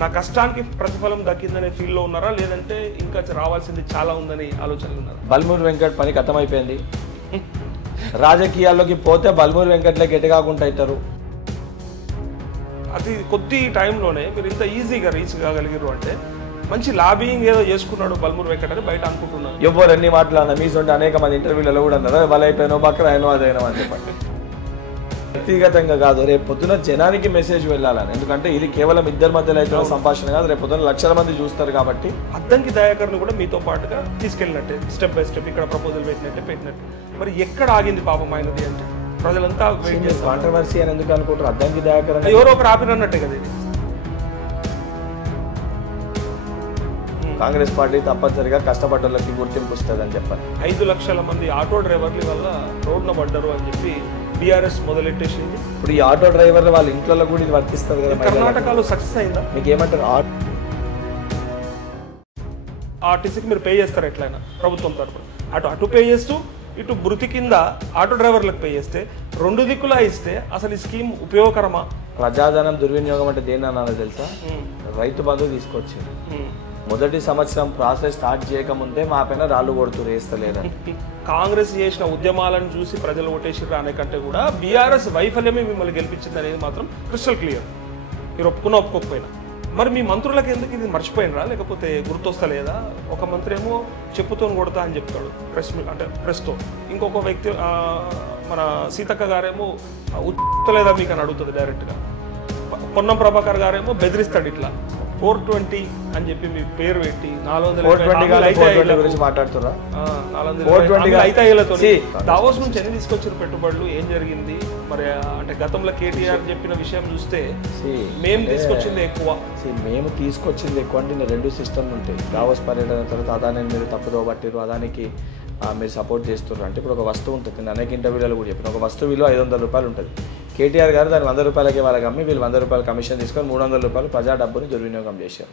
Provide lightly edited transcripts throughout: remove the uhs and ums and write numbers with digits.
నా కష్టానికి ప్రతిఫలం దక్కిందనే ఫీల్లో ఉన్నారా, లేదంటే ఇంకా రావాల్సింది చాలా ఉందని ఆలోచనలు ఉన్నారా? బల్మూరి వెంకట్ పని ఖతమైపోయింది. రాజకీయాల్లోకి పోతే బల్మూరి వెంకట్లకి ఎటు కాకుండా అవుతారు. అది కొద్ది టైంలోనే మీరు ఇంత ఈజీగా రీచ్ కాగలిగారు అంటే మంచి లాబింగ్ ఏదో చేసుకున్నాడు బల్మూరి వెంకట్ అని బయట అనుకుంటున్నాను. ఎవరు ఎన్ని మాట్లాడినా మీ సొంత అనేక మంది ఇంటర్వ్యూలలో కూడా అన్నారు బలైపోయినా బక్ర అయినా అదైనా అని చెప్పండి. వ్యక్తిగతంగా కాదు, రేపు పొద్దున జనానికి మెసేజ్ వెళ్ళాలని. ఎందుకంటే ఇది కేవలం ఇద్దరి మధ్యలో అయితే సంభాషణ కాదు, రేపు పొద్దున లక్షల మంది చూస్తారు కాబట్టి. అద్దంకి దయాకర్ని కూడా మీతో పాటుగా తీసుకెళ్ళినట్టే, స్టెప్ బై స్టెప్ ఇక్కడ ప్రపోజల్ పెట్టినట్టు. మరి ఎక్కడ ఆగింది పాపం ఆయనది అంటే ప్రజలంతా వెయిట్ చేస్తారు. కాంట్రవర్సీ అని ఎందుకు అనుకుంటారు? అద్దంకి దయాకర్ ఎవరో ఒకరు ఆపినట్టే కదా ఇది. కాంగ్రెస్ పార్టీ తప్పనిసరిగా కష్టపడ్డోళ్ళకి గుర్తింపు వస్తుందని చెప్పాలి. 5 లక్షల మంది ఆటో డ్రైవర్ల వల్ల రోడ్డున పడ్డారు అని చెప్పి బీఆర్ఎస్ మొదలెట్టేసింది. ఇప్పుడు ఈ ఆటో డ్రైవర్లు వాళ్ళ ఇంట్లో కూడా ఇది వర్తిస్తుంది కదా. కర్ణాటకలో సక్సెస్ అయిందా? మీకు ఏమంటారు? ఆర్టీసీకి మీరు పే చేస్తారు ఎట్లయినా ప్రభుత్వం తరఫున, అటు పే చేస్తూ ఇటు మృతి కింద ఆటో డ్రైవర్లకు పే చేస్తే 2 దిక్కులా ఇస్తే అసలు ఈ స్కీమ్ ఉపయోగకరమా? ప్రజాధనం దుర్వినియోగం అంటే దేని అన్నారో తెలుసా? రైతు బంధు తీసుకొచ్చింది. మొదటి సంవత్సరం ప్రాసెస్ స్టార్ట్ చేయకముందే మా పైన రాళ్ళు కొడుతూ వేస్తలేదని. కాంగ్రెస్ చేసిన ఉద్యమాలను చూసి ప్రజలు ఓటేసిర్రు అనే కంటే కూడా బీఆర్ఎస్ వైఫల్యమే మిమ్మల్ని గెలిపించింది అనేది మాత్రం క్రిస్టల్ క్లియర్. మీరు ఒప్పుకోకపోయినా మరి మీ మంత్రులకు ఎందుకు ఇది మర్చిపోయినరా, లేకపోతే గుర్తొస్తలేదా? ఒక మంత్రి ఏమో చెప్పుతో కొడతా అని చెప్తాడు ప్రెస్తో, ఇంకొక వ్యక్తి మన సీతక్క గారేమో ఉత్తలేదా మీకు అని అడుగుతుంది డైరెక్ట్గా. పొన్నం ప్రభాకర్ గారేమో బెదిరిస్తాడు ఇట్లా 420 అని చెప్పి మీ పేరు పెట్టి 420 గురించి మాట్లాడుతున్నా. దావోస్ నుంచి ఎన్ని తీసుకొచ్చిన పెట్టుబడులు, ఏం జరిగింది మరి? అంటే గతంలో కేటీఆర్ చెప్పిన విషయం చూస్తే మేము తీసుకొచ్చింది ఎక్కువ అంటే 2 సిస్టమ్లు ఉంటాయి. దావోస్ పర్యటన తర్వాత అదాని మీరు తప్పుదో పట్టిరు, అదానికి మీరు సపోర్ట్ చేస్తున్నారు అంటే ఇప్పుడు ఒక వస్తువు ఉంటుంది. నేను అనేక ఇంటర్వ్యూలలో కూడా చెప్పిన ఒక వస్తువు విలువ 500 రూపాయలు ఉంటుంది. కేటీఆర్ గారు దాన్ని 100 రూపాయలకి వాళ్ళకి అమ్మి వీళ్ళు 100 రూపాయలు కమిషన్ తీసుకొని 300 రూపాయలు ప్రజా డబ్బుని దుర్వినియోగం చేశారు.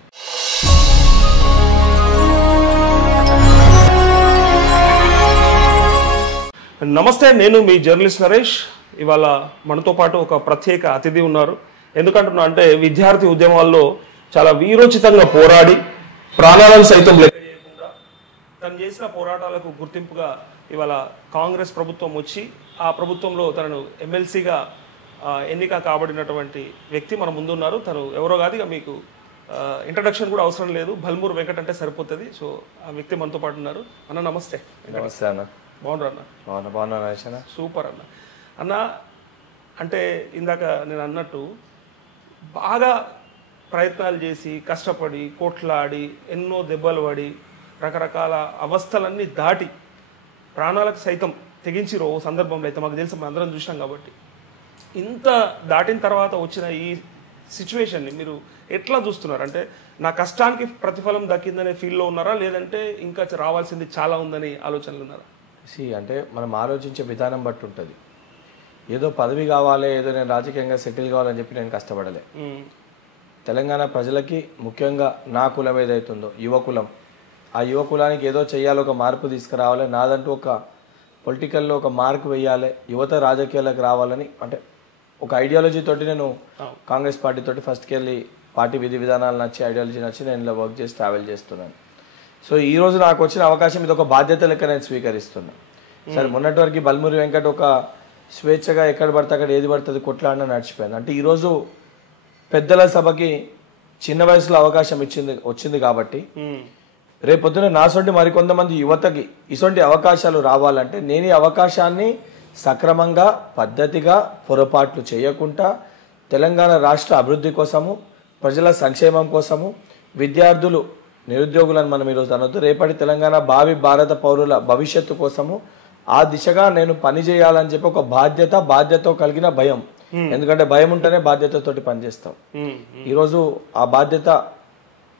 నమస్తే, నేను మీ జర్నలిస్ట్ నరేష్. ఇవాళ మనతో పాటు ఒక ప్రత్యేక అతిథి ఉన్నారు. ఎందుకంటున్నా అంటే విద్యార్థి ఉద్యమాల్లో చాలా వీరోచితంగా పోరాడి ప్రాణాలను సైతం లెక్క చేయకుండా తను చేసిన పోరాటాలకు గుర్తింపుగా ఇవాళ కాంగ్రెస్ ప్రభుత్వం వచ్చి ఆ ప్రభుత్వంలో తనను ఎమ్మెల్సీగా ఎన్నిక కాబడినటువంటి వ్యక్తి మన ముందున్నారు. తను ఎవరో కాదు, ఇక మీకు ఇంట్రడక్షన్ కూడా అవసరం లేదు, బల్మూరి వెంకట్ అంటే సరిపోతుంది. సో ఆ వ్యక్తి మనతో పాటు ఉన్నారు. అన్న నమస్తే. నమస్తే అన్న. బాగున్నారు అన్న? బాగున్నా. సూపర్ అన్న. అన్న అంటే ఇందాక నేను అన్నట్టు బాగా ప్రయత్నాలు చేసి కష్టపడి కోట్లాడి ఎన్నో దెబ్బలు పడి రకరకాల అవస్థలన్నీ దాటి ప్రాణాలకు సైతం తెగించిరో సందర్భంలో అయితే మాకు తెలుసు, మనం అందరం చూసినాం. కాబట్టి ఇంత దాటిన తర్వాత వచ్చిన ఈ సిచ్యువేషన్ని మీరు ఎట్లా చూస్తున్నారు? అంటే నా కష్టానికి ప్రతిఫలం దక్కిందనే ఫీల్లో ఉన్నారా, లేదంటే ఇంకా రావాల్సింది చాలా ఉందని ఆలోచనలు ఉన్నారా? అంటే మనం ఆలోచించే విధానం బట్టి ఉంటుంది. ఏదో పదవి కావాలి, ఏదో నేను రాజకీయంగా సెటిల్ కావాలని చెప్పి నేను కష్టపడలే. తెలంగాణ ప్రజలకి ముఖ్యంగా నా కులం ఏదైతుందో యువకులం, ఆ యువకులానికి ఏదో చేయాలి, ఒక మార్పు తీసుకురావాలి, నాదంటూ ఒక పొలిటికల్లో ఒక మార్క్ వేయాలి, యువత రాజకీయాలకు రావాలని అంటే ఒక ఐడియాలజీ తోటి నేను కాంగ్రెస్ పార్టీ తోటి ఫస్ట్కి వెళ్ళి పార్టీ విధి విధానాలు నచ్చి ఐడియాలజీ నచ్చి నేను ఇలా వర్క్ చేసి ట్రావెల్ చేస్తున్నాను. సో ఈరోజు నాకు వచ్చిన అవకాశం ఇది ఒక బాధ్యత లెక్క నేను స్వీకరిస్తున్నాను. సరే, మొన్నటి వరకు బల్మూరి వెంకట్ ఒక స్వేచ్ఛగా ఎక్కడ పడితే అక్కడ ఏది పడుతుంది కొట్లాడినా నడిచిపోయింది. అంటే ఈరోజు పెద్దల సభకి చిన్న వయసులో అవకాశం వచ్చింది కాబట్టి రేపొద్దున నాసొంటి మరికొంతమంది యువతకి ఇటువంటి అవకాశాలు రావాలంటే నేను ఈ అవకాశాన్ని సక్రమంగా పద్ధతిగా పొరపాట్లు చేయకుండా తెలంగాణ రాష్ట్ర అభివృద్ధి కోసము, ప్రజల సంక్షేమం కోసము, విద్యార్థులు నిరుద్యోగులను మనం ఈరోజు అనొద్దు, రేపటి తెలంగాణ భావి భారత పౌరుల భవిష్యత్తు కోసము ఆ దిశగా నేను పని చేయాలని చెప్పి ఒక బాధ్యత కలిగిన భయం. ఎందుకంటే భయం ఉంటేనే బాధ్యతతోటి పనిచేస్తాం. ఈరోజు ఆ బాధ్యత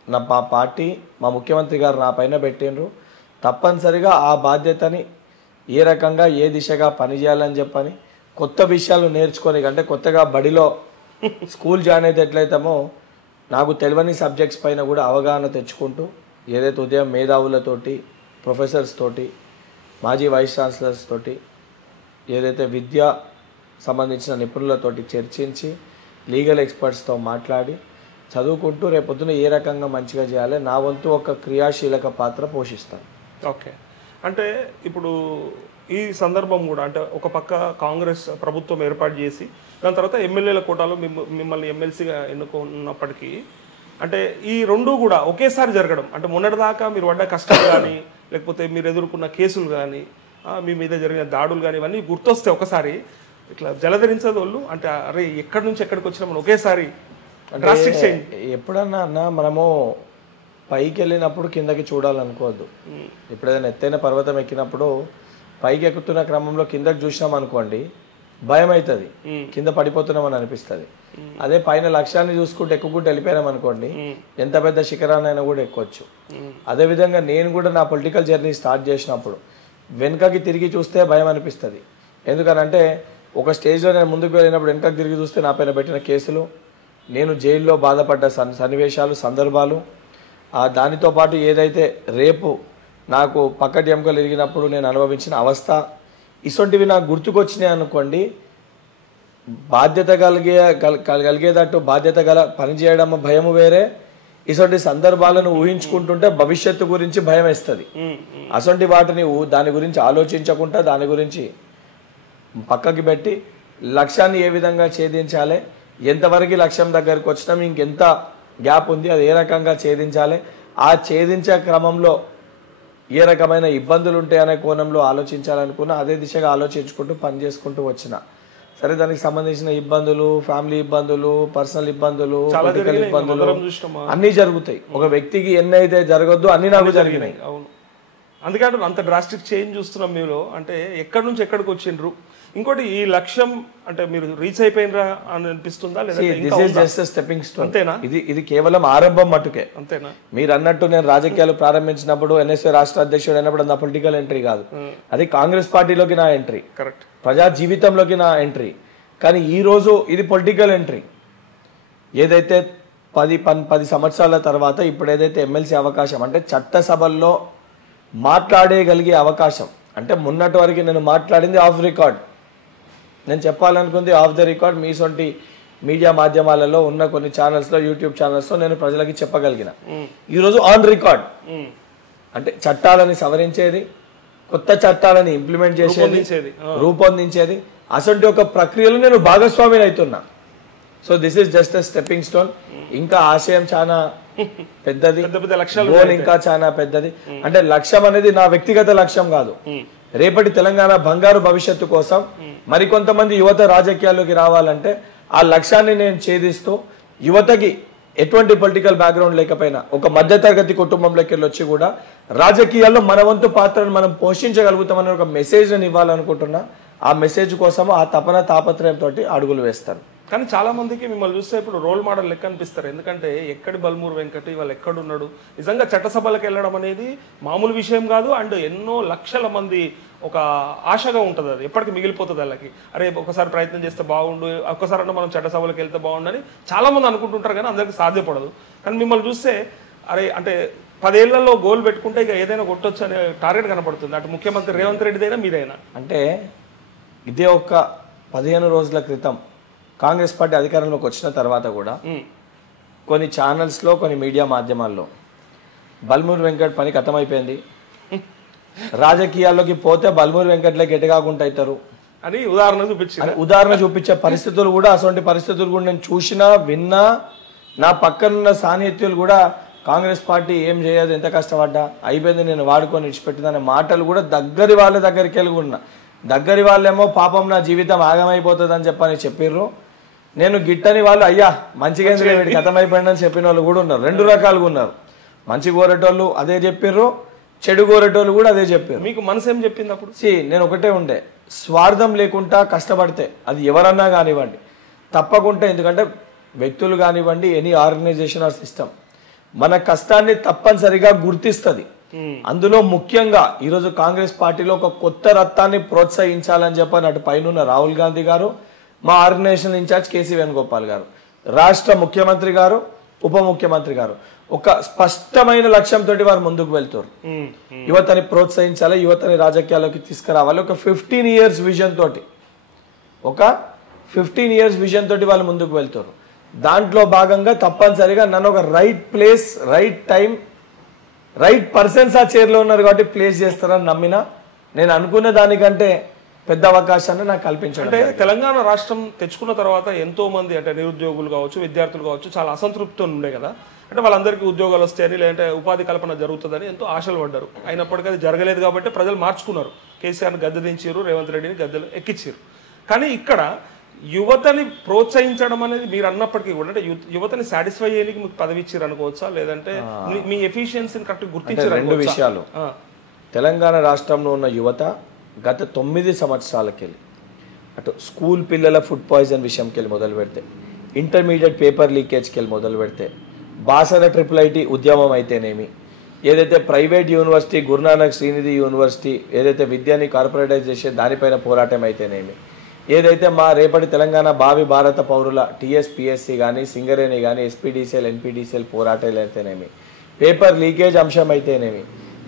మా పార్టీ, మా ముఖ్యమంత్రి గారు నా పైన పెట్టిండ్రు. తప్పనిసరిగా ఆ బాధ్యతని ఏ రకంగా ఏ దిశగా పనిచేయాలని చెప్పని కొత్త విషయాలు నేర్చుకొని, అంటే కొత్తగా బడిలో స్కూల్ జాయిన్ అయితే ఎట్లయితామో నాకు తెలియని సబ్జెక్ట్స్ పైన కూడా అవగాహన తెచ్చుకుంటూ ఏదైతే ఉదయం మేధావులతోటి, ప్రొఫెసర్స్ తోటి, మాజీ వైస్ ఛాన్సలర్స్ తోటి, ఏదైతే విద్య సంబంధించిన నిపుణులతోటి చర్చించి లీగల్ ఎక్స్పర్ట్స్తో మాట్లాడి చదువుకుంటూ రేపొద్దున ఏ రకంగా మంచిగా చేయాలి నా వంతు ఒక క్రియాశీలక పాత్ర పోషిస్తాను. ఓకే, అంటే ఇప్పుడు ఈ సందర్భం కూడా అంటే ఒక పక్క కాంగ్రెస్ ప్రభుత్వం ఏర్పాటు చేసి దాని తర్వాత ఎమ్మెల్యేల కోటాలో మిమ్మల్ని ఎమ్మెల్సీగా ఎన్నుకున్నప్పటికీ అంటే ఈ రెండు కూడా ఒకేసారి జరగడం అంటే మొన్నటిదాకా మీరు పడ్డ కష్టాలు కానీ లేకపోతే మీరు ఎదుర్కొన్న కేసులు కానీ మీ మీద జరిగిన దాడులు కానీ ఇవన్నీ గుర్తొస్తే ఒకసారి ఇట్లా జలధరించదు వాళ్ళు అంటే అరే ఎక్కడి నుంచి ఎక్కడికి వచ్చినా ఒకేసారి డ్రాస్టిక్ చేంజ్. ఎప్పుడన్నా అన్న మనము పైకి వెళ్ళినప్పుడు కిందకి చూడాలనుకోవద్దు. ఎప్పుడైనా ఎత్తైన పర్వతం ఎక్కినప్పుడు పైకి ఎక్కుతున్న క్రమంలో కిందకి చూసినాం అనుకోండి భయం అవుతుంది, కింద పడిపోతున్నామని అనిపిస్తుంది. అదే పైన లక్ష్యాన్ని చూసుకుంటూ ఎక్కుకుంటూ వెళ్ళిపోయినాం అనుకోండి ఎంత పెద్ద శిఖరాన్నైనా కూడా ఎక్కొచ్చు. అదేవిధంగా నేను కూడా నా పొలిటికల్ జర్నీ స్టార్ట్ చేసినప్పుడు వెనుకకి తిరిగి చూస్తే భయం అనిపిస్తుంది. ఎందుకనంటే ఒక స్టేజ్లో నేను ముందుకు వెళ్ళినప్పుడు వెనుకకి తిరిగి చూస్తే నా పైన పెట్టిన కేసులు, నేను జైల్లో బాధపడ్డ సన్నివేశాలు సందర్భాలు, దానితో పాటు ఏదైతే రేపు నాకు పక్కటి ఎముకలు ఎరిగినప్పుడు నేను అనుభవించిన అవస్థ ఇటువంటివి నాకు గుర్తుకొచ్చినాయి అనుకోండి బాధ్యత కలిగేటట్టు బాధ్యత గల పనిచేయడం భయము వేరే. ఇటువంటి సందర్భాలను ఊహించుకుంటుంటే భవిష్యత్తు గురించి భయం వేస్తుంది. అటువంటి వాటిని దాని గురించి ఆలోచించకుండా దాని గురించి పక్కకి పెట్టి లక్ష్యాన్ని ఏ విధంగా ఛేదించాలి, ఎంతవరకు లక్ష్యం దగ్గరికి వచ్చినాం, ఇంకెంత గ్యాప్ ఉంది, అది ఏ రకంగా ఛేదించాలి, ఆ ఛేదించే క్రమంలో ఏ రకమైన ఇబ్బందులు ఉంటాయనే కోణంలో ఆలోచించాలనుకున్నా అదే దిశగా ఆలోచించుకుంటూ పనిచేసుకుంటూ వచ్చిన. సరే దానికి సంబంధించిన ఇబ్బందులు, ఫ్యామిలీ ఇబ్బందులు, పర్సనల్ ఇబ్బందులు, పొలిటికల్ ఇబ్బందులు అన్నీ జరుగుతాయి. ఒక వ్యక్తికి ఎన్నైతే జరగద్దు అన్ని నాకు జరిగినాయి. అవును, అందుకంటే అంత డ్రాస్టిక్ చేంజ్ చూస్తున్నాం మీలో. అంటే ఎక్కడి నుంచి ఎక్కడికి వచ్చిండ్రు, ఇంకోటి ఈ లక్ష్యం అంటే మీరు రీచ్ అయిపోయినరా అని అనిపిస్తుందా లేదా స్టెప్పింగ్ స్టోన్? అంతేనా? ఇది కేవలం ఆరంభం మట్టుకే. అంతేనా? మీరు అన్నట్టు నేను రాజకీయాలు ప్రారంభించినప్పుడు ఎన్ఎస్ఏ రాష్ట్ర అధ్యక్షుడు అయినప్పుడు నా పొలిటికల్ ఎంట్రీ కాదు, అది కాంగ్రెస్ పార్టీలోకి నా ఎంట్రీ, కరెక్ట్, ప్రజా జీవితంలోకి నా ఎంట్రీ. కానీ ఈ రోజు ఇది పొలిటికల్ ఎంట్రీ. ఏదైతే 10 సంవత్సరాల తర్వాత ఇప్పుడు ఏదైతే ఎమ్మెల్సీ అవకాశం అంటే చట్టసభల్లో మాట్లాడేయగలిగే అవకాశం, అంటే మొన్నటి వరకు నేను మాట్లాడింది ఆఫ్ రికార్డ్, నేను చెప్పాలనుకుంది ఆఫ్ ద రికార్డ్. మీ సొంటి మీడియా మాధ్యమాలలో ఉన్న కొన్ని ఛానల్స్లో, యూట్యూబ్ ఛానల్స్లో నేను ప్రజలకి చెప్పగలిగిన. ఈరోజు ఆన్ రికార్డ్ అంటే చట్టాలని సవరించేది, కొత్త చట్టాలని ఇంప్లిమెంట్ చేసేది, రూపొందించేది, అసలు ఒక ప్రక్రియలో నేను భాగస్వామిని అవుతున్నా. So this is just a stepping stone. ఇంకా ఆశయం చాలా పెద్దది, గోల్ ఇంకా చాలా పెద్దది. అంటే లక్ష్యం అనేది నా వ్యక్తిగత లక్ష్యం కాదు, రేపటి తెలంగాణ బంగారు భవిష్యత్తు కోసం మరికొంతమంది యువత రాజకీయాల్లోకి రావాలంటే ఆ లక్ష్యాన్ని నేను ఛేదిస్తూ యువతకి ఎటువంటి పొలిటికల్ బ్యాక్గ్రౌండ్ లేకపోయినా ఒక మధ్యతరగతి కుటుంబంలోకి వెళ్ళొచ్చి కూడా రాజకీయాల్లో మన వంతు పాత్రను మనం పోషించగలుగుతామని ఒక మెసేజ్ నేను ఇవ్వాలనుకుంటున్నా. ఆ మెసేజ్ కోసం ఆ తపన తాపత్రయంతో అడుగులు వేస్తాను. కానీ చాలా మందికి మిమ్మల్ని చూస్తే ఇప్పుడు రోల్ మోడల్ లెక్క అనిపిస్తారు. ఎందుకంటే ఎక్కడి బల్మూరు వెంకట ఇవాళ ఎక్కడున్నాడు, నిజంగా చట్టసభలకు వెళ్ళడం అనేది మామూలు విషయం కాదు. అండ్ ఎన్నో లక్షల మంది ఒక ఆశగా ఉంటుంది, అది ఎప్పటికీ మిగిలిపోతుంది వాళ్ళకి. అరే ఒకసారి ప్రయత్నం చేస్తే బాగుండు, ఒక్కసారి అంటే మనం చట్టసభలకు వెళ్తే బాగుండని చాలా మంది అనుకుంటుంటారు, కానీ అందరికీ సాధ్యపడదు. కానీ మిమ్మల్ని చూస్తే అరే అంటే 10 ఏళ్లలో గోల్ పెట్టుకుంటే ఇక ఏదైనా కొట్టొచ్చు అనే టార్గెట్ కనపడుతుంది. అటు ముఖ్యమంత్రి రేవంత్ రెడ్డిదైనా మీదైనా. అంటే ఇదే ఒక 15 రోజుల క్రితం కాంగ్రెస్ పార్టీ అధికారంలోకి వచ్చిన తర్వాత కూడా కొన్ని ఛానల్స్లో, కొన్ని మీడియా మాధ్యమాల్లో బల్మూరు వెంకట్ పని ఖతమైపోయింది, రాజకీయాల్లోకి పోతే బల్మూరు వెంకట్లకి ఎటగాకుండా అవుతారు అని ఉదాహరణ చూపించే పరిస్థితులు కూడా, అటువంటి పరిస్థితులు కూడా నేను చూసినా, విన్నా. నా పక్కనున్న సాన్నిహిత్యులు కూడా కాంగ్రెస్ పార్టీ ఏం చేయదు, ఎంత కష్టపడ్డా అయిపోయింది, నేను వాడుకొని విడిచిపెట్టిందనే మాటలు కూడా దగ్గరి వాళ్ళ దగ్గరికి వెళ్ళి ఉన్నా. దగ్గరి వాళ్ళేమో పాపం నా జీవితం ఆగమైపోతుంది అని చెప్పిర్రు. నేను గిట్టని వాళ్ళు అయ్యా మంచిగా వీడి గతమైపోయిందని చెప్పిన వాళ్ళు కూడా ఉన్నారు. 2 రకాలుగా ఉన్నారు. మంచి కోరేటోళ్ళు అదే చెప్పిర్రు, చెడు కోరేటోళ్ళు కూడా అదే చెప్పారు. మీకు మనసు ఏం చెప్పింది అప్పుడు? నేను ఒకటే ఉండే, స్వార్థం లేకుండా కష్టపడితే అది ఎవరన్నా కానివ్వండి తప్పకుండా, ఎందుకంటే వ్యక్తులు కానివ్వండి, ఎనీ ఆర్గనైజేషన్ ఆర్ సిస్టమ్ మన కష్టాన్ని తప్పనిసరిగా గుర్తిస్తుంది. అందులో ముఖ్యంగా ఈరోజు కాంగ్రెస్ పార్టీలో ఒక కొత్త రత్నాన్ని ప్రోత్సహించాలని చెప్పని అటు పైన రాహుల్ గాంధీ గారు, మా ఆర్గనైజేషన్ ఇన్ఛార్జ్ కేసీ వేణుగోపాల్ గారు, రాష్ట్ర ముఖ్యమంత్రి గారు, ఉప ముఖ్యమంత్రి గారు ఒక స్పష్టమైన లక్ష్యంతో వారు ముందుకు వెళ్తారు. యువతని ప్రోత్సహించాలి, యువతని రాజకీయాల్లోకి తీసుకురావాలి. ఒక 15 years విజన్ తోటి వాళ్ళు ముందుకు వెళ్తారు. దాంట్లో భాగంగా తప్పనిసరిగా నన్ను ఒక right place right time right persons ఆ చైర్లో ఉన్నారు కాబట్టి ప్లేస్ చేస్తారని నమ్మినా నేను అనుకున్న దానికంటే పెద్ద అవకాశాన్ని నాకు కల్పించడం. అంటే తెలంగాణ రాష్ట్రం తెచ్చుకున్న తర్వాత ఎంతో మంది అంటే నిరుద్యోగులు కావచ్చు, విద్యార్థులు కావచ్చు, చాలా అసంతృప్తితో ఉండే కదా. అంటే వాళ్ళందరికీ ఉద్యోగాలు వస్తాయని లేదంటే ఉపాధి కల్పన జరుగుతుందని ఎంతో ఆశలు పడ్డారు. అయినప్పటికీ అది జరగలేదు కాబట్టి ప్రజలు మార్చుకున్నారు. కేసీఆర్ని గద్దె దించారు, రేవంత్ రెడ్డిని గద్దెలు ఎక్కించారు. కానీ ఇక్కడ యువతని ప్రోత్సహించడం అనేది మీరు అన్నప్పటికీ కూడా అంటే యువతని సాటిస్ఫై చేయడానికి మీకు పదవి ఇచ్చారు అనుకోవచ్చా, లేదంటే మీ ఎఫిషియన్సీని కరెక్ట్ గుర్తించారు? రెండు విషయాలు. తెలంగాణ రాష్ట్రంలో ఉన్న యువత గత 9 సంవత్సరాలకెళ్ళి అటు స్కూల్ పిల్లల ఫుడ్ పాయిజన్ విషయంకి వెళ్ళి మొదలు పెడితే, ఇంటర్మీడియట్ పేపర్ లీకేజ్కి వెళ్ళి మొదలు పెడితే, బాసర IIIT ఉద్యమం అయితేనేమి, ఏదైతే private university Guru Nanak Srinidhi university ఏదైతే విద్యని కార్పొరేటైజ్ చేసే దానిపైన పోరాటం అయితేనేమి, ఏదైతే మా రేపటి తెలంగాణ భావి భారత పౌరుల TSPSC కానీ సింగరేణి కానీ SPDCL NPDCL పోరాటాలు అయితేనేమి, పేపర్ లీకేజ్ అంశం అయితేనేమి,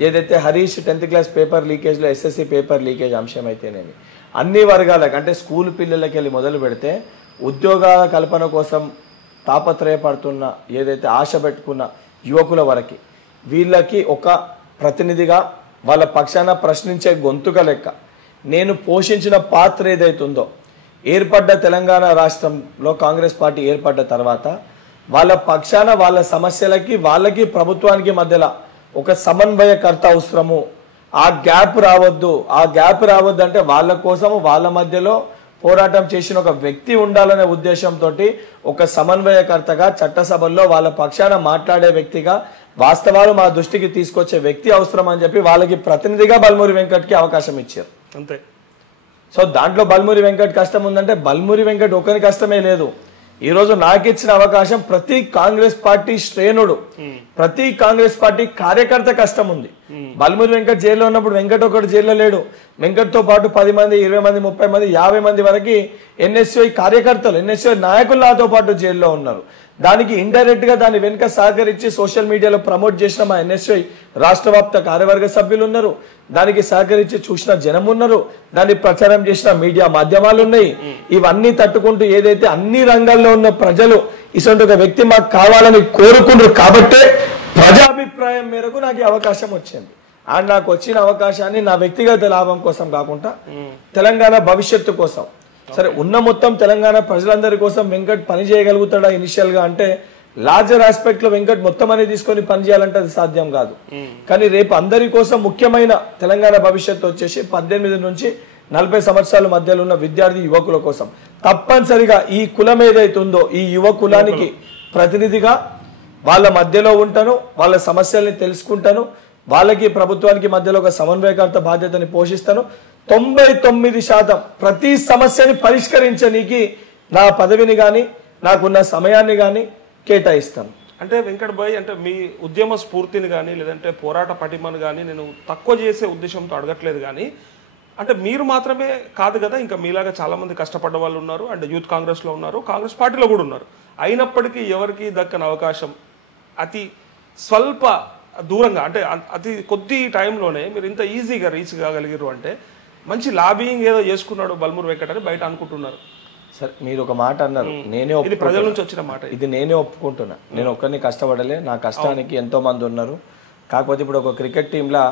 ఏదైతే హరీష్ 10th క్లాస్ పేపర్ లీకేజ్లో SSC పేపర్ లీకేజ్ అంశం అయితేనేమి, అన్ని వర్గాలకు అంటే స్కూల్ పిల్లలకి వెళ్ళి మొదలు పెడితే ఉద్యోగాల కల్పన కోసం తాపత్రయపడుతున్న ఏదైతే ఆశ పెట్టుకున్న యువకుల వరకు వీళ్ళకి ఒక ప్రతినిధిగా వాళ్ళ పక్షాన ప్రశ్నించే గొంతుక లెక్క నేను పోషించిన పాత్ర ఏదైతుందో ఏర్పడ్డ తెలంగాణ రాష్ట్రంలో కాంగ్రెస్ పార్టీ ఏర్పడ్డ తర్వాత వాళ్ళ పక్షాన వాళ్ళ సమస్యలకి వాళ్ళకి ప్రభుత్వానికి మధ్యలో ఒక సమన్వయకర్త అవసరము. ఆ గ్యాప్ రావద్దు అంటే వాళ్ళ కోసము వాళ్ళ మధ్యలో పోరాటం చేసిన ఒక వ్యక్తి ఉండాలనే ఉద్దేశంతో ఒక సమన్వయకర్తగా చట్టసభల్లో వాళ్ళ పక్షాన మాట్లాడే వ్యక్తిగా వాస్తవాలు మా దృష్టికి తీసుకొచ్చే వ్యక్తి అవసరం అని చెప్పి వాళ్ళకి ప్రతినిధిగా బల్మూరి వెంకట్కి అవకాశం ఇచ్చారు. అంతే. సో దాంట్లో బల్మూరి వెంకట్ కష్టం ఉందంటే బల్మూరి వెంకట్ ఒకరి కష్టమే లేదు. ఈరోజు నాకు ఇచ్చిన అవకాశం ప్రతి కాంగ్రెస్ పార్టీ శ్రేణుడు ప్రతి కాంగ్రెస్ పార్టీ కార్యకర్త కష్టం ఉంది. బల్మూరి వెంకట్ జైల్లో ఉన్నప్పుడు వెంకట్ ఒకటి జైల్లో లేడు. వెంకట్తో పాటు 10 మంది 20 మంది 30 మంది 50 మంది వరకు NSY కార్యకర్తలు NSY నాయకులు నాతో పాటు జైల్లో ఉన్నారు. దానికి ఇండైరెక్ట్ గా దాని వెనుక సహకరించి సోషల్ మీడియాలో ప్రమోట్ చేసిన మా NSY రాష్ట్ర వ్యాప్త కార్యవర్గ సభ్యులు ఉన్నారు. దానికి సహకరించి చూసిన జనం ఉన్నారు. దాన్ని ప్రచారం చేసిన మీడియా మాధ్యమాలు ఉన్నాయి. ఇవన్నీ తట్టుకుంటూ ఏదైతే అన్ని రంగాల్లో ఉన్న ప్రజలు ఇటువంటి ఒక వ్యక్తి మాకు కావాలని కోరుకున్నారు కాబట్టే ప్రజాభిప్రాయం మేరకు నాకు ఈ అవకాశం వచ్చింది. అండ్ నాకు వచ్చిన అవకాశాన్ని నా వ్యక్తిగత లాభం కోసం కాకుండా తెలంగాణ భవిష్యత్తు కోసం సరే ఉన్న మొత్తం తెలంగాణ ప్రజలందరి కోసం వెంకట్ పని చేయగలుగుతాడా ఇనిషియల్ గా అంటే లార్జర్ ఆస్పెక్ట్ లో వెంకట్ మొత్తం అనేది తీసుకొని పని చేయాలంటే అది సాధ్యం కాదు. కానీ రేపు అందరి కోసం ముఖ్యమైన తెలంగాణ భవిష్యత్తు వచ్చేసి 18 నుంచి 40 సంవత్సరాల మధ్యలో ఉన్న విద్యార్థి యువకుల కోసం తప్పనిసరిగా ఈ కులం ఏదైతుందో ఈ యువ కులానికి ప్రతినిధిగా వాళ్ళ మధ్యలో ఉంటాను. వాళ్ళ సమస్యల్ని తెలుసుకుంటాను. వాళ్ళకి ప్రభుత్వానికి మధ్యలో ఒక సమన్వయకర్త బాధ్యతని పోషిస్తాను. 99% ప్రతి సమస్యని పరిష్కరించడానికి నా పదవిని కానీ నాకున్న సమయాన్ని కానీ కేటాయిస్తాను. అంటే వెంకట్ భాయ్ అంటే మీ ఉద్యమ స్ఫూర్తిని కానీ లేదంటే పోరాట పటిమను కానీ నేను తక్కువ చేసే ఉద్దేశంతో అడగట్లేదు. కానీ అంటే మీరు మాత్రమే కాదు కదా, ఇంకా మీలాగా చాలా మంది కష్టపడ్డ వాళ్ళు ఉన్నారు. అండ్ యూత్ కాంగ్రెస్లో ఉన్నారు, కాంగ్రెస్ పార్టీలో కూడా ఉన్నారు. అయినప్పటికీ ఎవరికి దక్కని అవకాశం అతి స్వల్ప దూరంగా అంటే అతి కొద్ది టైంలోనే మీరు ఇంత ఈజీగా రీచ్ కాగలిగారు అంటే మంచి లాబింగ్ ఏదో చేసుకున్నాడు బల్మూరి వెంకట్ అని బయట అనుకుంటున్నారు. సరే మీరు ఒక మాట అన్నారు, నేనే ఇది ప్రజల నుంచి వచ్చిన మాట, ఇది నేనే ఒప్పుకుంటున్నా. నేను ఒక్కరిని కష్టపడలే, నా కష్టానికి ఎంతో మంది ఉన్నారు. కాకపోతే ఇప్పుడు ఒక క్రికెట్ టీంలో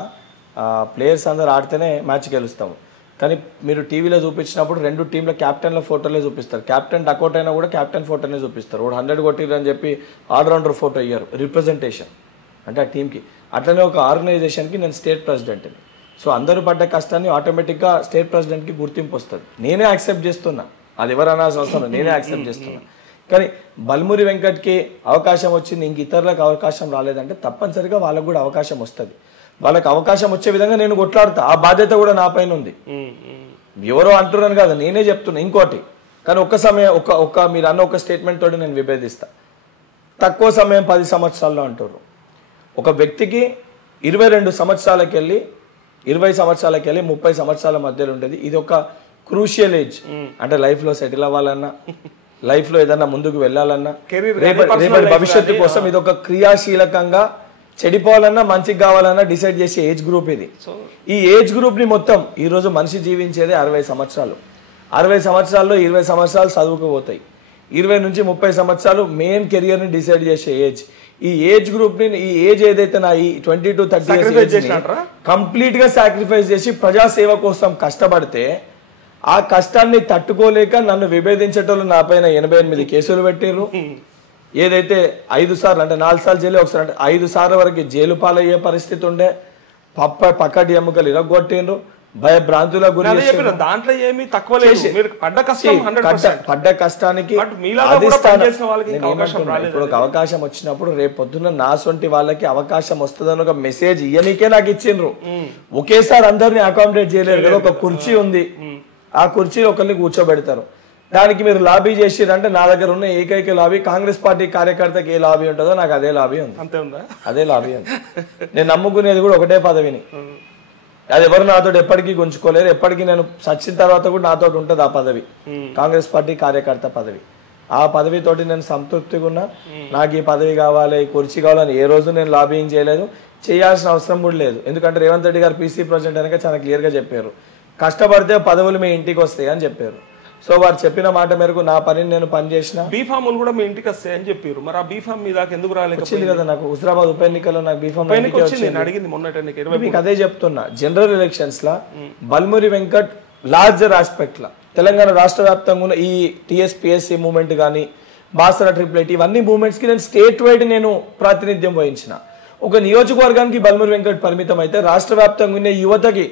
ప్లేయర్స్ అందరూ ఆడితేనే మ్యాచ్ గెలుస్తాము. కానీ మీరు టీవీలో చూపించినప్పుడు 2 టీంల క్యాప్టెన్ల ఫోటోలే చూపిస్తారు. క్యాప్టెన్ డకౌట్ అయినా కూడా క్యాప్టెన్ ఫోటోనే చూపిస్తారు. 100 కొట్టిరు అని చెప్పి ఆల్రౌండర్ ఫోటో ఇయ్యారు. రిప్రజెంటేషన్ అంటే ఆ టీంకి. అట్లనే ఒక ఆర్గనైజేషన్కి నేను స్టేట్ ప్రెసిడెంట్ని. సో అందరూ పడ్డ కష్టాన్ని ఆటోమేటిక్గా స్టేట్ ప్రెసిడెంట్కి గుర్తింపు వస్తుంది. నేనే యాక్సెప్ట్ చేస్తున్నా, అది ఎవరన్నా అవసరం, నేనే యాక్సెప్ట్ చేస్తున్నా. కానీ బల్మూరి వెంకట్కి అవకాశం వచ్చింది, ఇంక ఇతరులకు అవకాశం రాలేదంటే తప్పనిసరిగా వాళ్ళకు కూడా అవకాశం వస్తుంది. వాళ్ళకి అవకాశం వచ్చే విధంగా నేను కొట్లాడుతా. ఆ బాధ్యత కూడా నా పైన ఉంది. ఎవరో అంటున్నాను కదా, నేనే చెప్తున్నా. ఇంకోటి కానీ మీరు అన్న ఒక స్టేట్మెంట్ తోటి నేను విభేదిస్తా. తక్కువ సమయం 10 సంవత్సరాల్లో అంటారు. ఒక వ్యక్తికి 22 సంవత్సరాలకి వెళ్ళి 20 సంవత్సరాలకి వెళ్ళి 30 సంవత్సరాల మధ్యలో ఉండేది. ఇది ఒక క్రూషియల్ ఏజ్. అంటే లైఫ్లో సెటిల్ అవ్వాలన్నా, లైఫ్లో ఏదన్నా ముందుకు వెళ్ళాలన్నా, రేపటి భవిష్యత్తు కోసం ఇది ఒక క్రియాశీలకంగా చెడిపోవాలన్నా మంచిగా కావాలన్నా డిసైడ్ చేసే ఏజ్ గ్రూప్ ఇది. ఈ ఏజ్ గ్రూప్ని మొత్తం ఈరోజు మనిషి జీవించేదే 60 సంవత్సరాలు. 60 సంవత్సరాల్లో 20 సంవత్సరాలు చదువుకుపోతాయి. 20 నుంచి 30 సంవత్సరాలు మెయిన్ కెరియర్ ని డిసైడ్ చేసే ఏజ్. ఈ ఏజ్ గ్రూప్ ని, ఈ ఏజ్ ఏదైతే నా ఈ 20 to 30 కంప్లీట్ గా సాక్రిఫైస్ చేసి ప్రజాసేవ కోసం కష్టపడితే ఆ కష్టాన్ని తట్టుకోలేక నన్ను విభేదించేటోళ్ళు నా పైన 88 కేసులు పెట్టారు. ఏదైతే 5 సార్లు అంటే 4 సార్లు జైలు, ఒకసారి అంటే 5 సార్ల వరకు జైలు పాలయ్యే పరిస్థితి ఉండే. పక్కటి ఎముకలు ఇరగొట్టిండ్రు, భయభ్రాంతులకు గురి చేసిండ్రు. దాంట్లో ఏమీ తక్కువ లేదు, మీరు పడ్డ కష్టం 100%. పడ్డ కష్టానికి ఇప్పుడు ఒక అవకాశం వచ్చినప్పుడు రేపు పొద్దున్న నా సొంటి వాళ్ళకి అవకాశం వస్తుందని ఒక మెసేజ్ ఇయ్యనికే నాకు ఇచ్చిండ్రు. ఒకేసారి అందరినీ అకామిడేట్ చేయలేరు కదా, ఒక కుర్చీ ఉంది, ఆ కుర్చీలో ఒకరిని కూర్చోబెడతారు. దానికి మీరు లాబీ చేసిరంటే నా దగ్గర ఉన్న ఏకైక లాబీ కాంగ్రెస్ పార్టీ కార్యకర్తకి ఏ లాబీ ఉంటుందో నాకు అదే లాబీ ఉంది. అంతే ఉందా? అదే లాబీ ఉంది. నేను నమ్ముకునేది కూడా ఒకటే పదవిని. అది ఎవరు నాతో ఎప్పటికీ గుంజుకోలేరు. ఎప్పటికీ నేను చచ్చిన తర్వాత కూడా నాతో ఉంటుంది ఆ పదవి, కాంగ్రెస్ పార్టీ కార్యకర్త పదవి. ఆ పదవితోటి నేను సంతృప్తిగా ఉన్నా. నాకు ఈ పదవి కావాలి, ఈ కుర్చీ కావాలని ఏ రోజు నేను లాబీయింగ్ చేయలేదు, చేయాల్సిన అవసరం కూడా లేదు. ఎందుకంటే రేవంత్ రెడ్డి గారు పీసీ ప్రెసిడెంట్ అనక చాలా క్లియర్ గా చెప్పారు, కష్టపడితే పదవులు మీ ఇంటికి వస్తాయి అని చెప్పారు. సో వారు చెప్పిన మాట మేరకు నా పనిని నేను పనిచేసిన. బీఫామ్లు కూడా మీ ఇంటికి వస్తాయి అని చెప్పారు. మరి ఆ బీఫామ్ మీద ఎందుకు రాలేదు? వచ్చింది కదా నాకు హుజరాబాద్ ఉప ఎన్నికల్లో నాకు బీఫామ్ అడిగింది మొన్న. మీకు అదే చెప్తున్నా, జనరల్ ఎలక్షన్స్ లా బల్మురి వెంకట్ లార్జర్ ఆస్పెక్ట్ లా తెలంగాణ రాష్ట్ర వ్యాప్తంగా ఉన్న ఈ టీఎస్పీఎస్సీ మూవ్మెంట్ కానీ, బాసర ట్రిప్లెట్, ఇవన్నీ మూవ్మెంట్స్ కి నేను స్టేట్ వైడ్ నేను ప్రాతినిధ్యం వహించిన. ఒక నియోజకవర్గానికి బల్మురి వెంకట్ పరిమితం అయితే రాష్ట్ర వ్యాప్తంగా ఉన్న యువతకి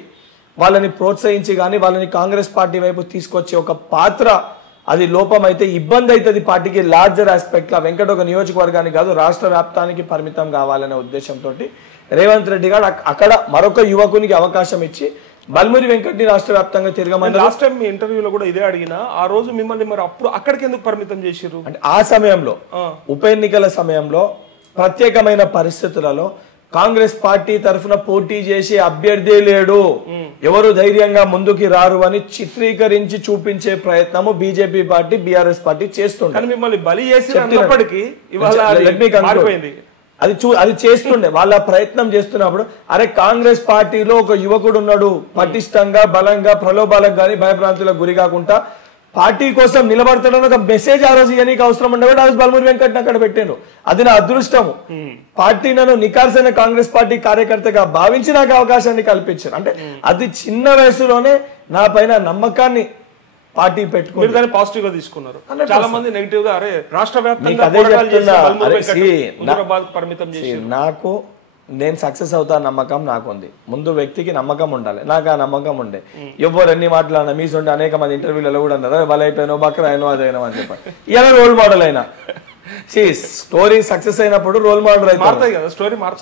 వాళ్ళని ప్రోత్సహించి కానీ వాళ్ళని కాంగ్రెస్ పార్టీ వైపు తీసుకొచ్చే ఒక పాత్ర అది లోపం అయితే ఇబ్బంది అవుతుంది పార్టీకి. లార్జర్ ఆస్పెక్ట్ లా వెంకట్ ఒక నియోజకవర్గానికి కాదు రాష్ట్ర వ్యాప్తానికి పరిమితం కావాలనే ఉద్దేశంతో రేవంత్ రెడ్డి గారు అక్కడ మరొక యువకునికి అవకాశం ఇచ్చి బల్మురి వెంకట్ ని రాష్ట్ర వ్యాప్తంగా తిరగమని. లాస్ట్ టైం మీ ఇంటర్వ్యూలో కూడా ఇదే అడిగినా, ఆ రోజు మిమ్మల్ని మరి అప్పుడు అక్కడికి ఎందుకు పరిమితం చేశారు అంటే ఆ సమయంలో ఉప ఎన్నికల సమయంలో ప్రత్యేకమైన పరిస్థితులలో కాంగ్రెస్ పార్టీ తరఫున పోటీ చేసే అభ్యర్థి లేడు, ఎవరు ధైర్యంగా ముందుకి రారు అని చిత్రీకరించి చూపించే ప్రయత్నము బీజేపీ పార్టీ, బీఆర్ఎస్ పార్టీ చేస్తుండే. మిమ్మల్ని బలి చేసినప్పటికీ అది చేస్తుండే. వాళ్ళ ప్రయత్నం చేస్తున్నప్పుడు అరే కాంగ్రెస్ పార్టీలో ఒక యువకుడు ఉన్నాడు, పటిష్టంగా బలంగా ప్రలోభాలకు గానీ భయభ్రాంతులకు గురి కాకుండా పార్టీ కోసం నిలబడతాడని ఒక మెసేజ్ ఆ రోజు ఇయనీకి అవసరం ఉండేవాడు. ఆ రోజు బల్మురి వెంకట్ అక్కడ పెట్టాను. అది నా అదృష్టము. పార్టీ నన్ను నికార్సైన కాంగ్రెస్ పార్టీ కార్యకర్తగా భావించి నాకు అవకాశాన్ని కల్పించారు. అంటే అది చిన్న వయసులోనే నా పైన నమ్మకాన్ని పార్టీ పెట్టుకుని దాన్ని పాజిటివ్ గా తీసుకున్నారు. చాలా మంది నెగిటివ్ గా అరే రాష్ట్ర వ్యాప్తంగా పరిమితం చేసి నాకు నేను సక్సెస్ అవుతా నమ్మకం నాకుంది. ముందు వ్యక్తికి నమ్మకం ఉండాలి. నాకు ఆ నమ్మకం ఉండే. ఎవరు ఎన్ని మాట్లాడినా మీ సొంత అనేక మంది ఇంటర్వ్యూలలో కూడా అన్నారు బలైపోయినో బక్ర అయినో అదైనా అని చెప్పి. ఇలా రోల్ మోడల్ అయినా స్టోరీ సక్సెస్ అయినప్పుడు రోల్ మోడల్ అవుతాయి.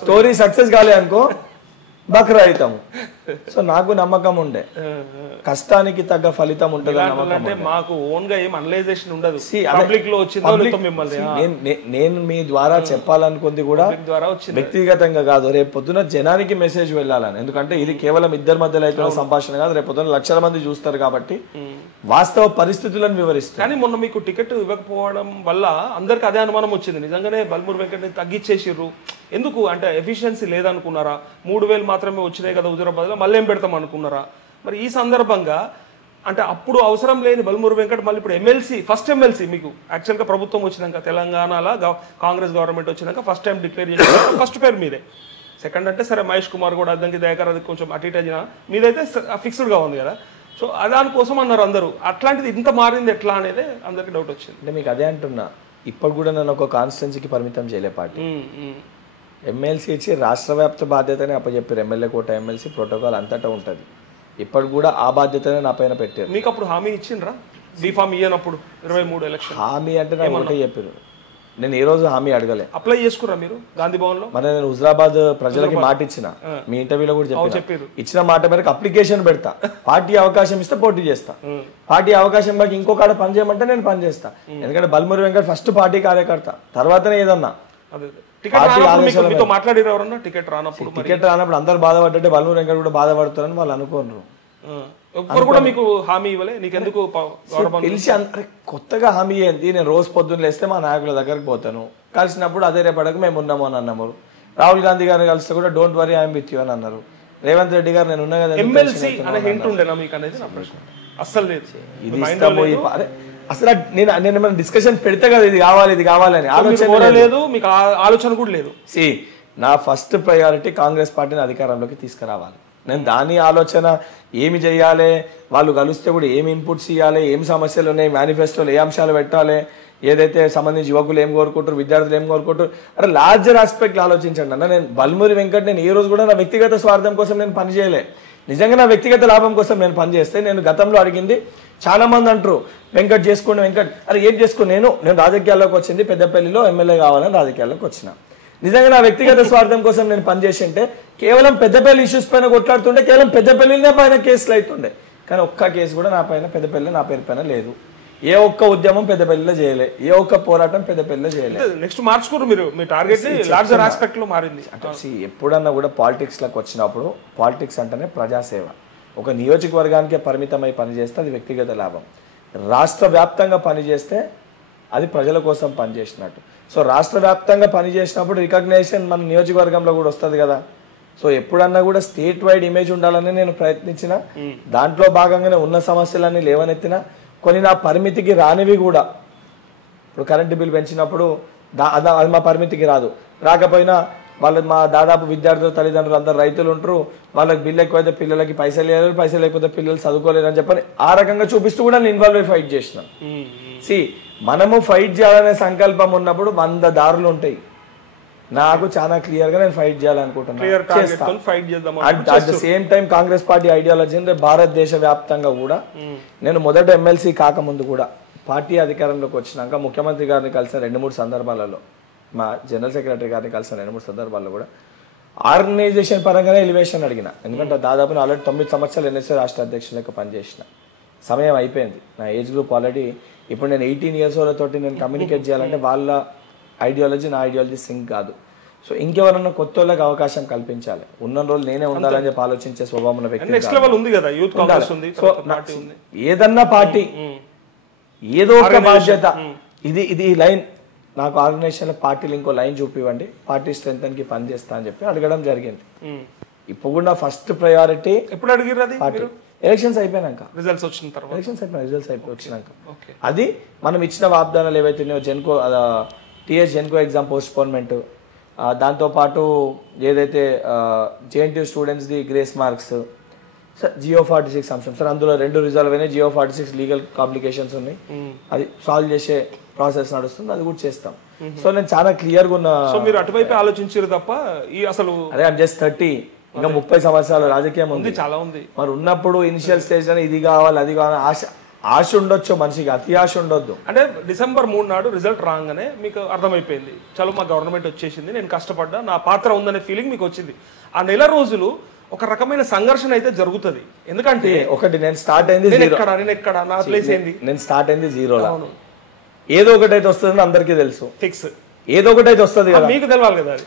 స్టోరీ సక్సెస్ కాలే అనుకో బక్రా అవుతాము. సో నాకు నమ్మకం ఉండే కష్టానికి తగ్గ ఫలితం ఉంటుంది. మాకు ఓన్ గా ఏం అనలైజేషన్ ఉండదు. నేను మీ ద్వారా చెప్పాలనుకుంది కూడా వ్యక్తిగతంగా కాదు, రేపు పొద్దున జనానికి మెసేజ్ వెళ్ళాలని. ఎందుకంటే ఇది కేవలం ఇద్దరి మధ్యలో అయితే సంభాషణ కాదు, రేపు పొద్దున లక్షల మంది చూస్తారు కాబట్టి వాస్తవ పరిస్థితులను వివరిస్తారు. కానీ మొన్న మీకు టికెట్ ఇవ్వకపోవడం వల్ల అందరికి అదే అనుమానం వచ్చింది, నిజంగానే బల్మురి వెంకట్ ని తగ్గించేసిర్రు ఎందుకు అంటే ఎఫిషియన్సీ లేదనుకున్నారా? 3000 మాత్రమే వచ్చినాయి కదా హుజూరాబాద్ లో, మళ్ళీ ఏం పెడతాం అనుకున్నారా? మరి ఈ సందర్భంగా అంటే అప్పుడు అవసరం లేని బల్మురి వెంకట్ మళ్ళీ ఇప్పుడు ఎమ్మెల్సీ, ఫస్ట్ ఎమ్మెల్సీ మీకు యాక్చువల్గా ప్రభుత్వం వచ్చినాక తెలంగాణలో కాంగ్రెస్ గవర్నమెంట్ వచ్చినాక ఫస్ట్ టైం డిక్లేర్ చేసిన ఫస్ట్ పేరు మీదే. సెకండ్ అంటే సరే మహేష్ కుమార్ కూడా అద్దంకి దయాకర్ అది కొంచెం అటు ఇటు అయినా మీదైతే ఫిక్స్డ్గా ఉంది కదా. సో దానికోసం అన్నారు అందరూ. అట్లాంటిది ఇంత మారింది ఎట్లా అనేది అందరికి డౌట్ వచ్చింది. అంటే మీకు అదే అంటున్నా, ఇప్పుడు కూడా నన్ను ఒక కాన్స్టిట్యున్సీకి పరిమితం చేయలే పార్టీ. ఎమ్మెల్సీ ఇచ్చి రాష్ట్ర వ్యాప్త బాధ్యతనే అప్పచెప్పారు. ఎమ్మెల్యే కోట ఎమ్మెల్సీ ప్రోటోకాల్ అంతటా ఉంటుంది. ఇప్పుడు కూడా ఆ బాధ్యతనే నా పైన పెట్టారు. మీకు అప్పుడు హామీ ఇచ్చిండ్రా బీఫామ్ ఇయ్యనప్పుడు 23 ఎలక్షన్? హామీ అంటే నాకు ఒకటే చెప్పారు, నేను ఏ రోజు హామీ అడగలే. అప్లై చేసుకురా మీరు గాంధీ భవన్ లో? మరి నేను హుజరాబాద్ ప్రజలకి మాట ఇచ్చిన, మీ ఇంటర్వ్యూలో కూడా చెప్పారు, ఇచ్చిన మాట మేరకు అప్లికేషన్ పెడతా, పార్టీ అవకాశం ఇస్తే పోటీ చేస్తా, పార్టీ అవకాశం మాకు ఇంకొక పని చేయమంటే నేను పని చేస్తా. ఎందుకంటే బల్మురి వెంకట్ ఫస్ట్ పార్టీ కార్యకర్త, తర్వాతనే ఏదన్నా టికెట్ రానప్పుడు అందరు బాధపడ్డే బల్మురి వెంకట్ కూడా బాధపడతారని వాళ్ళు అనుకోరు. మీకు హామీ ఇవ్వలే? నీకెందుకు పిలిచి కొత్తగా హామీ ఏంటి? నేను రోజు పొద్దున్న లేస్తే మా నాయకుల దగ్గరికి పోతాను, కలిసినప్పుడు అదే రేపటికి మేము ఉన్నాము అని అన్నాము. రాహుల్ గాంధీ గారిని కలిస్తే కూడా don't worry I'm with you అని అన్నారు. రేవంత్ రెడ్డి గారు నేను ఉన్నా కదా, ఎమ్మెల్సీ అనే హింట్ ఉండేనా మీకు అనేది నా ప్రశ్న. అస్సలు లేదు. ఇది ఇస్తాము అసలు నేను ఏమైనా డిస్కషన్ పెడితే కదా ఇది కావాలని ఆలోచన లేదు, మీకు ఆలోచన కూడా లేదు. నా ఫస్ట్ ప్రయారిటీ కాంగ్రెస్ పార్టీని అధికారంలోకి తీసుకురావాలి. నేను దాని ఆలోచన ఏమి చేయాలి, వాళ్ళు కలిస్తే కూడా ఏమి ఇన్పుట్స్ ఇవ్వాలి, ఏం సమస్యలు ఉన్నాయి, మేనిఫెస్టోలో ఏ అంశాలు పెట్టాలి, ఏదైతే సంబంధించి యువకులు ఏం కోరుకుంటారు, విద్యార్థులు ఏం కోరుకుంటారు, అంటే లార్జర్ ఆస్పెక్ట్ ఆలోచించండి అన్న. నేను బల్మూరి వెంకట్ నేను ఏ రోజు కూడా నా వ్యక్తిగత స్వార్థం కోసం నేను పనిచేయలే. నిజంగా నా వ్యక్తిగత లాభం కోసం నేను పనిచేస్తే, నేను గతంలో అడిగింది చాలా మంది అంటారు వెంకట్ చేసుకోండి వెంకట్, అరే ఏం చేసుకో, నేను రాజకీయాల్లోకి వచ్చింది పెద్దపల్లిలో ఎమ్మెల్యే కావాలని రాజకీయాల్లోకి వచ్చిన. నిజంగా నా వ్యక్తిగత స్వార్థం కోసం నేను పనిచేసి ఉంటే కేవలం పెద్దపల్లి ఇష్యూస్ పైన కొట్లాడుతుంటే కేవలం పెద్దపల్లినే పైన కేసులు అవుతుండే. కానీ ఒక్క కేసు కూడా నా పైన పెద్దపల్లి నా పేరు పైన లేదు. ఏ ఒక్క ఉద్యమం పెద్దపల్లిలో చేయలే, ఏ ఒక్క పోరాటం పెద్దపల్లిలో చేయలేదు. నెక్స్ట్ మార్చుకోరు మీరు, మీ టార్గెట్ లార్జర్ ఆస్పెక్ట్ లో మారింది. ఎప్పుడన్నా కూడా పాలిటిక్స్ లకు వచ్చినప్పుడు పాలిటిక్స్ అంటేనే ప్రజాసేవ. ఒక నియోజకవర్గానికే పరిమితమై పనిచేస్తే అది వ్యక్తిగత లాభం, రాష్ట్ర వ్యాప్తంగా పనిచేస్తే అది ప్రజల కోసం పనిచేసినట్టు. సో రాష్ట్ర వ్యాప్తంగా పనిచేసినప్పుడు రికగ్నేషన్ మన నియోజకవర్గంలో కూడా వస్తుంది కదా. సో ఎప్పుడన్నా కూడా స్టేట్ వైడ్ ఇమేజ్ ఉండాలని నేను ప్రయత్నించిన, దాంట్లో భాగంగానే ఉన్న సమస్యలన్నీ లేవనెత్తిన. కొన్ని నా పరిమితికి రానివి కూడా, ఇప్పుడు కరెంటు బిల్ పెంచినప్పుడు అది మా పరిమితికి రాకపోయినా వాళ్ళకి మా దాదాపు విద్యార్థులు తల్లిదండ్రులు అందరు రైతులు ఉంటారు, వాళ్ళకి బిల్లు ఎక్కువైతే పిల్లలకి పైసలు లేదు, పైసలు లేకపోతే పిల్లలు చదువుకోలేరు అని చెప్పని ఆ రకంగా చూపిస్తూ కూడా నేను ఇన్వాల్వ్ అయి ఫైట్ చేసినాను. మనము ఫైట్ చేయాలనే సంకల్పం ఉన్నప్పుడు 100 దారులు ఉంటాయి. నాకు చాలా క్లియర్ గా నేను ఫైట్ చేయాలనుకుంటున్నాను. At the same time Congress party ideology అంటే భారతదేశ వ్యాప్తంగా కూడా నేను మొదట ఎమ్మెల్సీ కాకముందు కూడా పార్టీ అధికారంలోకి వచ్చినాక ముఖ్యమంత్రి గారిని కలిసిన 2-3 సందర్భాలలో, మా జనరల్ సెక్రటరీ గారిని కలిసిన 2-3 సందర్భాల్లో కూడా ఆర్గనైజేషన్ పరంగానే ఎలివేషన్ అడిగిన. ఎందుకంటే దాదాపు ఆల్రెడీ 9 సంవత్సరాలు ఎన్ఎస్ఏ రాష్ట్ర అధ్యక్షులకు పనిచేసిన సమయం అయిపోయింది. నా ఏజ్ గ్రూప్ ఆల్రెడీ, ఇప్పుడు నేను 18 ఇయర్స్ వాళ్ళతోటి నేను కమ్యూనికేట్ చేయాలంటే వాళ్ళ ఐడియాలజీ నా ఐడియాలజీ సింక్ కాదు. సో ఇంకెవరన్నా కొత్త వాళ్ళకి అవకాశం కల్పించాలి. ఉన్న రోజులు నేనే ఉండాలని చెప్పి ఆలోచించే స్వభావం ఉన్న వ్యక్తి. ఏదన్నా పార్టీ ఏదో ఒక బాధ్యత, ఇది లైన్ నాకు ఆర్గనైజేషన్ పార్టీలు ఇంకో లైన్ చూపివ్వండి, పార్టీ స్ట్రెంగ్ కి పనిచేస్తా అని చెప్పి అడగడం జరిగింది. ఇప్పుడు కూడా ఫస్ట్ ప్రయారిటీ ఎప్పుడు అడిగిర్రు? పార్టీ ఎలక్షన్స్ అయిపోయినాక, రిజల్ట్స్ వచ్చిన తర్వాత, రిజల్ట్స్ వచ్చినాక అది మనం ఇచ్చిన వాగ్దానాలు ఏవైతే Genco TS Genco exam postponement, దాంతోపాటు ఏదైతే జేఎన్టీయూ స్టూడెంట్స్ది గ్రేస్ మార్క్స్, సార్ GO46 అంశం సార్, అందులో 2 రిజాల్వ్ అయినాయి, GO46 లీగల్ కాంప్లికేషన్స్ ఉన్నాయి, అది సాల్వ్ చేసే ప్రాసెస్ నడుస్తుంది, అది కూడా చేస్తాం. సో నేను చాలా క్లియర్గా ఉన్నా. సో మీరు అటువైపు ఆలోచించారు తప్ప ఈ అసలు అదే ఐమ్ జస్ట్ 30, ఇంకా 30 సంవత్సరాల రాజకీయం ఉంది, చాలా ఉంది. మరి ఉన్నప్పుడు ఇనిషియల్ స్టేజ్ లో ఇది కావాలి అది కావాలి ఆశ ఉండొచ్చు మనిషికి, అతి ఆశ ఉండొద్దు. అంటే December 3 నాడు రిజల్ట్ రాగానే మీకు అర్థమైపోయింది, చలో మా గవర్నమెంట్ వచ్చేసింది, నేను కష్టపడ్డా, నా పాత్ర ఉందనే ఫీలింగ్ మీకు వచ్చింది. ఆ నెల రోజులు ఒక రకమైన సంఘర్షణ అయితే జరుగుతుంది. ఎందుకంటే ఒకటి నేను స్టార్ట్ అయింది నా ప్లేస్ ఏంది, నేను స్టార్ట్ అయింది 0లో. ఏదో ఒకటి అయితే వస్తుందని అందరికీ తెలుసు, ఫిక్స్ ఏదో ఒకటి అయితే వస్తుంది కదా, మీకు తెలవాలి కదా. అది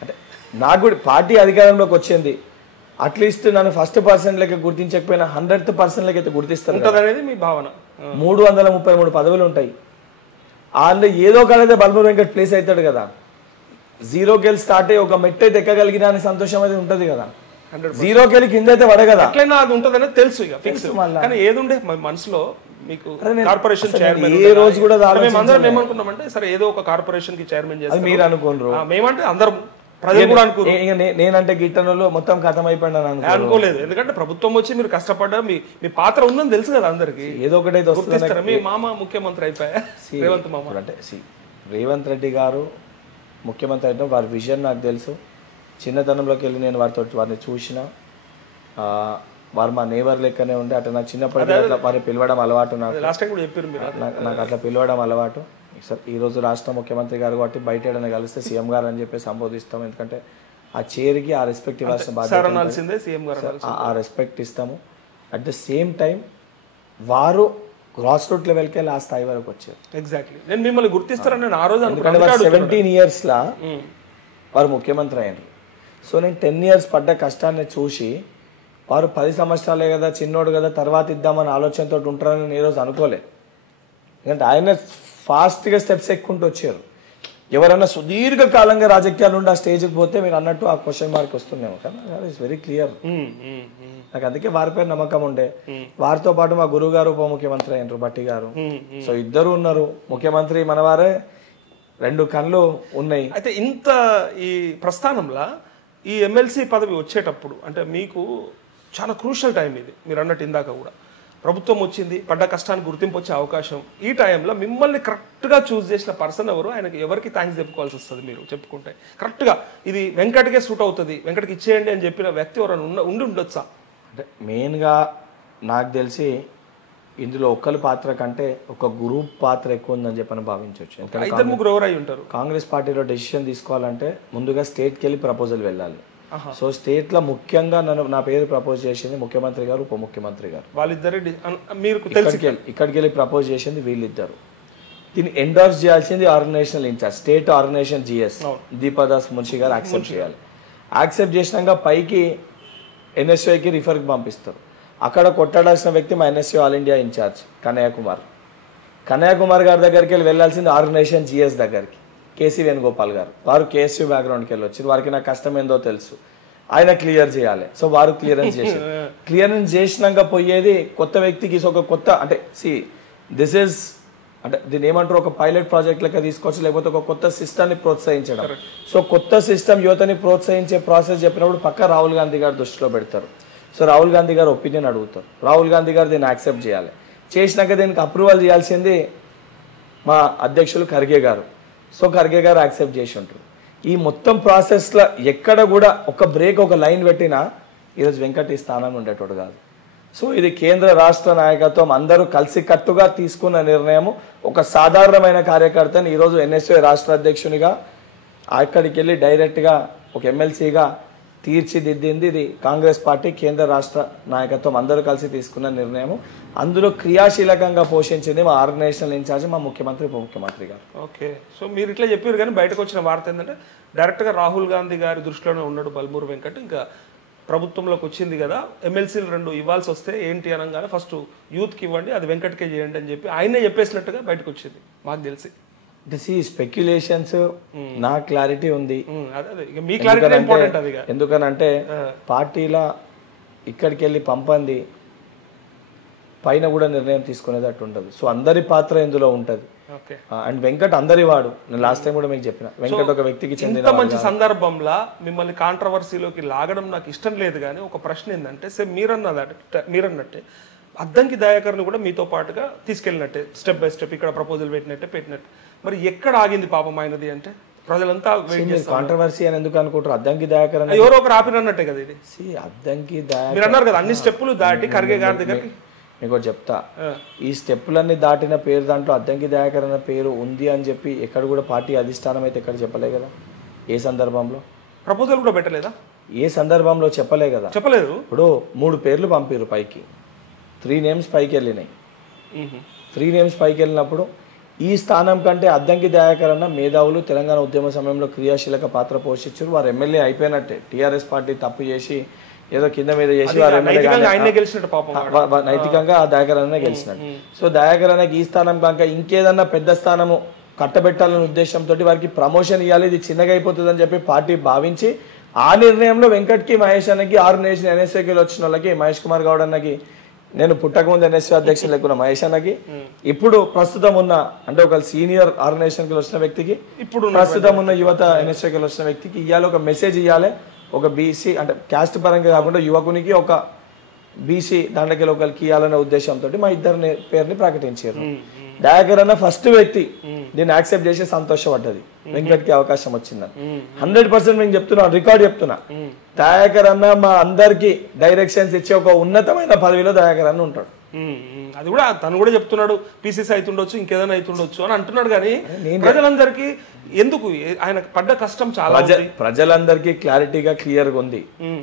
అంటే నాకు కూడా పార్టీ అధికారంలోకి వచ్చింది, అట్లీస్ట్ నన్ను ఫస్ట్ పర్సన్ లెక్క గుర్తించకపోయినా 100th లెక్క అయితే గుర్తిస్తారు అనేది మీ భావన. 333 పదవులు ఉంటాయి, అందులో ఏదో ఒకటైతే బల్మూరి వెంకట్ ప్లేస్ అవుతాడు కదా. 0కి వెళ్ళి స్టార్ట్ అయ్యి ఒక మెట్టు అయితే ఎక్కగలిగిన అనే సంతోషం అయితే ఉంటది కదా, 0కి వెళ్ళి కింద అయితే పడే కదా, అట్లయినా అది ఉంటుంది అనేది తెలుసు ఇక ఫిక్స్. కానీ ఏది ఉండే మనసులో మీకు కార్పొరేషన్ చైర్మన్, ఏ రోజు కూడా మేమందరం ఏమనుకున్నామంటే సరే ఏదో ఒక కార్పొరేషన్ కి చైర్మన్ చేస్తారు మీరు అనుకోండి, మేమంటే అందరం ప్రజలు కూడా అనుకో, నేనంటే గిట్టనలో మొత్తం ఖతం అయిపోయినా అనుకోలేదు. ఎందుకంటే ప్రభుత్వం వచ్చి మీరు కష్టపడ్డా మీ పాత్ర ఉందని తెలుసు కదా అందరికి, ఏదో ఒకటి అయితే వస్తుంది. మీ మామ ముఖ్యమంత్రి అయిపోయా, రేవంత్ మామ అంటే రేవంత్ రెడ్డి గారు ముఖ్యమంత్రి అయితే వారి విజన్ నాకు తెలుసు. చిన్నతనంలోకి వెళ్ళి నేను వారిని చూసిన, వారు మా నేబర్ లెక్కనే ఉండే, అట్లా నాకు చిన్నప్పటికీ అట్లా వారిని పిలవడం అలవాటు, నాకు అట్లా పిలవడం అలవాటు. సార్ ఈరోజు రాష్ట్ర ముఖ్యమంత్రి గారు కాబట్టి బయట ఏదైనా కలిస్తే సీఎం గారు అని చెప్పి సంబోధిస్తాం, ఎందుకంటే ఆ చైర్కి ఆ రెస్పెక్ట్ ఇవ్వాల్సిన బాధ్యత, ఆ రెస్పెక్ట్ ఇస్తాము. అట్ ద సేమ్ టైం వారు గ్రాస్ రూట్ లెవెల్కి వెళ్ళి ఆ స్థాయి వరకు వచ్చారు. ఎగ్జాక్ట్లీ నేను మిమ్మల్ని గుర్తిస్తారని నేను ఆ రోజు అనుకున్నాను. 17 years వారు ముఖ్యమంత్రి అయ్యారు. సో నేను 10 years పడ్డ కష్టాన్ని చూసి వారు 10 సంవత్సరాలే కదా, చిన్నోడు కదా, తర్వాత ఇద్దామని ఆలోచనతో ఉంటారని నేను ఈరోజు అనుకోలే. ఎందుకంటే ఆయన ఫాస్ట్గా స్టెప్స్ ఎక్కుంటూ వచ్చారు. ఎవరైనా సుదీర్ఘకాలంగా రాజకీయాలు ఉండి ఆ స్టేజ్కి పోతే మీరు అన్నట్టు ఆ క్వశ్చన్ మార్క్ వస్తున్నాము కదా, ఇట్స్ వెరీ క్లియర్. నాకు అందుకే వారిపై నమ్మకం ఉండే. వారితో పాటు మా గురువు గారు ఉప ముఖ్యమంత్రి అయినారు భట్టి గారు. సో ఇద్దరు ఉన్నారు. ముఖ్యమంత్రి మనవారే, 2 కళ్ళు ఉన్నాయి. అయితే ఇంత ఈ ప్రస్థానంలో ఈ ఎమ్మెల్సీ పదవి వచ్చేటప్పుడు అంటే మీకు చాలా క్రూషియల్ టైం ఇది. మీరు అన్నట్టు ఇందాక కూడా ప్రభుత్వం వచ్చింది, పడ్డ కష్టానికి గుర్తింపు వచ్చే అవకాశం. ఈ టైంలో మిమ్మల్ని కరెక్ట్గా చూస్ చేసిన పర్సన్ ఎవరు, ఆయనకి ఎవరికి థ్యాంక్స్ చెప్పుకోవాల్సి వస్తుంది మీరు చెప్పుకుంటే? కరెక్ట్గా ఇది వెంకట్కే సూట్ అవుతుంది, వెంకట్కి ఇచ్చేయండి అని చెప్పిన వ్యక్తి ఎవరైనా ఉండి ఉండొచ్చా? అంటే మెయిన్గా నాకు తెలిసి ఇందులో ఒక్కరి పాత్ర కంటే ఒక గ్రూప్ పాత్ర ఎక్కువ ఉందని చెప్పని భావించవచ్చు. ఎందుకంటే 2-3 ఎవరై ఉంటారు. కాంగ్రెస్ పార్టీలో డెసిషన్ తీసుకోవాలంటే ముందుగా స్టేట్కి వెళ్ళి ప్రపోజల్ వెళ్ళాలి. సో స్టేట్లో ముఖ్యంగా నా పేరు ప్రపోజ్ చేసింది ముఖ్యమంత్రి గారు, ఉప ముఖ్యమంత్రి గారు. వాళ్ళిద్దరే మీరు ఇక్కడికి వెళ్ళి ప్రపోజ్ చేసింది వీళ్ళిద్దరు. దీన్ని ఎండోర్స్ చేయాల్సింది organisational in charge, state organisation GS Deepa Das Munshi గారు యాక్సెప్ట్ చేయాలి. యాక్సెప్ట్ చేసినాక పైకి NSUIకి రిఫర్కి పంపిస్తారు. అక్కడ కొట్టాడాల్సిన వ్యక్తి మా NSU ఆల్ ఇండియా ఇన్ఛార్జ్ కన్యాకుమార్ గారి దగ్గరికి వెళ్ళి వెళ్ళాల్సింది ఆర్గనైజేషన్ GS దగ్గరికి, కేసీ వేణుగోపాల్ గారు. వారు KSU బ్యాక్గ్రౌండ్కి వెళ్ళి వచ్చి వారికి నా కష్టం ఏందో తెలుసు, ఆయన క్లియర్ చేయాలి. సో వారు క్లియరెన్స్ చేశారు. క్లియరెన్స్ చేసినాక పోయేది కొత్త వ్యక్తికి. ఒక కొత్త అంటే దిస్ ఈజ్ అంటే దీన్ని ఏమంటారు, ఒక పైలట్ ప్రాజెక్ట్ లెక్క తీసుకోవచ్చు, లేకపోతే ఒక కొత్త సిస్టమ్ని ప్రోత్సహించడం. సో కొత్త సిస్టమ్ యువతని ప్రోత్సహించే ప్రాసెస్ చెప్పినప్పుడు పక్క రాహుల్ గాంధీ గారు దృష్టిలో పెడతారు. సో రాహుల్ గాంధీ గారు ఒపీనియన్ అడుగుతారు. రాహుల్ గాంధీ గారు దీన్ని యాక్సెప్ట్ చేయాలి. చేసినాక దీనికి అప్రూవల్ చేయాల్సింది మా అధ్యక్షులు ఖర్గే గారు. సో ఖర్గే గారు యాక్సెప్ట్ చేసి ఉంటారు. ఈ మొత్తం ప్రాసెస్లో ఎక్కడ కూడా ఒక బ్రేక్, ఒక లైన్ పెట్టినా ఈరోజు వెంకట్ ఈ స్థానంలో ఉండేటోడు కాదు. సో ఇది కేంద్ర రాష్ట్ర నాయకత్వం అందరూ కలిసికట్టుగా తీసుకున్న నిర్ణయం. ఒక సాధారణమైన కార్యకర్తని ఈరోజు NSU రాష్ట్ర అధ్యక్షునిగా అక్కడికి వెళ్ళి డైరెక్ట్గా ఒక ఎమ్మెల్సీగా తీర్చిదిద్దింది ఇది కాంగ్రెస్ పార్టీ కేంద్ర రాష్ట్ర నాయకత్వం అందరూ కలిసి తీసుకున్న నిర్ణయం. అందులో క్రియాశీలకంగా పోషించింది మా ఆర్గనైజేషనల్ ఇన్ఛార్జ్ మా ముఖ్యమంత్రి, ఉప ముఖ్యమంత్రి గారు. ఓకే. సో మీరు ఇట్లా చెప్పారు, కానీ బయటకు వచ్చిన వార్త ఏంటంటే డైరెక్ట్గా రాహుల్ గాంధీ గారి దృష్టిలోనే ఉన్నాడు బల్మూరు వెంకట్. ఇంకా ప్రభుత్వంలోకి వచ్చింది కదా, ఎమ్మెల్సీలు 2 ఇవ్వాల్సి వస్తే ఏంటి అనగానే ఫస్ట్ యూత్కి ఇవ్వండి, అది వెంకట్కే చేయండి అని చెప్పి ఆయనే చెప్పేసినట్టుగా బయటకు వచ్చింది మాకు తెలిసి. స్పెక్యులేషన్స్, నా క్లారిటీ ఉంది. ఎందుకనంటే పార్టీల ఇక్కడికి వెళ్ళి పంపంది పైన కూడా నిర్ణయం తీసుకునేటట్టు ఉండదు. సో అందరి పాత్ర ఇందులో ఉంటది. అండ్ వెంకట్ అందరి వాడు. నేను లాస్ట్ టైం కూడా మీకు చెప్పిన, వెంకట్ ఒక వ్యక్తికి చెందిన మంచి సందర్భంలో మిమ్మల్ని కాంట్రవర్సీలోకి లాగడం నాకు ఇష్టం లేదు. కానీ ఒక ప్రశ్న ఏంటంటే మీరన్నట్టే అద్దంకి దయాకర్ని కూడా మీతో పాటుగా తీసుకెళ్ళినట్టే, స్టెప్ బై స్టెప్ ఇక్కడ ప్రపోజల్ పెట్టినట్టు. మరి ఎక్కడ ఆగింది పాపం ఆయనది అంటే ప్రజలంతా కాంట్రవర్సీ అని ఎందుకు అనుకుంటారు? అద్దంకి దయాకర్ ఎవరో ఒకరు ఆపినట్టే కదా ఇది. అద్దంకి దయాకర్ మీరు అన్నారు కదా అన్ని స్టెప్పులు దాటి ఖర్గే గారి దగ్గరికి. మీకు చెప్తా, ఈ స్టెప్పులన్నీ దాటిన పేరు దాంట్లో అద్దంకి దయాకర్ అన్న పేరు ఉంది అని చెప్పి ఎక్కడ కూడా పార్టీ అధిష్టానం అయితే ఎక్కడ చెప్పలే కదా. ఏ సందర్భంలో ప్రపోజల్ కూడా పెట్టలేదా? ఏ సందర్భంలో చెప్పలే కదా. చెప్పలేదు. ఇప్పుడు 3 పేర్లు పంపారు పైకి, 3 నేమ్స్ పైకి వెళ్ళినాయి. 3 నేమ్స్ పైకి వెళ్ళినప్పుడు ఈ స్థానం కంటే అద్దంకి దయాకర్ అన్న మేధావులు తెలంగాణ ఉద్యమ సమయంలో క్రియాశీలక పాత్ర పోషించారు. వారు ఎమ్మెల్యే అయిపోయినట్టే. టీఆర్ఎస్ పార్టీ తప్పు చేసి ఏదో కింద మీద చేసి వారు నైతికంగా ఆ దయాకర్ అన్న గెలిచినట్టు. సో దయాకర్ అన్నకి ఈ స్థానం కాక ఇంకేదన్నా పెద్ద స్థానము కట్టబెట్టాలనే ఉద్దేశంతో వారికి ప్రమోషన్ ఇవ్వాలి, ఇది చిన్నగా అయిపోతుంది అని చెప్పి పార్టీ భావించి ఆ నిర్ణయంలో వెంకట్కి, మహేష్ అన్నకి, ఆర్గనైజేషన్ NSUకి వచ్చిన వాళ్ళకి, మహేష్ కుమార్ గౌడ్ అన్నకి, నేను పుట్టకముందు NSU అధ్యక్షులు లేకున్న మహేష్ అన్నకి, ఇప్పుడు ప్రస్తుతం ఉన్న అంటే ఒక సీనియర్ ఆర్గనైజేషన్కి వచ్చిన వ్యక్తికి, ఇప్పుడు ప్రస్తుతం ఉన్న యువత NSUకి వచ్చిన వ్యక్తికి ఇవ్వాలి, ఒక మెసేజ్ ఇవ్వాలి. ఒక BC అంటే క్యాస్ట్ పరంగా కాకుండా యువకునికి ఒక BC దాంట్లోకి ఒకరికి ఇవ్వాలనే ఉద్దేశంతో మా ఇద్దరిని పేరుని ప్రకటించారు. దయాకర్ అన్న ఫస్ట్ వ్యక్తి దీన్ని యాక్సెప్ట్ చేసి సంతోషపడ్డది వెంకట్కి అవకాశం వచ్చిందని. 100% నేను చెప్తున్నా, రికార్డ్ చెప్తున్నా. దయాకర్ అన్న మా అందరికి డైరెక్షన్స్ ఇచ్చే ఒక ఉన్నతమైన పదవిలో దయాకర్ అన్న ఉంటాడు. అది కూడా తను కూడా చెప్తున్నాడు, PCC అవుతుండొచ్చు, ఇంకేదైనా అవుతుండొచ్చు అని అంటున్నాడు. కానీ ప్రజలందరికీ ఎందుకు ఆయన పడ్డ కష్టం చాలా ప్రజలందరికీ క్లారిటీగా క్లియర్గా ఉంది.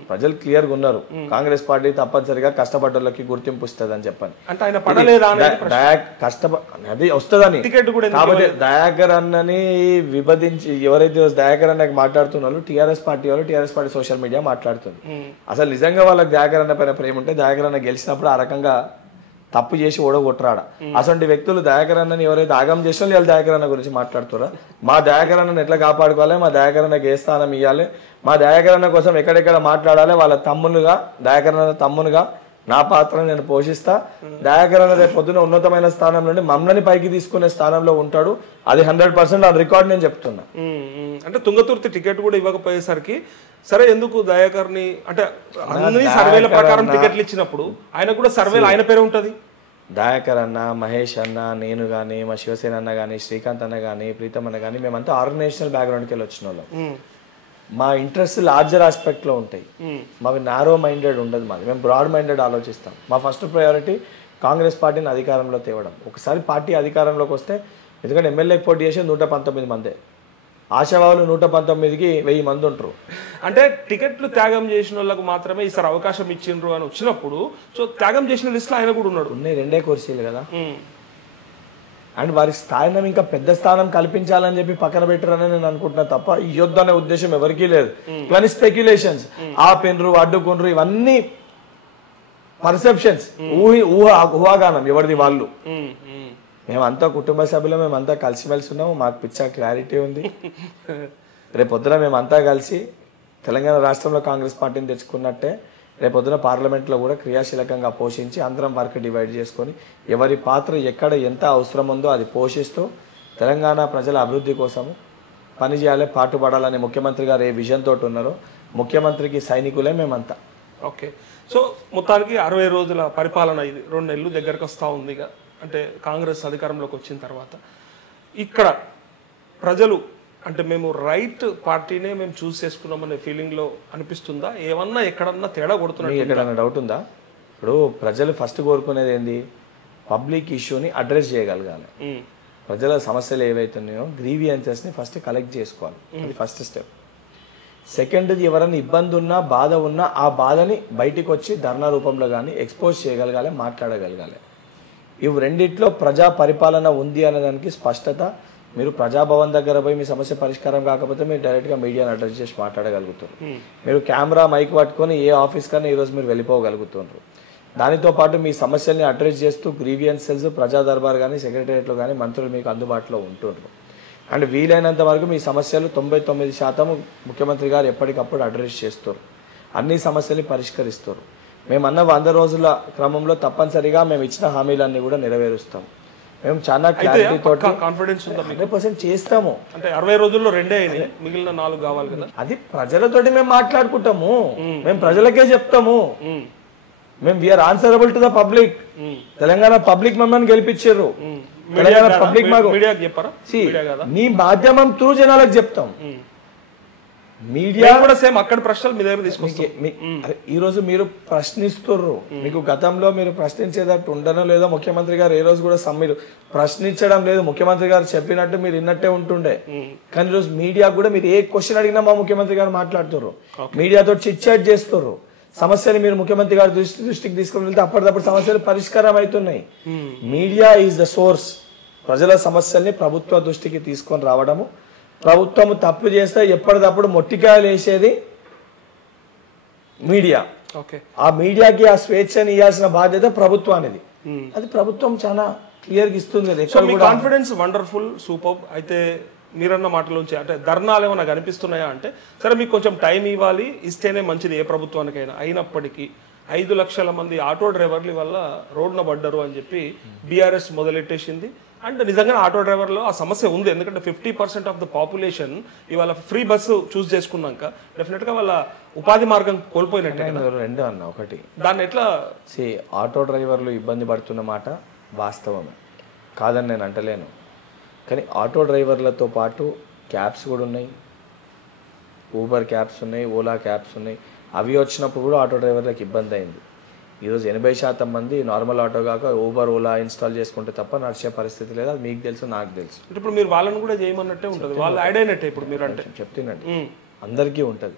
ప్రజలు క్లియర్గా ఉన్నారు. కాంగ్రెస్ పార్టీ తప్పనిసరిగా కష్టపడ్డోళ్ళకి గుర్తింపు ఇస్తుంది అని చెప్పండి. అంటే ఆయన పడలేదా అది వస్తుందని. కాబట్టి దయాకర్ అన్నని విభజించి ఎవరైతే దయాకర్ అన్నకి మాట్లాడుతున్నారో టీఆర్ఎస్ పార్టీ సోషల్ మీడియా మాట్లాడుతుంది. అసలు నిజంగా వాళ్ళకి దయాకర్ అన్న పైన ప్రేమ ఉంటే దయాకర్ అన్న గెలిచినప్పుడు ఆ రకంగా తప్పు చేసి ఓడగొట్టరాడ. అసలు వ్యక్తులు దయాకర్ అన్నని ఎవరైతే ఆగం చేసినా వాళ్ళు దయాకర్ అన్న గురించి మాట్లాడుతారా? మా దయాకర్ అన్నని ఎట్లా కాపాడుకోవాలి, మా దయాకర్ అన్నకి ఏ స్థానం ఇవ్వాలి, మా దయాకర్ అన్న కోసం ఎక్కడెక్కడ మాట్లాడాలి, వాళ్ళ తమ్మునుగా దయాకర్ అన్న తమ్మునుగా నా పాత్రను నేను పోషిస్తా. దయాకర్ అన్న రేపు పొద్దున ఉన్నతమైన స్థానం నుండి మమ్మల్ని పైకి తీసుకునే స్థానంలో ఉంటాడు. అది 100% ఆ రికార్డ్ నేను చెప్తున్నా. అంటే తుంగతుర్తి టికెట్ కూడా ఇవ్వకపోయేసరికి సరే ఎందుకు దయాకర్ని అంటే అన్ని సర్వేల ప్రకారం టికెట్లు ఇచ్చినప్పుడు ఆయన కూడా సర్వేలు ఆయన పేరే ఉంటది. దయాకర్ అన్న, మహేష్ అన్న, నేను కానీ, మా శివసేన అన్న కానీ, శ్రీకాంత్ అన్న కానీ, ప్రీతం అన్న కానీ, మేమంతా ఆర్గనైజేషనల్ బ్యాక్గ్రౌండ్కి వెళ్ళి వచ్చిన వాళ్ళం. మా ఇంట్రెస్ట్ లార్జర్ ఆస్పెక్ట్ లో ఉంటాయి. మాకు నారో మైండెడ్ ఉండదు. మేము బ్రాడ్ మైండెడ్ ఆలోచిస్తాం. మా ఫస్ట్ ప్రయారిటీ కాంగ్రెస్ పార్టీని అధికారంలో తేవడం. ఒకసారి పార్టీ అధికారంలోకి వస్తే, ఎందుకంటే ఎమ్మెల్యేకి పోటీ చేసి 119 మందే, ఆశావాళ్ళు 119కి 1000 మంది ఉంటారు. అంటే టికెట్లు త్యాగం చేసిన వాళ్ళకు మాత్రమే ఈసారి అవకాశం ఇచ్చిండ్రు అని వచ్చినప్పుడు సో త్యాగం చేసిన లిస్ట్ లో ఆయన కూడా ఉన్నాడు. ఉన్నాయి 2 కుర్చీలు కదా. అండ్ వారి స్థానం ఇంకా పెద్ద స్థానం కల్పించాలని చెప్పి పక్కన పెట్టారని నేను అనుకుంటున్నా తప్ప ఈ యుద్ధ అనే ఉద్దేశం ఎవరికీ లేదు. కానీ స్పెక్యులేషన్స్, ఆ పెన్రు అడ్డుకొనరు, ఇవన్నీ పర్సెప్షన్స్, ఊహాగానం ఎవరిది వాళ్ళు. మేమంతా కుటుంబ సభ్యులు, మేమంతా కలిసిమెలిసి ఉన్నాము. మాకు పిచ్చా క్లారిటీ ఉంది. రేపొద్దున మేమంతా కలిసి తెలంగాణ రాష్ట్రంలో కాంగ్రెస్ పార్టీని తెచ్చుకున్నట్టే రేపొద్దున పార్లమెంట్లో కూడా క్రియాశీలకంగా పోషించి అందరం వర్క్ డివైడ్ చేసుకొని ఎవరి పాత్ర ఎక్కడ ఎంత అవసరం ఉందో అది పోషిస్తూ తెలంగాణ ప్రజల అభివృద్ధి కోసము పనిచేయాలి, పాటుపడాలని ముఖ్యమంత్రి గారు ఏ విజన్ తోటి ఉన్నారో ముఖ్యమంత్రికి సైనికులే మేమంతా. ఓకే, సో మొత్తానికి 60 రోజుల పరిపాలన, ఇది 2 నెలలు దగ్గరకు వస్తూ ఉంది. అంటే కాంగ్రెస్ అధికారంలోకి వచ్చిన తర్వాత ఇక్కడ ప్రజలు అంటే మేము రైట్ పార్టీనే మేము చూస్ చేసుకున్నామనే ఫీలింగ్ లో అనిపిస్తుందా? ఏమన్నా ఎక్కడన్నా తేడా కొడుతున్నా? ఎక్కడన్నా డౌట్ ఉందా? ఇప్పుడు ప్రజలు ఫస్ట్ కోరుకునేది ఏంది? పబ్లిక్ ఇష్యూని అడ్రస్ చేయగలగాలి. ప్రజల సమస్యలు ఏవైతున్నాయో గ్రీవియన్సెస్ని ఫస్ట్ కలెక్ట్ చేసుకోవాలి. అది ఫస్ట్ స్టెప్. సెకండ్ది ఎవరైనా ఇబ్బంది ఉన్నా బాధ ఉన్నా ఆ బాధని బయటికి వచ్చి ధర్నా రూపంలో కానీ ఎక్స్పోజ్ చేయగలగాలి, మాట్లాడగలగాలి. ఇవి రెండిట్లో ప్రజా పరిపాలన ఉంది అనేదానికి స్పష్టత. మీరు ప్రజాభవన్ దగ్గర పోయి మీ సమస్య పరిష్కారం కాకపోతే మీరు డైరెక్ట్గా మీడియాని అడ్రస్ చేసి మాట్లాడగలుగుతారు. మీరు కెమెరా మైక్ పట్టుకొని ఏ ఆఫీస్ కన్నా ఈరోజు మీరు వెళ్ళిపోగలుగుతున్నారు. దానితో పాటు మీ సమస్యల్ని అడ్రస్ చేస్తూ గ్రీవియన్సెస్, ప్రజా దర్బార్ కానీ, సెక్రటరియట్లో కానీ మంత్రులు మీకు అందుబాటులో ఉంటున్నారు. అండ్ వీలైనంత వరకు మీ సమస్యలు 99% ముఖ్యమంత్రి గారు ఎప్పటికప్పుడు అడ్రస్ చేస్తారు. అన్ని సమస్యల్ని పరిష్కరిస్తారు. మేమన్న 100 రోజుల క్రమంలో తప్పనిసరిగా మేము ఇచ్చిన హామీలన్నీ కూడా నెరవేరుస్తాం. మేము చాలా క్లారిటీ తోటి కాన్ఫిడెన్స్ ఉందా? 100% చేస్తాము. అంటే 60 రోజుల్లో 2 అయినాయి, మిగిలిన 4 కావాలి కదా. అది ప్రజలతోటి మేము మాట్లాడుకుంటాము, మేము ప్రజలకే చెప్తాము. మేము we are answerable to the public. Telangana public మమ్మల్ని గెలిపించారు. తెలంగాణ పబ్లిక్ మాకు మీ మాధ్యమం త్రూ జనాలకు చెప్తాం. మీడియా కూడా సేమ్ అక్కడ ప్రశ్నలు మీ దగ్గర తీసుకొస్తాం. ఈ రోజు మీరు ప్రశ్నిస్తుర్రు. మీకు గతంలో మీరు ప్రశ్నించేటట్టు ఉండనో లేదో ముఖ్యమంత్రి గారు ఏ రోజు కూడా మీరు ప్రశ్నించడం లేదు. ముఖ్యమంత్రి గారు చెప్పినట్టు మీరు విన్నట్టే ఉంటుండే. కానీ ఈరోజు మీడియా కూడా మీరు ఏ క్వశ్చన్ అడిగినా మా ముఖ్యమంత్రి గారు మాట్లాడుతుర్రు. మీడియాతో చిట్ చాట్ చేస్తుర్రు. సమస్యలు మీరు ముఖ్యమంత్రి గారి దృష్టికి తీసుకుని వెళ్తే అప్పటికప్పుడు సమస్యలు పరిష్కారం అవుతున్నాయి. Media is the source. ప్రజల సమస్యల్ని ప్రభుత్వ దృష్టికి తీసుకొని రావడము, ప్రభుత్వం తప్పు చేస్తే ఎప్పటికప్పుడు మొట్టికాయలు వేసేది మీడియా. ఆ మీడియాకి ఆ స్వేచ్ఛని ఇవ్వాల్సిన బాధ్యత ప్రభుత్వానిది. అది ప్రభుత్వం చాలా క్లియర్గా ఇస్తుంది. Confidence wonderful, super. అయితే మీరన్న మాటలోంచి అంటే ధర్నాలు ఏమైనా కనిపిస్తున్నాయా అంటే, సరే మీకు కొంచెం టైం ఇవ్వాలి, ఇస్తేనే మంచిది ఏ ప్రభుత్వానికైనా. అయినప్పటికీ 5 లక్షల మంది ఆటో డ్రైవర్లు వల్ల రోడ్డున పడ్డారు అని చెప్పి బీఆర్ఎస్ మొదలెట్టేసింది. అండ్ నిజంగా ఆటో డ్రైవర్లో ఆ సమస్య ఉంది. ఎందుకంటే 50% ఆఫ్ ద పాపులేషన్ ఇవాళ ఫ్రీ బస్సు చూస్ చేసుకున్నాక డెఫినెట్గా వాళ్ళ ఉపాధి మార్గం కోల్పోయినట్టే. 2 అన్న, ఒకటి దాన్ని ఎట్లా ఆటో డ్రైవర్లు ఇబ్బంది పడుతున్న మాట వాస్తవమే కాదని నేను అంటలేను. కానీ ఆటో డ్రైవర్లతో పాటు క్యాబ్స్ కూడా ఉన్నాయి, ఊబర్ క్యాబ్స్ ఉన్నాయి, ఓలా క్యాబ్స్ ఉన్నాయి. అవి వచ్చినప్పుడు కూడా ఆటో డ్రైవర్లకు ఇబ్బంది అయింది. ఈరోజు 80% మంది నార్మల్ ఆటో కాక ఊబర్, ఓలా ఇన్స్టాల్ చేసుకుంటే తప్ప నడిచే పరిస్థితి లేదు. అది మీకు తెలుసు, నాకు తెలుసు. ఇప్పుడు మీరు వాళ్ళని కూడా చేయమన్నట్టే ఉంటుంది, వాళ్ళు యాడ్ అయినట్టే. ఇప్పుడు మీరు అంటే చెప్తున్నట్టు అందరికీ ఉంటుంది.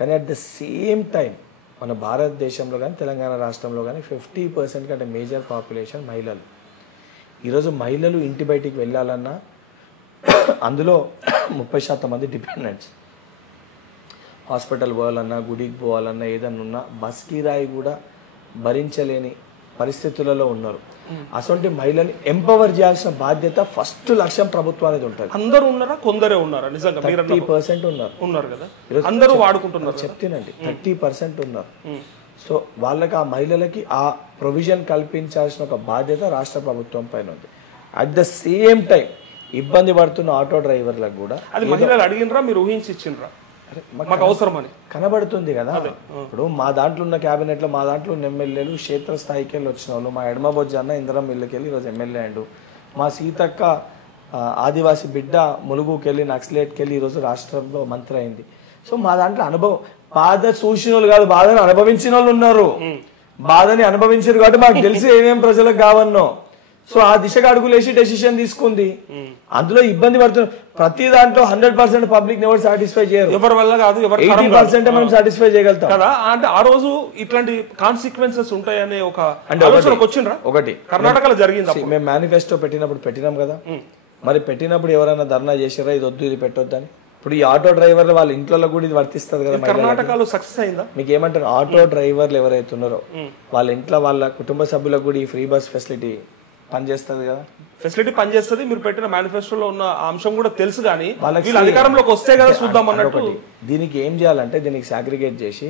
కానీ అట్ ద సేమ్ టైం మన భారతదేశంలో కానీ తెలంగాణ రాష్ట్రంలో కానీ 50% కంటే మేజర్ పాపులేషన్ మహిళలు. ఈరోజు మహిళలు ఇంటి బయటికి వెళ్ళాలన్నా అందులో 30% మంది డిపెండెంట్స్. హాస్పిటల్ పోవాలన్నా, గుడికి పోవాలన్నా, ఏదన్నా ఉన్నా బస్ కిరాయి కూడా భరించలేని పరిస్థితులలో ఉన్నారు. అటువంటి మహిళని ఎంపవర్ చేయాల్సిన బాధ్యత ఫస్ట్ లక్ష్యం ప్రభుత్వానికి ఉంటుంది. అందరూ ఉన్నారా, కొందరే ఉన్నారా? నిజంగా 30% ఉన్నారు కదా, అందరూ వాడుకుంటున్నారు. చెప్తానండి, 30% ఉన్నారు. సో వాళ్ళకి, ఆ మహిళలకి ఆ ప్రొవిజన్ కల్పించాల్సిన ఒక బాధ్యత రాష్ట్ర ప్రభుత్వం పైన ఉంది. అట్ ద సేమ్ టైం ఇబ్బంది పడుతున్న ఆటో డ్రైవర్లకు కూడా అది మహిళలు అడిగినరా, మీరు ఊహించి ఇచ్చిండ్రా మాకు అవసరమని కనబడుతుంది కదా. ఇప్పుడు మా దాంట్లో ఉన్న క్యాబినెట్ లో, మా దాంట్లో ఉన్న ఎమ్మెల్యేలు క్షేత్రస్థాయికి వెళ్ళి వచ్చిన వాళ్ళు. మా ఎడమబొజ్జ అన్న ఇందిరం ఇళ్ళకి వెళ్ళి ఈరోజు ఎమ్మెల్యే అయ్యాడు. మా సీతక్క ఆదివాసి బిడ్డ ములుగుకి వెళ్ళి, నక్సలేట్కి వెళ్ళి ఈరోజు రాష్ట్రంలో మంత్రి అయింది. సో మా దాంట్లో అనుభవం, బాధ చూసిన వాళ్ళు కాదు, బాధను అనుభవించిన వాళ్ళు ఉన్నారు. బాధని అనుభవించారు కాబట్టి మాకు తెలిసి ఏమేం ప్రజలకు కావన్నో. సో ఆ దిశగా అడుగులేసి డెసిషన్ తీసుకుంది. అందులో ఇబ్బంది పడుతున్నారు. ప్రతి దాంట్లో 100% పబ్లిక్ ఎవరు సాటిస్ఫై చేయరు, ఎవరి వల్ల కాదు, 80% మనం సాటిస్ఫై చేయగలుగుతాం కదా. అంటే ఆ రోజు ఇట్లాంటి కాన్సిక్వెన్సెస్ ఉంటాయనే ఒక ఆలోచనకు వచ్చిండ్రా? ఒకటి కర్ణాటకలో జరిగింది. మేము మేనిఫెస్టో పెట్టినాం కదా, మరి పెట్టినప్పుడు ఎవరైనా ధర్నా చేసారా ఇది వద్దు ఇది పెట్టొద్దని? ఇప్పుడు ఈ ఆటో డ్రైవర్లు వాళ్ళ ఇంట్లో కూడా ఇది వర్తిస్తుంది కదా. కర్ణాటకలో సక్సెస్ అయిందా? మీకు ఏమంటారు, ఆటో డ్రైవర్లు ఎవరైతే ఉన్నారో వాళ్ళ ఇంట్లో వాళ్ళ కుటుంబ సభ్యులకు కూడా ఈ ఫ్రీ బస్ ఫెసిలిటీ పనిచేస్తుంది కదా. ఫెసిలిటీ పనిచేస్తుంది. మీరు పెట్టిన మేనిఫెస్టోలో ఉన్న అంశం కూడా తెలుసు, కానీ వీళ్ళు అధికారంలోకి వస్తే కదా చూద్దాం అన్నట్టు. దీనికి ఏం చేయాలంటే, దీనికి సాగ్రిగేట్ చేసి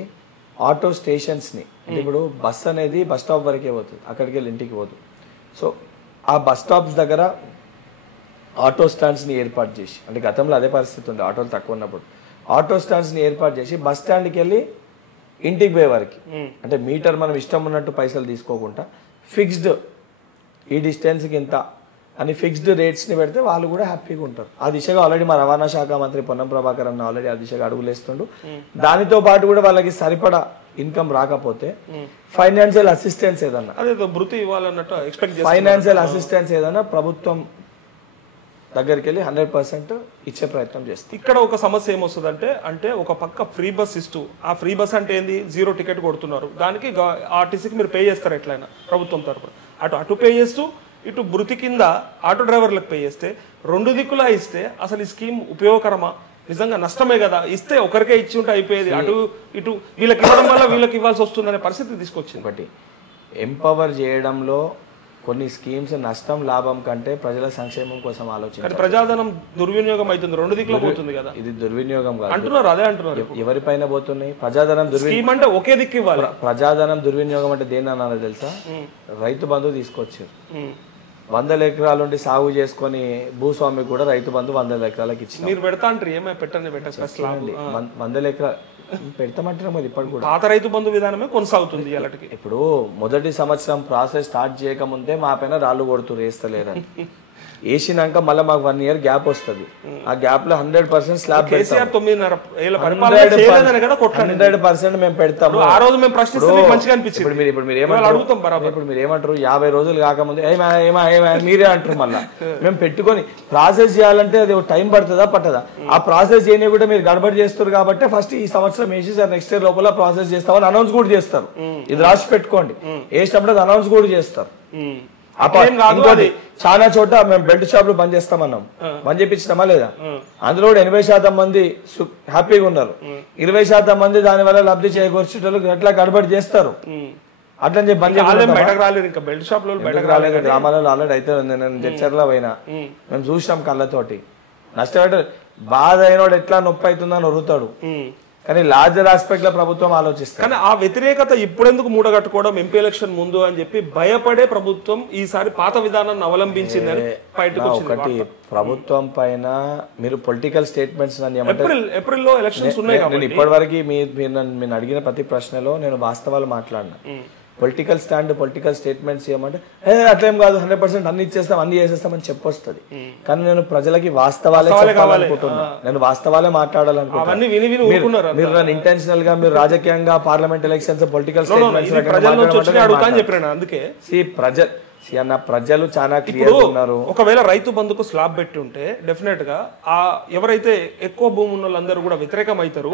ఆటో స్టేషన్స్ ని, అంటే ఇప్పుడు బస్ అనేది బస్ స్టాప్ వరకే పోతుంది, అక్కడికి వెళ్ళి ఇంటికి పోతుంది. సో ఆ బస్ స్టాప్స్ దగ్గర ఆటో స్టాండ్స్ ని ఏర్పాటు చేసి, అంటే గతంలో అదే పరిస్థితి ఉంది, ఆటోలు తక్కువ ఉన్నప్పుడు ఆటో స్టాండ్స్ ని ఏర్పాటు చేసి బస్ స్టాండ్కి వెళ్ళి ఇంటికి పోయే వరకు, అంటే మీటర్ మనం ఇష్టం ఉన్నట్టు పైసలు తీసుకోకుండా ఫిక్స్డ్ ఈ డిస్టెన్స్కి ఇంత అని ఫిక్స్డ్ రేట్స్ని పెడితే వాళ్ళు కూడా హ్యాపీగా ఉంటారు. ఆ దిశగా ఆల్రెడీ మా రవాణా శాఖ మంత్రి పొన్నం ప్రభాకర్ అన్న ఆల్రెడీ ఆ దిశగా అడుగులేస్తుండు. దానితో పాటు కూడా వాళ్ళకి సరిపడా ఇన్కమ్ రాకపోతే ఫైనాన్షియల్ అసిస్టెన్స్ ఏదన్నా, ఫైనాన్షియల్ అసిస్టెన్స్ ఏదన్నా ప్రభుత్వం దగ్గరికి వెళ్ళి 100% ఇచ్చే ప్రయత్నం చేస్తుంది. ఇక్కడ ఒక సమస్య ఏమొస్తుందంటే, అంటే ఒక పక్క ఫ్రీ బస్ ఇస్తూ, ఆ ఫ్రీ బస్ అంటే ఏంది, 0 టికెట్ కొడుతున్నారు, దానికి ఆర్టీసీకి మీరు పే చేస్తారు ఎట్లయినా ప్రభుత్వం తరఫున. అటు పే చేస్తూ ఇటు బృతి కింద ఆటో డ్రైవర్లకు పే చేస్తే, 2 దిక్కులా ఇస్తే అసలు ఈ స్కీమ్ ఉపయోగకరమా? నిజంగా నష్టమే కదా. ఇస్తే ఒకరికే ఇచ్చి ఉంటే అయిపోయేది, అటు ఇటు వీళ్ళకి ఇవ్వడం వల్ల వీళ్ళకి ఇవ్వాల్సి వస్తుందనే పరిస్థితి తీసుకొచ్చింది. ఒకటి ఎంపవర్ చేయడంలో కొన్ని స్కీమ్స్ నష్టం లాభం కంటే ప్రజల సంక్షేమం కోసం ఆలోచించారు. ప్రజాధనం దుర్వినియోగం అవుతుంది, 2 దిక్కులో పోతుంది కదా. ఇది దుర్వినియోగం కాదు అంటున్నారు, అదే అంటున్నారు. ఎవరిపైన పోతున్నాయి ప్రజాధనం దుర్వినియోగం అంటే ఒకే దిక్కు ఇవ్వాలి. ప్రజాధనం దుర్వినియోగం అంటే దేని అన్నారో తెలుసా? రైతు బంధు తీసుకొచ్చారు. 100 ఎకరాలు ఉండి సాగు చేసుకొని భూస్వామి కూడా రైతు బంధు 100 ఎకరాలకు ఇచ్చి మీరు పెడతా అంటారు. ఏమై పెట్టండి 100 ఎకరాలు పెడతామంటారు. మరి ఇప్పటి కూడా పాత రైతు బంధు విధానమే కొనసాగుతుంది. ఇప్పుడు మొదటి సంవత్సరం ప్రాసెస్ స్టార్ట్ చేయకముందే మా పైన రాళ్ళు కొడుతూ వేస్తలేరని వేసినాక మళ్ళీ మాకు 1 year గ్యాప్ వస్తుంది. ఆ గ్యాప్ లో 100% స్లాబ్ 100% మేము పెడతాము. ఇప్పుడు మీరు ఏమంటారు, 50 రోజులు కాకముందు మీరే అంటారు. మళ్ళీ మేము పెట్టుకొని ప్రాసెస్ చేయాలంటే అది టైం పడుతుందా పట్టదా? ఆ ప్రాసెస్ చేయని కూడా మీరు గడబడి చేస్తారు కాబట్టి ఫస్ట్ ఈ సంవత్సరం వేసి సార్ నెక్స్ట్ ఇయర్ లోపల ప్రాసెస్ చేస్తామని అనౌన్స్ కూడా చేస్తారు. ఇది రాసి పెట్టుకోండి, వేసినప్పుడు అది అనౌన్స్ కూడా చేస్తారు. చాలా చోట మేము బెల్ట్ షాపులు బంద్ చేస్తామన్నాం, బంద్ చేపించినామా లేదా? అందులో కూడా 80% మంది హ్యాపీగా ఉన్నారు, 20% మంది దాని వల్ల లబ్ధి చేకూర్చేటోళ్ళు ఎట్లా గడబడి చేస్తారు. అట్లని చెప్పి బంద్ రాలేదు. గ్రామాలలో ఆల్రెడీ అయితే నేను జడ్చర్లో పోయినా, మేము చూసినాం కళ్ళతోటి. నష్టపడే బాధ అయినోడు ఎట్లా నొప్పి అవుతుందని ఒరుతాడు, కానీ లార్జర్ ఆస్పెక్ట్ లో ప్రభుత్వం ఆలోచిస్తుంది. కానీ ఆ వ్యతిరేకత ఇప్పుడెందుకు మూడగట్టుకోవడం, ఎంపీ ఎలక్షన్ ముందు అని చెప్పి భయపడే ప్రభుత్వం ఈసారి పాత విధానాన్ని అవలంబించిందని ఒకటి ప్రభుత్వం పైన మీరు పొలిటికల్ స్టేట్మెంట్స్ ఏప్రిల్లో ఎలక్షన్స్ ఉన్నాయి. నేను ఇప్పటి వరకు మీరు అడిగిన ప్రతి ప్రశ్నలో నేను వాస్తవాలు మాట్లాడినా. పొలిటికల్ స్టాండ్, పొలిటికల్ స్టేట్మెంట్స్ ఏమంటే అట్లేం కాదు, 100% అన్ని ఇచ్చేస్తాం, అన్ని చేసేస్తామని చెప్పొస్తుంది. కానీ నేను ప్రజలకి వాస్తవాలే చెప్పాలనుకుంటున్నా, నేను వాస్తవాలే మాట్లాడాలనుకుంటున్నా. మీరు నన్ను ఇంటెన్షనల్ గా మీరు రాజకీయంగా పార్లమెంట్ ఎలక్షన్స్ పొలిటికల్ స్టేట్మెంట్స్ ప్రజలు చాలా క్లియర్ ఉన్నారు. ఒకవేళ రైతు బంధుకు స్లాబ్ పెట్టి ఉంటే డెఫినెట్ గా ఆ ఎవరైతే ఎక్కువ భూమి ఉన్న వాళ్ళందరూ కూడా వ్యతిరేకం అవుతారు,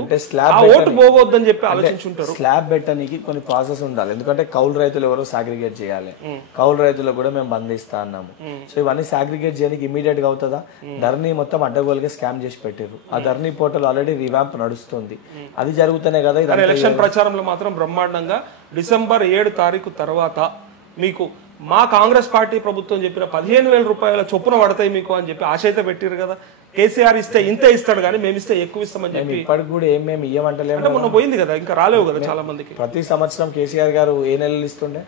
ఓటు పోవద్దని చెప్పి ఆలోచించుంటారు. స్లాబ్ పెట్టడానికి కొన్ని ప్రాసెస్ ఉండాలి, ఎందుకంటే కౌలు రైతులు ఎవరో సాగ్రిగేట్ చేయాలి. కౌలు రైతులకు కూడా మేము బంధిస్తా అన్నాము. సో ఇవన్నీ సాగ్రిగేట్ చేయడానికి ఇమీడియట్ గా అవుతుందా? ధరణి మొత్తం అడ్డగోలుగా స్కామ్ చేసి పెట్టారు. ఆ ధరణి పోర్టల్ ఆల్రెడీ రివాంప్ నడుస్తుంది, అది జరుగుతూనే కదా. ఎలక్షన్ ప్రచారంలో మాత్రం బ్రహ్మాండంగా December 7 తారీఖు తర్వాత మీకు మా కాంగ్రెస్ పార్టీ ప్రభుత్వం చెప్పిన 15,000 రూపాయల చొప్పున పడతాయి మీకు అని చెప్పి ఆశ అయితే పెట్టారు కదా. కేసీఆర్ ఇస్తే ఇంతే ఇస్తాడు కానీ మేము ఇస్తే ఎక్కువ ఇస్తామని చెప్పి ఇప్పటికి కూడా మేము ఇయ్యమంటలేము. అంటే మొన్న పోయింది కదా, ఇంకా రాలేవు కదా చాలా మందికి. ప్రతి సంవత్సరం కేసీఆర్ గారు ఏ నెలలు ఇస్తుండే?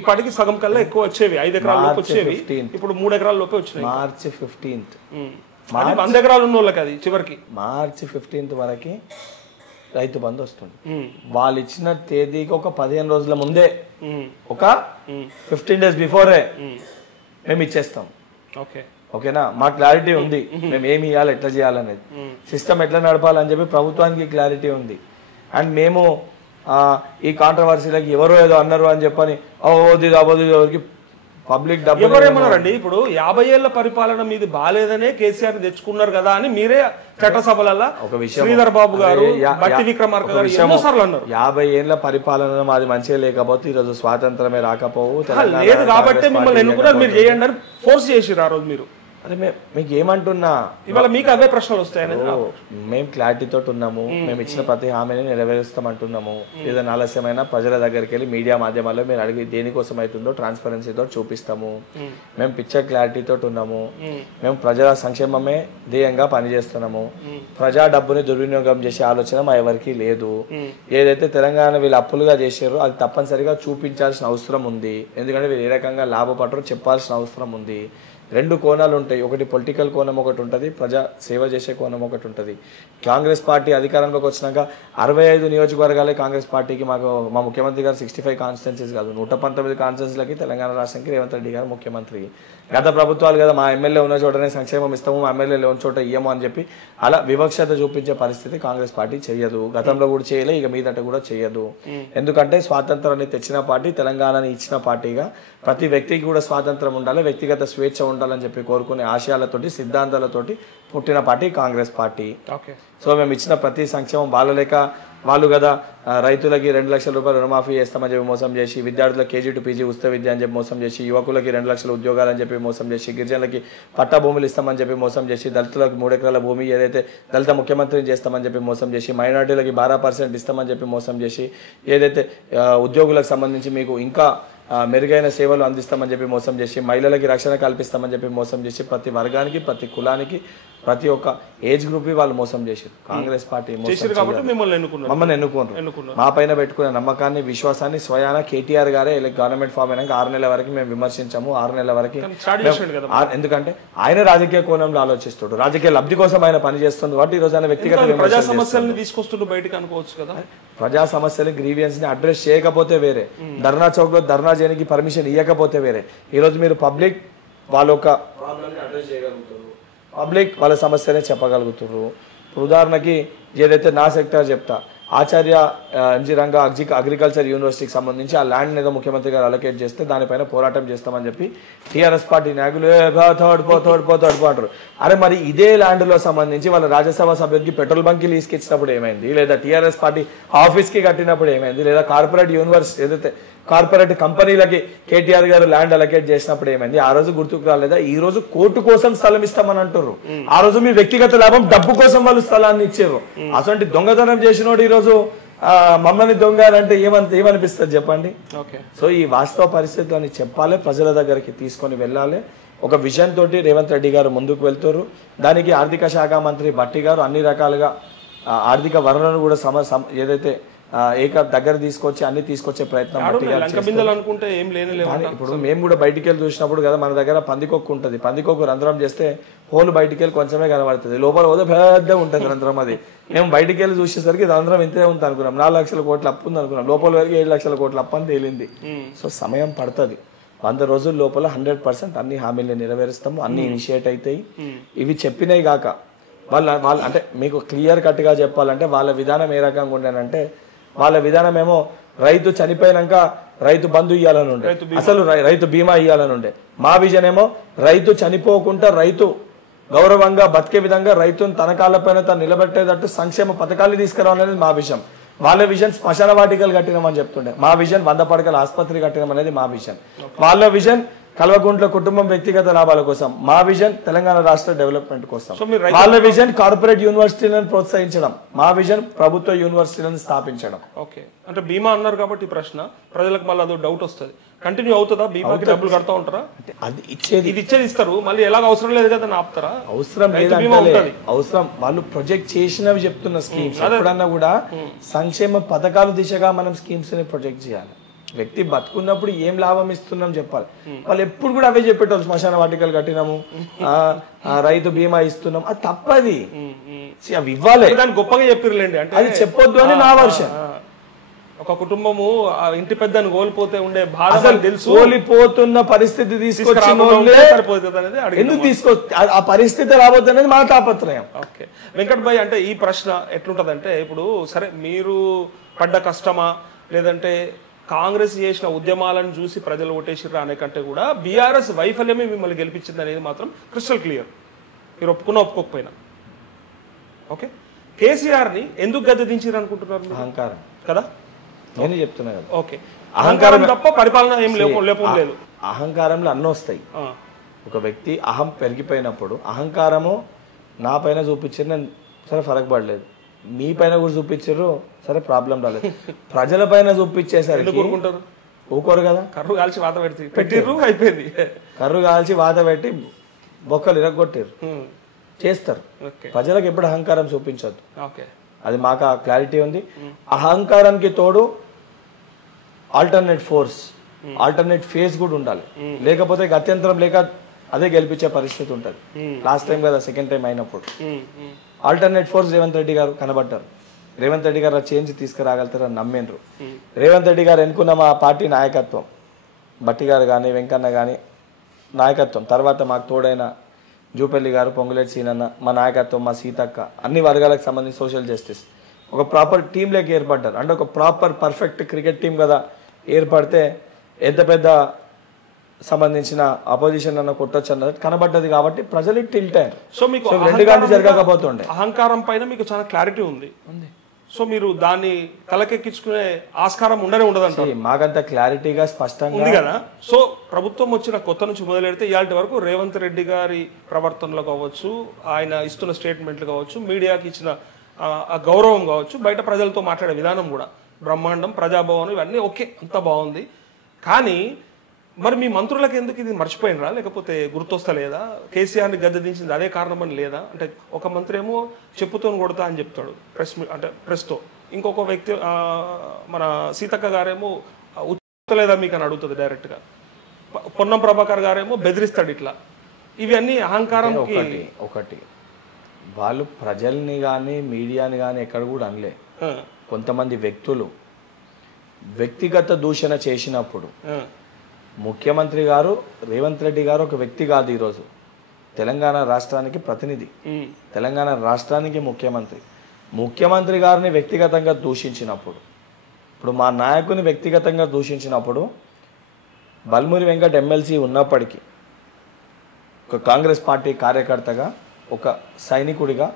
ఇప్పటికి సగం కల్లా ఎక్కువ వచ్చేవి, 5 ఎకరాల లోపు వచ్చేవి, ఇప్పుడు 3 ఎకరాల లోపే వచ్చినాయి. మార్చి 15th 100 ఎకరాలు ఉన్న వాళ్ళకి అది చివరికి మార్చి 15th వరకు రైతు బంధు వస్తుంది. వాళ్ళు ఇచ్చిన తేదీకి ఒక 15 రోజుల ముందే, ఒక 15 days బిఫోరే మేము ఇచ్చేస్తాం. ఓకేనా? మా క్లారిటీ ఉంది, మేము ఏమి ఇవ్వాలి, ఎట్లా చేయాలనేది, సిస్టమ్ ఎట్లా నడపాలని చెప్పి ప్రభుత్వానికి క్లారిటీ ఉంది. అండ్ మేము ఈ కాంట్రవర్సీలకి ఎవరో ఏదో అన్నారు అని చెప్పని ఎవరికి పబ్లిక్ డబ్బు ఎవరేమన్నారండి? ఇప్పుడు 50 ఏళ్ల పరిపాలన మీది బాలేదనే కేసీఆర్ తెచ్చుకున్నారు కదా అని మీరే చట్టసభలలో శ్రీధర్ బాబు గారు, బట్టి విక్రమార్క గారు ఎన్నోసార్లు అన్నారు. 50 ఏళ్ల పరిపాలన మాది మంచిగా లేకపోతే ఈ రోజు స్వాతంత్రమే రాకపోవు లేదు కాబట్టి మిమ్మల్ని ఎన్నుకున్నారు, మీరు చేయండి అని ఫోర్స్ చేసిరు ఆ రోజు మీరు. అరే మీకు ఏమంటున్నా, ఇవాళ మీకు అవే ప్రశ్నలు వస్తాయని మేము క్లారిటీతో ఉన్నాము. మేము ఇచ్చిన ప్రతి హామీని నెరవేరుస్తామంటున్నాము. ఏదైనా ఆలస్యమైనా ప్రజల దగ్గరికి వెళ్ళి మీడియా మాధ్యమాల్లో మీరు అడిగి దేనికోసం అవుతుందో ట్రాన్స్పరెన్సీతో చూపిస్తాము. మేము పిక్చర్ క్లారిటీతో ఉన్నాము. మేము ప్రజల సంక్షేమమే ధ్యేయంగా పనిచేస్తున్నాము. ప్రజా డబ్బుని దుర్వినియోగం చేసే ఆలోచన మా ఎవరికి లేదు. ఏదైతే తెలంగాణ వీళ్ళు అప్పులుగా చేశారో అది తప్పనిసరిగా చూపించాల్సిన అవసరం ఉంది. ఎందుకంటే వీళ్ళు ఏ రకంగా లాభపడరో చెప్పాల్సిన అవసరం ఉంది. 2 కోణాలు ఉంటాయి. ఒకటి పొలిటికల్ కోణం ఒకటి ఉంటుంది, ప్రజా సేవ చేసే కోణం ఒకటి ఉంటుంది. కాంగ్రెస్ పార్టీ అధికారంలోకి వచ్చినాక 65 నియోజకవర్గాలే కాంగ్రెస్ పార్టీకి. మా ముఖ్యమంత్రి గారు 65 కాన్స్టిట్యున్సీస్ కాదు, 119 కాన్స్టిట్యున్సీలకి తెలంగాణ రాష్ట్రానికి రేవంత్ రెడ్డి గారు ముఖ్యమంత్రి. గత ప్రభుత్వాలు కదా మా ఎమ్మెల్యే ఉన్న చోటనే సంక్షేమం ఇస్తాము, మా ఎమ్మెల్యే లేని చోట ఇయ్యము అని చెప్పి అలా వివక్షత చూపించే పరిస్థితి కాంగ్రెస్ పార్టీ చేయదు. గతంలో కూడా చేయలే, ఇక మీదట కూడా చేయదు. ఎందుకంటే స్వాతంత్రాన్ని తెచ్చిన పార్టీ, తెలంగాణని ఇచ్చిన పార్టీగా ప్రతి వ్యక్తికి కూడా స్వాతంత్రం ఉండాలి, వ్యక్తిగత స్వేచ్ఛ ఉండాలని చెప్పి కోరుకునే ఆశయాలతోటి, సిద్ధాంతాలతోటి పుట్టిన పార్టీ కాంగ్రెస్ పార్టీ. సో మేము ఇచ్చిన ప్రతి సంక్షేమం వాళ్ళ లేక వాళ్ళు కదా రైతులకి 2 లక్షల రూపాయలు రుణమాఫీ చేస్తామని చెప్పి మోసం చేసి, విద్యార్థులకు KG to PG ఉచిత విద్య అని చెప్పి మోసం చేసి, యువకులకి 2 లక్షల ఉద్యోగాలు అని చెప్పి మోసం చేసి, గిరిజనులకి పట్టా భూములు ఇస్తామని చెప్పి మోసం చేసి, దళితులకు 3 ఎకరాల భూమి ఏదైతే దళిత ముఖ్యమంత్రిని చేస్తామని చెప్పి మోసం చేసి, మైనార్టీలకి 12% ఇస్తామని చెప్పి మోసం చేసి, ఏదైతే ఉద్యోగులకు సంబంధించి మీకు ఇంకా మెరుగైన సేవలు అందిస్తామని చెప్పి మోసం చేసి, మహిళలకి రక్షణ కల్పిస్తామని చెప్పి మోసం చేసి, ప్రతి వర్గానికి, ప్రతి కులానికి, ప్రతి ఒక్క ఏజ్ గ్రూప్ వాళ్ళు మోసం చేశారు. కాంగ్రెస్ పార్టీ మమ్మల్ని ఎన్నుకున్నారు. మా పైన పెట్టుకున్న నమ్మకాన్ని, విశ్వాసాన్ని స్వయాన కేటీఆర్ గారే గవర్నమెంట్ ఫామ్ అయినాక 6 నెలల వరకు మేము విమర్శించాము. 6 నెలల వరకు ఎందుకంటే ఆయన రాజకీయ కోణంలో ఆలోచిస్తాడు, రాజకీయ లబ్ధి కోసం ఆయన పనిచేస్తుంది కాబట్టి ఈ రోజు ఆయన వ్యక్తిగత ప్రజా సమస్యలను తీసుకొస్తుంటూ బయటకు అనుకోవచ్చు కదా. ప్రజా సమస్యలు, గ్రీవియన్స్ ని అడ్రస్ చేయకపోతే వేరే, ధర్నా చౌక్ లో ధర్నా చేయడానికి పర్మిషన్ ఇవ్వకపోతే వేరే. ఈ రోజు మీరు పబ్లిక్ వాళ్ళ ఒక ప్రాబ్లమ్ని అడ్రస్ చేయగలుగుతారు, పబ్లిక్ వాళ్ళ సమస్యనే చెప్పగలుగుతారు. ఉదాహరణకి ఏదైతే నా సెక్టర్ చెప్తా, ఆచార్య MG రంగా అగ్రికల్చర్ యూనివర్సిటీకి సంబంధించి ఆ ల్యాండ్ ఏదో ముఖ్యమంత్రి గారు అలొకేట్ చేస్తే దానిపైన పోరాటం చేస్తామని చెప్పి TRS పార్టీ నాయకులు అంటారు. అరే మరి ఇదే ల్యాండ్ లో సంబంధించి వాళ్ళ రాజ్యసభ సభ్యుడికి పెట్రోల్ బంక్ లీజ్కి ఇచ్చినప్పుడు ఏమైంది, లేదా TRS పార్టీ ఆఫీస్ కి కట్టినప్పుడు ఏమైంది, లేదా కార్పొరేట్ యూనివర్సిటీ ఏదైతే కార్పొరేట్ కంపెనీలకి కేటీఆర్ గారు ల్యాండ్ అలొకేట్ చేసినప్పుడు ఏమైంది? ఆ రోజు గుర్తుకు రాలేదా? ఈ రోజు కోర్టు కోసం స్థలం ఇస్తామని అంటారు. ఆ రోజు మీ వ్యక్తిగత లాభం డబ్బు కోసం వాళ్ళు స్థలాన్ని ఇచ్చారు. అసలు దొంగతనం చేసినోడు ఈ రోజు మమ్మల్ని దొంగ అంటే ఏమనిపిస్తుంది చెప్పండి. సో ఈ వాస్తవ పరిస్థితులని చెప్పాలి, ప్రజల దగ్గరికి తీసుకొని వెళ్ళాలి. ఒక విజన్ తోటి రేవంత్ రెడ్డి గారు ముందుకు వెళ్తారు. దానికి ఆర్థిక శాఖ మంత్రి బట్టి గారు అన్ని రకాలుగా ఆర్థిక వనరులను కూడా ఏదైతే దగ్గర తీసుకొచ్చి అన్ని తీసుకొచ్చే ప్రయత్నం. ఇప్పుడు మేము కూడా బయటికి వెళ్ళి చూసినప్పుడు కదా మన దగ్గర పందికొక్కు ఉంటుంది, పందికొక్కు రంధ్రం చేస్తే హోల్ బయటికి వెళ్ళి కొంచెమే కనబడుతుంది, లోపల పోతే పెద్ద ఉంటుంది రంధ్రం. అది మేము బయటికి వెళ్ళి చూసేసరికి రంధ్రం ఇంతే ఉంది అనుకున్నాం, 4 లక్షల కోట్ల అప్పు ఉంది అనుకున్నాం, లోపల వరకు 7 లక్షల కోట్ల అప్పు అని తేలింది. సో సమయం పడుతుంది. 100 రోజుల లోపల 100% అన్ని హామీలు నెరవేరుస్తాము, అన్ని ఇనిషియేట్ అవుతాయి. ఇవి చెప్పినాయి కాక వాళ్ళు అంటే మీకు క్లియర్ కట్ గా చెప్పాలంటే వాళ్ళ విధానం ఏ రకంగా ఉండేనంటే, వాళ్ళ విధానం ఏమో రైతు చనిపోయినాక రైతు బంధు ఇవ్వాలని ఉండే, అసలు రైతు బీమా ఇవ్వాలని ఉండే. మా విజన్ ఏమో రైతు చనిపోకుండా రైతు గౌరవంగా బతికే విధంగా రైతును తన కాళ్ళపైన తను నిలబెట్టేటట్టు సంక్షేమ పథకాలు తీసుకురావాలనేది మా విజన్. వాళ్ళ విజన్ శ్మశాన వాటికలు కట్టినామని చెప్తుండే, మా విజన్ 100 పడకల ఆసుపత్రి కట్టినాం అనేది మా విజన్. వాళ్ళ విజన్ కల్వకుంట్ల కుటుంబం వ్యక్తిగత లాభాల కోసం. మా విజన్ తెలంగాణ రాష్ట్ర డెవలప్మెంట్ కోసం. సో మీరు వాళ్ళ విజన్ కార్పొరేట్ యూనివర్సిటీలను ప్రోత్సహించడం, మా విజన్ ప్రభుత్వ యూనివర్సిటీలను స్థాపించడం. ఓకే, అంటే బీమా అన్నారు కాబట్టి ఈ ప్రశ్న ప్రజలకు మళ్ళీ అదో డౌట్ వస్తుంది, కంటిన్యూ అవుతుందా? బీమాకి డబ్బులు కడతా ఉంటారా? అది ఇచ్చేది ఇది ఇచ్చేది ఇస్తారు, మళ్ళీ ఎలాగ అవసరం లేదు కదా ఆపుతారా? అవసరం లేదంటే అవసరం, వాళ్ళు ప్రొజెక్ట్ చేసినవి చెప్తున్న స్కీమ్స్. ఎప్పుడన్నా కూడా సంక్షేమ పథకాలు దిశగా మనం స్కీమ్స్ ని ప్రొజెక్ట్ చేయాలి. వ్యక్తి బతుకున్నప్పుడు ఏం లాభం ఇస్తున్నాం చెప్పాలి. వాళ్ళు ఎప్పుడు కూడా అవే చెప్పేటోళ్ళు, శ్మశాన వాటికలు కట్టినాము, రైతు బీమా ఇస్తున్నాం, అది తప్పది. అవి ఇవ్వాలి, దాన్ని గొప్పగా చెప్పిర్లేండి, అంటే అది చెప్పొద్దు అని నా వర్షన్. ఒక కుటుంబము ఇంటి పెద్దను కోల్పోతే ఉండే బాధ తెలుసు, కోల్పోతున్న పరిస్థితి తీసుకొచ్చి ఎందుకు తీసుకో, ఆ పరిస్థితి రాబోద్దు అనేది మన తాపత్రయం. ఓకే వెంకట్ భాయ్, అంటే ఈ ప్రశ్న ఎట్లుంటదంటే, ఇప్పుడు సరే మీరు పడ్డ కష్టమా లేదంటే కాంగ్రెస్ చేసిన ఉద్యమాలను చూసి ప్రజలు ఓటేసిర్రా అనే కంటే కూడా బీఆర్ఎస్ వైఫల్యమే మిమ్మల్ని గెలిపించింది అనేది మాత్రం క్రిస్టల్ క్లియర్, మీరు ఒప్పుకోకపోయినా. ఓకే, కేసీఆర్ని ఎందుకు గద్దె దించారు అనుకుంటున్నారు? అహంకారం కదా, నేను చెప్తున్నా కదా. ఓకే, అహంకారం తప్ప పరిపాలన ఏం లేపం లేదు. అహంకారంలో అన్నీ వస్తాయి. ఒక వ్యక్తి అహం పెరిగిపోయినప్పుడు, అహంకారము నా పైన చూపించారు, నేను సరే ఫరక్ పడలేదు, మీ పైన కూడా చూపించారు, సరే ప్రాబ్లం రాలేదు, ప్రజల పైన చూపించేసరికి ఊకోరు కదా. కర్రు కాల్చి వాత పెట్టిర్రు, అయిపోయింది. కర్రు కాల్చి వాత పెట్టి బొక్కలు ఇరగొట్టారు, చేస్తారు. ప్రజలకు ఎప్పుడు అహంకారం చూపించద్దు, అది మాకు ఆ క్లారిటీ ఉంది. అహంకారానికి తోడు ఆల్టర్నేట్ ఫోర్స్, ఆల్టర్నేట్ ఫేస్ కూడా ఉండాలి, లేకపోతే గత్యంతరం లేక అదే గెలిపించే పరిస్థితి ఉంటుంది. లాస్ట్ టైం కదా, సెకండ్ టైం అయినప్పుడు ఆల్టర్నేట్ ఫోర్స్ రేవంత్ రెడ్డి గారు కనబడ్డారు. రేవంత్ రెడ్డి గారు చేంజ్ తీసుకురాగలుగుతారని నమ్మిండ్రు. రేవంత్ రెడ్డి గారు ఎన్నుకున్న మా పార్టీ నాయకత్వం, బట్టి గారు కానీ వెంకన్న కానీ నాయకత్వం, తర్వాత మాకు తోడైన జూపల్లి గారు, పొంగులేటి సీనన్న, మా నాయకత్వం, మా సీతక్క, అన్ని వర్గాలకు సంబంధించి సోషల్ జస్టిస్ ఒక ప్రాపర్ టీమ్ లేక ఏర్పడ్డారు. అంటే ఒక ప్రాపర్ పర్ఫెక్ట్ క్రికెట్ టీం కదా ఏర్పడితే ఎంత పెద్ద సంబంధించిన అపోజిషన్ అన్న కొట్టొచ్చు అన్నది కనబడ్డది. కాబట్టి ప్రజలు టిల్ట్ అయ్యారు. సో మీకు రెండు గంటలు జరగకపోతుండే అహంకారం పైన మీకు చాలా క్లారిటీ ఉంది. సో మీరు దాన్ని తలకెక్కించుకునే ఆస్కారం ఉండనే ఉండదంటారు. మాకంత క్లారిటీగా స్పష్టంగా ఉంది కదా. సో ప్రభుత్వం వచ్చిన కొత్త నుంచి మొదలెడితే ఇవాళ వరకు రేవంత్ రెడ్డి గారి ప్రవర్తనలో కావచ్చు, ఆయన ఇస్తున్న స్టేట్మెంట్లు కావచ్చు, మీడియాకి ఇచ్చిన గౌరవం కావచ్చు, బయట ప్రజలతో మాట్లాడే విధానం కూడా బ్రహ్మాండం, ప్రజాభవనం, ఇవన్నీ ఓకే, అంతా బాగుంది. కానీ మరి మీ మంత్రులకు ఎందుకు ఇది మర్చిపోయినరా, లేకపోతే గుర్తొస్తలేదా? కేసీఆర్ని గద్దె దించింది అదే కారణమని లేదా? అంటే ఒక మంత్రి ఏమో చెప్పుతో కొడతా అని చెప్తాడు ప్రెస్తో, ఇంకొక వ్యక్తి మన సీతక్క గారేమో ఉత్తలేదా మీకు అని అడుగుతుంది డైరెక్ట్గా, పొన్నం ప్రభాకర్ గారేమో బెదిరిస్తాడు. ఇట్లా ఇవన్నీ అహంకారం. ఒకటి వాళ్ళు ప్రజల్ని కానీ మీడియాని కానీ ఎక్కడ కూడా అనలే. కొంతమంది వ్యక్తులు వ్యక్తిగత దూషణ చేసినప్పుడు ముఖ్యమంత్రి గారు రేవంత్ రెడ్డి గారు ఒక వ్యక్తి కాదు, ఈరోజు తెలంగాణ రాష్ట్రానికి ప్రతినిధి, తెలంగాణ రాష్ట్రానికి ముఖ్యమంత్రి గారిని వ్యక్తిగతంగా దూషించినప్పుడు, ఇప్పుడు మా నాయకుని వ్యక్తిగతంగా దూషించినప్పుడు బల్మూరి వెంకట్ ఎమ్మెల్సీ ఉన్నప్పటికీ ఒక కాంగ్రెస్ పార్టీ కార్యకర్తగా, ఒక సైనికుడిగా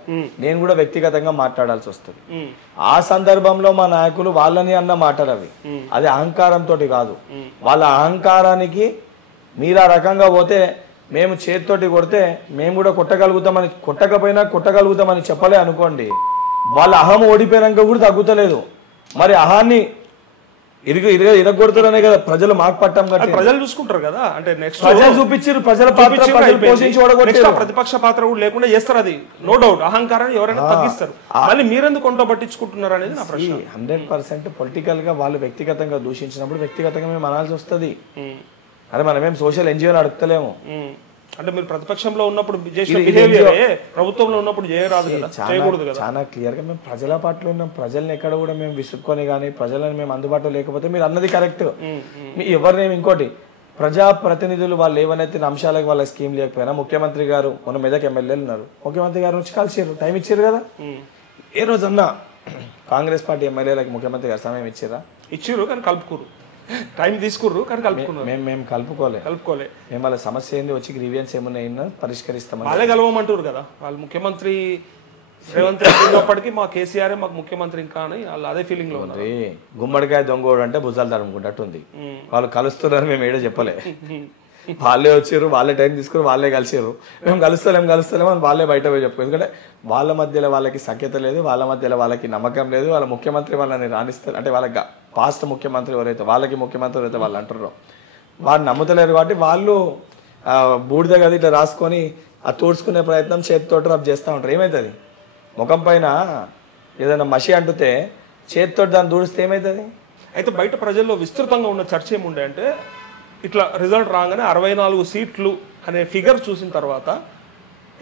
నేను కూడా వ్యక్తిగతంగా మాట్లాడాల్సి వస్తుంది. ఆ సందర్భంలో మా నాయకులు వాళ్ళని అన్న మాటలు అవి, అది అహంకారంతో కాదు. వాళ్ళ అహంకారానికి మీరు ఆ రకంగా పోతే మేము చేతితోటి కొడితే మేము కూడా కొట్టకపోయినా చెప్పలే అనుకోండి, వాళ్ళ అహం ఓడిపోయినాక కూడా తగ్గుతలేదు. మరి అహాన్ని ఇరగొడుతారనే కదా ప్రజలు మాకు పట్టం కట్టి ప్రజలు చూసుకుంటారు కదా. అంటే నెక్స్ట్ ప్రజలు చూపించారు, ప్రజల ప్రతిపక్ష పాత్ర కూడా లేకుండా చేస్తారు, అది నో డౌట్. అహంకారాన్ని ఎవరైనా తగ్గిస్తారు, మళ్ళీ మీరెందుకు కొంట పట్టించుకుంటున్నారు అనేది నా ప్రశ్న. 100% పొలిటికల్ గా వాళ్ళు వ్యక్తిగతంగా దూషించినప్పుడు వ్యక్తిగతంగా మేము అనాల్సి వస్తుంది. అరే మనమేం సోషల్ ఎన్జిఓ అడుగుతలేము. అంటే మీరు ప్రతిపక్షంలో ఉన్నప్పుడు చేసిన బిహేవియర్ ప్రభుత్వంలో ఉన్నప్పుడు చేయరాదు కదా, చేయకూడదు కదా. చాలా క్లియర్ గా మేము ప్రజల పట్ల ఉన్నాం. ప్రజల్ని ఎక్కడ కూడా మేము విసుక్కొని కానీ ప్రజలను మేము అందుబాటులో లేకపోతే మీరు అన్నది కరెక్ట్. ఎవరినేమి ఇంకోటి ప్రజాప్రతినిధులు వాళ్ళు ఏవనైతే అంశాలకు వాళ్ళ స్కీమ్ లేకపోయినా ముఖ్యమంత్రి గారు మన మెదక్ ఎమ్మెల్యేలు ఉన్నారు, ముఖ్యమంత్రి గారు వచ్చి కలిసారు, టైం ఇచ్చారు కదా. ఏ రోజన్నా కాంగ్రెస్ పార్టీ ఎమ్మెల్యేలకు ముఖ్యమంత్రి గారు సమయం ఇచ్చారా? ఇచ్చారు, కానీ కలుపుకోరు, టైం తీసుకుర్రు కానీ కలుపుకున్నారు. మేము కలుపుకోలే. మేము వాళ్ళ సమస్య ఏంది, వచ్చి గ్రీవియన్స్ ఏమున్నాయి పరిష్కరిస్తాం. వాళ్ళే కలవమంటారు కదా. వాళ్ళు ముఖ్యమంత్రి రేవంత్ రెడ్డి ఉన్నప్పటికీ మా కేసీఆర్ మాకు ముఖ్యమంత్రి ఇంకా అని వాళ్ళు అదే ఫీలింగ్ లో ఉన్నారు. గుమ్మడికాయ దొంగోడు అంటే భుజాలు తరుముకుంటట్టు ఉంది. వాళ్ళు కలుస్తున్నారు, మేము ఏడో చెప్పలే. వాళ్ళే వచ్చారు, వాళ్ళే టైం తీసుకుని వాళ్ళే కలిసారు. మేము కలుస్తలేం అని వాళ్ళే బయట పోయి చెప్పు. ఎందుకంటే వాళ్ళ మధ్యలో వాళ్ళకి సఖ్యత లేదు, వాళ్ళ మధ్యలో వాళ్ళకి నమ్మకం లేదు. వాళ్ళ ముఖ్యమంత్రి వాళ్ళని రాణిస్తారు అంటే వాళ్ళ పాస్ట్ ముఖ్యమంత్రి ఎవరైతే వాళ్ళకి ముఖ్యమంత్రి ఎవరైతే వాళ్ళు అంటారో వాళ్ళు నమ్ముతలేరు. కాబట్టి వాళ్ళు బూడిద గది ఇట్లా రాసుకొని తోడ్చుకునే ప్రయత్నం చేతితో రబ్ చేస్తూ ఉంటారు. ఏమవుతుంది ముఖం పైన ఏదైనా మసి అంటుతే చేతితో దాన్ని దూడిస్తే ఏమవుతుంది? అయితే బయట ప్రజల్లో విస్తృతంగా ఉన్న చర్చ ఏముండే అంటే ఇట్లా రిజల్ట్ రాగానే 64 సీట్లు అనే ఫిగర్ చూసిన తర్వాత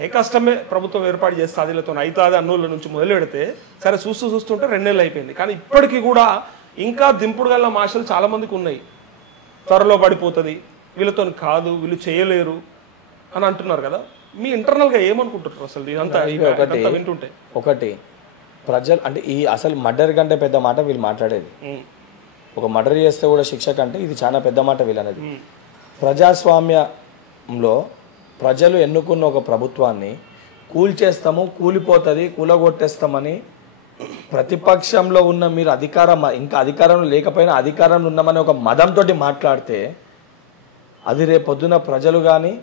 ఏ కష్టమే ప్రభుత్వం ఏర్పాటు చేస్తే అదిలతో అవుతుంది అన్నోళ్ళ నుంచి మొదలు పెడితే సరే చూస్తుంటే 2 నెలలు అయిపోయింది. కానీ ఇప్పటికీ కూడా ఇంకా దింపుడు గల ఆశలు చాలా మందికి ఉన్నాయి. త్వరలో పడిపోతుంది, వీళ్ళతో కాదు, వీళ్ళు చేయలేరు అని అంటున్నారు కదా. మీ ఇంటర్నల్గా ఏమనుకుంటున్నారు అసలు ఇదంతా వింటుంటే? ఒకటి ప్రజలు అంటే ఈ అసలు మర్డర్ కంటే పెద్ద మాట వీళ్ళు మాట్లాడేది. ఒక మర్డర్ చేస్తే కూడా శిక్ష కంటే ఇది చాలా పెద్ద మాట వీళ్ళు అనేది. ప్రజాస్వామ్యంలో ప్రజలు ఎన్నుకున్న ఒక ప్రభుత్వాన్ని కూల్చేస్తాము, కూలిపోతుంది, కూలగొట్టేస్తామని ప్రతిపక్షంలో ఉన్న మీరు ఇంకా అధికారంలో లేకపోయినా అధికారంలో ఉన్నామని ఒక మదంతో మాట్లాడితే అది రేపొద్దున ప్రజలు కానీ